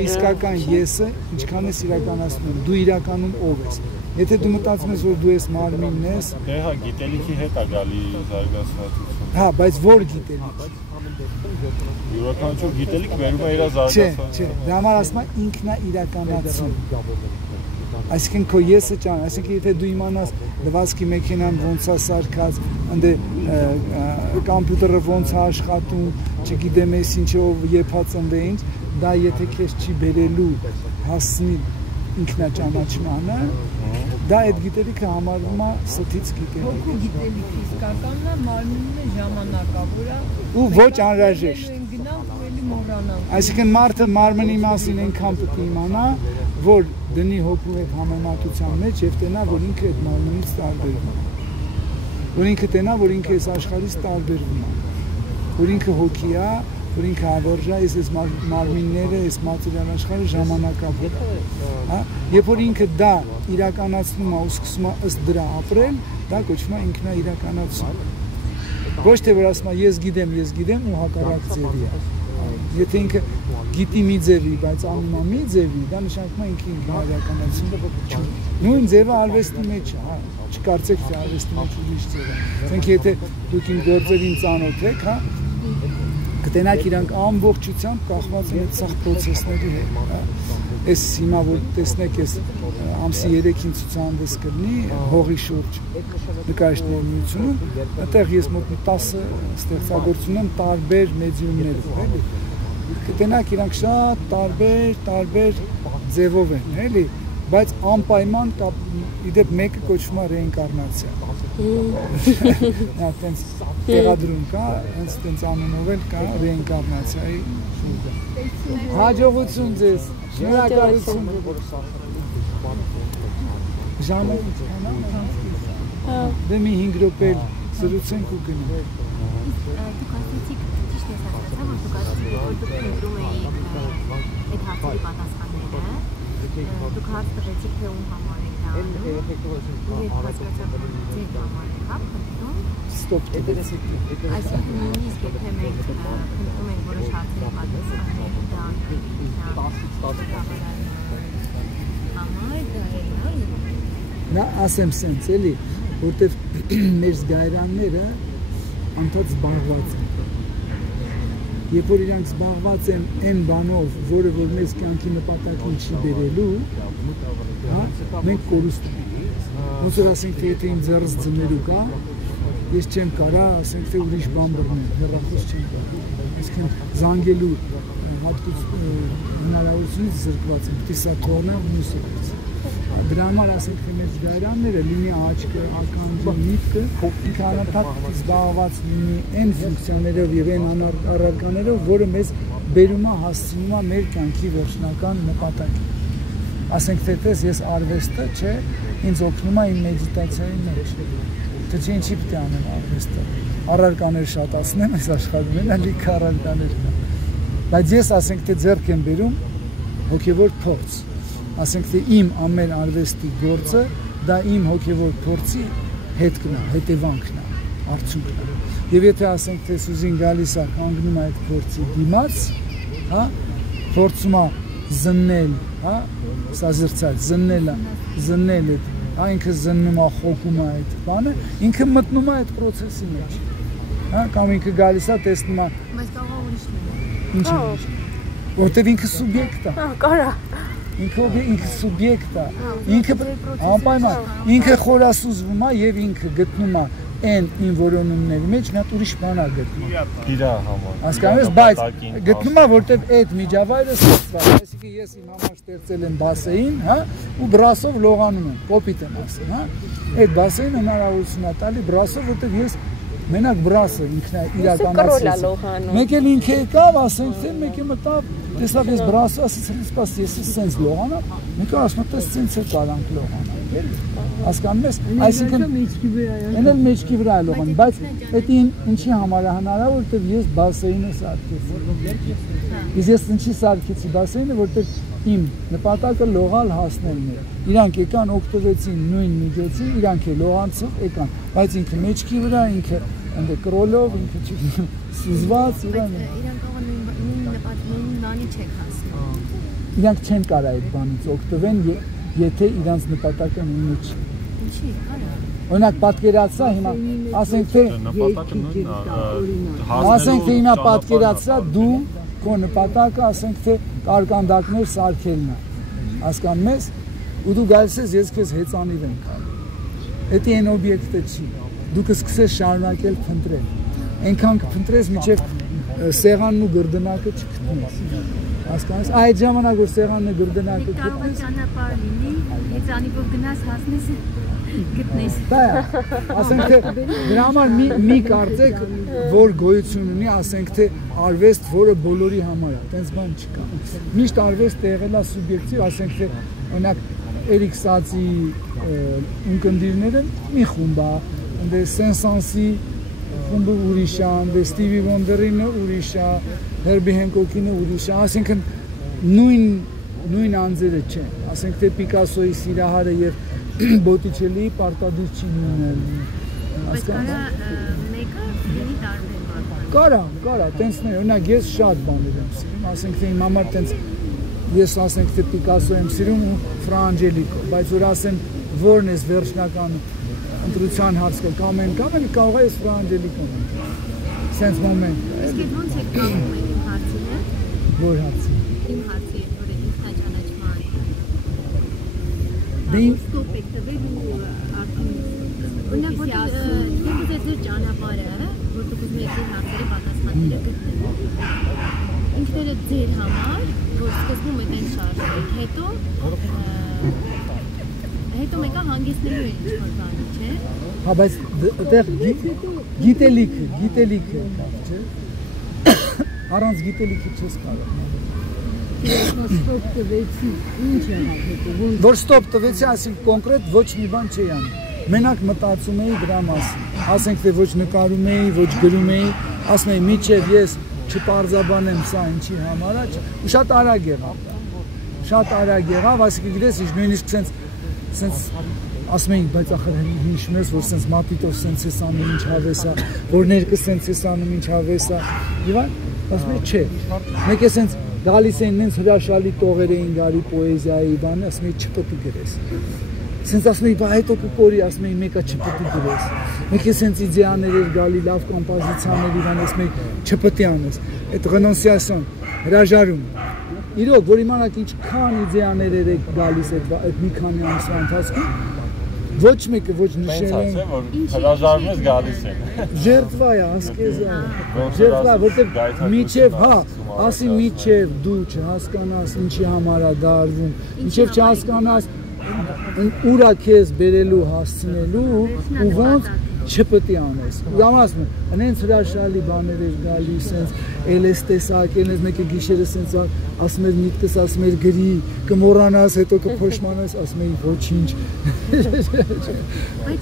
իսկական եսը ինչքան ես իրականացնում, դու իրականում ով ես։ Եթե դու մտածում ես որ դու ես մարմինն ես, դե հա գիտելիքի հետ է գալի զարգացվածությունը։ Հա, բայց որ գիտելիք։ Յուրաքանչյուր գիտելիք վերում է իր զարգացումը։ Չէ, դրա համար ասում եմ ինքնաիրականացում։ Այսինքն քո եսը ճան, այսինքն եթե դու իմանաս լվացքի մեքենան ոնց է սարքած, ընդ կոմպյուտերը ոնց է աշխատում, չգիտեմ ես ինչով եփած ընդ ինչ, դա եթե քեզ չի բերելու հասնի ինքնաճանաչմանը, դա այդ գիտելիքը համարվում է ստից գիտելիք։ Հոգու գիտելիքը իսկականն է, մարմինն է ժամանակավոր է։ Ու ոչ անհրաժեշտ։ Այսինքն մարդը մարմնի մասին այնքան պետք է իմանա, որ դնի հոգու հետ համեմատության մեջ եւ տենա, որ ինքը այդ մարմնից տարբերվում է։ Որ ինքը տենա, որ ինքը այս աշխարհից տարբերվում է։ Որ ինքը հոգի է, որ ինքը հավերժ է, այս մարմինները, այս մատերիալ աշխարհը ժամանակավոր է։ Հա, երբ որ ինքը դա իրականացնում է ու սկսում է ըստ դրա ապրել, դա կոչվում է ինքնաիրականացում։ Ոչ թե որ ասում է ես գիտեմ ու հակառակ ձևի է։ Եթե ինքը գիտի մի ձևի, բայց անում է մի ձևի, դա նշանակում է ինքը ինքնաիրականացում։ Նույն ձևը արվեստի մեջ է, հա, չկարծեք թե արվեստի մեջ ուրիշ ձև է։ Ասենք եթե դուք իմ գործերին ծանոթ եք, հա, կտենաք իրանք ամբողջությամբ կախված են այդ սաղ պրոցեսների հետ, հա։ Այս հիմա որ տեսնեք այս ամսի 3-ին ցուցահանդես կլինի հողի շուրջ նկարիչների միությունում, այդտեղ ես մոտ 10 ստեղծագործություն եմ տարբեր մեդիումներով, էլի։ Կտենաք իրանք շատ տարբեր ձևով են, էլի, բայց անպայման իդեպ մեկը կոչվում է ռեինկարնացիա։ Նա տենց տեղադրում կա, հենց տենց անունով էլ կա ռեինկարնացիայի շուրջ։ Հաջողություն ձեզ, շնորհակալություն։ Ժամը ինչքան է։ Դե մի 5 րոպե զրուցենք ու գնանք։ Դուք ասացիք ճիշտ ես ասացա, որ դուք ասացիք, որ դուք փնտրում էիք այդ հարցերի պատասխանները, դուք հարց տվեցիք, թե ում համար եք դա անում, եւ հասկացաք, որ ձեր համար եք, հա, փնտրում։ Ստոպ տվեցիք։ Այսինքն նույնիսկ եթե մենք փնտրում ենք որոշ հարցերի պատասխաններ, դա Նա ասեմ սենց էլի, որտեվ մեր զգայարանները անդադ զբաղված են։ երբ որ իրանք զբաղված են այն բանով, որը որ մեզ կյանքի նպատակին չի բերելու, հա, մենք կորուստ ենք։ Ոնց որ ասենք թե եթե իմ ձեռս ձմերու կա, ես չեմ կարա, ասենք թե ուրիշ բան բռնել, հեռախոս չեմ կարա։ Այսինքն զանգելու հնարավորությունից զրկված ենք, պետք է սա թողնեմ մյուսից։ Դրա համար ասենք թե մեր զգայարանները լինի աչքը, ականջը, միտքը, ինքը անընդհատ զբաղված լինի այն ֆունկցիաներով եւ այն առարկաներով, որը մեզ բերում է հասցնում է մեր կյանքի վերջնական նպատակին։ Ասենք թե տես ես արվեստը, չէ, ինձ օգնում է իմ մեդիտացիայի մեջ։ Թե չէ ինչի պետք է անեմ արվեստը։ Առարկաներ շատացնեմ այս աշխարհում, այնա լիքը առարկաներ կա։ Բայց ես ասենք թե ձեռք եմ բերում հոգևոր փորձ։ Ասենք թե իմ ամեն արվեստի գործը դա իմ հոգևոր փորձի հետքն է, հետևանքն է, արդյունքն է։ Եվ եթե ասենք թե Սուզին գալիս է կանգնում է այդ փորձի դիմաց, հա, փորձում է զննել, հա, սա զրցած, զննել է, հա, ինքը զննում է, խոքում է այդ բանը, ինքը մտնում է այդ process-ի մեջ։ Հա, կամ ինքը գալիս է տեսնում է։ Բայց կարող է ուրիշն է։ Ինչ է։ Որտեվ ինքը սուբյեկտ է։ Կարա։ Ինքը սուբյեկտ է, ինքը անպայման, ինքը խորասուզվում է եւ ինքը գտնում է այն իմ որոնումների մեջ նա ուրիշ բան է գտնում։ Իր համար։ Հասկանում ես, բայց գտնում է որտեվ այդ միջավայրը ստեղծված, այսինքն ես իմ համար ստեղծել եմ բասեին, հա, ու բրասով լողանում եմ, կոպիտ եմ ասում, հա։ Այդ բասեին հնարավորություն է տալի բրասով, որտեվ ես մենակ բրասը ինքն է իրականացրել։ Մեկ էլ ինքը եկավ, ասենք թե մեկը մտավ, տեսավ ես բրասը, ասեց սպաս ես սենց լողանամ, մեկը ասում է տես սենց է կարանք լողանամ։ Հասկանում ես, այսինքն այն էլ մեջքի վրա է լողանում, բայց դա ինչի համար է հնարավոր, որտեղ ես բասեինը սարքեցի։ Իսկ ես ինչի սարքեցի բասեինը, որտեղ իմ նպատակը լողալ հասնելն է։ Իրանք եկան օգտվեցին նույն միջոցին, իրանք էլ լողանցով եկան, բայց ինքը մեջքի վրա, ինքը ընդ կրոլով, ինքը սուզված, իրանք կարող նույն բանի չեք հասնում։ Իրանք չեն կարող այդ բանից օգտվեն, եթե իրանց նպատակը նույնը չի։ Ինչի՞, կարա։ Օրինակ պատկերացրա հիմա, ասենք թե հիմա պատկերացրա դու քո նպատակը, ասենք թե կարկանդակներ սարքելն է։ Հասկանում ես, ու դու գալիս ես ես քեզ հեծանիվ եմ կալու։ Դա այն օբյեկտը չի։ Դու կսկսես շարունակել փնտրել։ Այնքան կփնտրես, մինչև սեղանն ու գրդնակը չգտնես։ Հասկանում ես, այդ ժամանակ որ սեղանն ու գրդնակը գտնես, կարող է ճանապարհ լինի, հեծանիվով գնաս հասնես գտնես։ Դա ասենք թե դրա համար մի կարծեք, որ գոյություն ունի, ասենք թե արվեստ, որը բոլորի համար է, այդպես բան չկա։ Միշտ արվեստը եղել է սուբյեկտիվ, ասենք թե օրինակ Էրիկ Սացի ունկնդիրները մի խումբ է, ընդ Սենսանսի խումբը ուրիշ է, ընդ Ստիվի Վոնդերինը ուրիշ է, Հերբի Հենկոկինը ուրիշ է, ասենքն նույն անձերը չեն, ասենք թե Պիկասոյի Սիրահարը եւ Բոտիչելիի պարտադիր չի նույնը։ Բայց կարա մեկը լինի տարբեր բան։ Կարա, տենցներ, օրինակ ես շատ բաներ եմ սիրում, ասենք թե իմ համար տենց ես ասենք թե Պիկասո եմ սիրում ու Ֆրա Անջելիկո, բայց որ ասեն որն է վերջնական ընտրության հարցը կամ կարող է ես Ֆրա Անջելիկոն եմ։ Սենց մոմենտ։ Իսկ այդ ոնց է կապում եք իմ հարցինը։ Որ հարցի։ Իմ հարցի, որ ինքնաճանաչման։ Ստոպ եք տվել ու արդեն օրինակ որ դուք ուզեք ձեր ճանապարհը, որ դուք ուզում եք ձեր հարցերի պատասխանները գտնել։ Ինքները ձեր համար, որ սկզբում եք այն շարժեք, հետո մեկը հանգեցնելու է ինչ-որ բանի, չէ՞։ Հա, բայց այդտեղ գիտելիքը, չէ՞։ Առանց գիտելիքի չես կարող։ Ստոպ տվեցի, ինչ եղավ հետո։ Որ ստոպ տվեցի, ասենք կոնկրետ ոչ մի բան չի անում։ Մենակ մտածում էի դրա մասին։ Ասենք թե ոչ նկարում էի, ոչ գրում էի, ասում էի միջև ես չպարզաբանեմ սա ինչի համար է, ու շատ արագ եղավ։ Այսինքն գիտես, նույնիսկ սենց ասում էինք, բայց ախր հիշում ես, որ սենց մատիտով սենց ես անում, ինչ հավես է, որ ներկը սենց ես անում, ինչ հավես է, եւ ասում էի, չէ։ Մեկ է սենց գալիս էին նենց հրաշալի տողեր էին գալի պոեզիայի բանը, ասում էի, չպետք է գրես։ Սենց ասում էի, բա հետո կկորի, ասում էի, մեկը չպետք է դրես։ Մեկը սենց իդեաներ էր գալի, լավ կոմպոզիցիաներ իրան, ասում էի, չպետք է անես։ Այդ ռենոնսիասիոն, հրաժարում։ Իրոք, որ իմանաք ինչքան իդեաներ էր գալիս այդ մի քանի ամսվա ընթացքում, ոչ մեկը ոչ նշել են։ Հրաժարվում ես գալիս են։ Ժերտվա է, ասկեզա է։ Ժերտվա, որտեղ միջև, հա, ասի միջև դու չհասկանաս ինչի համար է դա արվում, միջև չհասկանաս ուրա քեզ բերելու հասցնելու ու ոնց չպետք է անես։ Ուրամասում եմ, հենց հրաշալի բաներ էր գալիս, սենց էլես տեսակերն ես մեկը գիշերը սենց ասում էր միտքս, ասում էր գրի, կմոռանաս, հետո կփոշմանաս, ասում էի ոչինչ։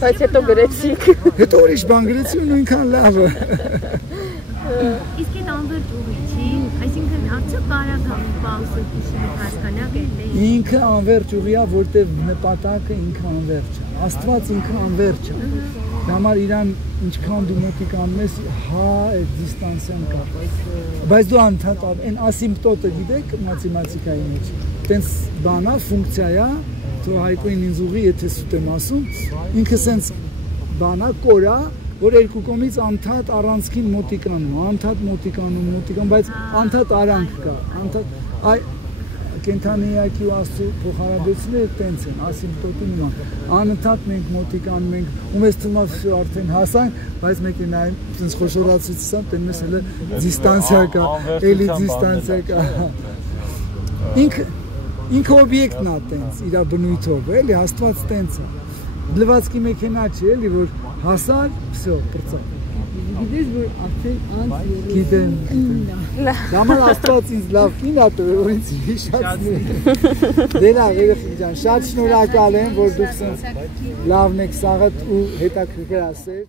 Բայց հետո գրեցիք։ Հետո ուրիշ բան գրեցի ու նույնքան լավը։ Իսկ այդ անվերջ ուղի չի, այսինքն արդյոք կարա գամ պաուզը դիշի հասկանակ է։ Ինքը անվերջ ուղի է, որտեղ նպատակը ինքը անվերջ է։ Աստված ինքը անվերջ է։ Համար իրան ինչքան դու մոտիկ անում ես, հա, այդ դիստանսիան կա։ Բայց դու անդադ այն ասիմպտոտը գիտեք մաթեմատիկայի մեջ։ Տենց բանա, ֆունկցիա է, թող հայտնին ինձ ուղի, եթե սուտ եմ ասում, ինքը սենց բանա, կորա, որ երկու կողմից անդադ առանցքին մոտիկանում, անդադ մոտիկանում, բայց անդադ արանք կա, անդադ կենթանի իակի ու աստծո փոխհարաբերությունները տենց են, ասիմպտոտի նման, անընդհատ մենք մոտիկանում ենք, ու մեզ թվում է արդեն հասանք, բայց մեկ է նայում, ինձ խոշորացուցիցան, տենում ես հələ դիստանսիա կա, էլի դիստանսիա կա։ Ինքը օբյեկտն է տենց, իր բնույթով, էլի, Աստված տենց է։ Լվացքի մեքենա չի, էլի, որ հասար, վсё, պրծա։ Գիտես, որ արդեն անց Գիտեմ։ Դաման Աստված ինձ լավ կին ա տվել, որ ինձ հիշացնի։ Դե լավ, երեխեք ջան, շատ շնորհակալ եմ, որ դուք սենց լավն եք սաղդ ու հետաքրքիր ասել։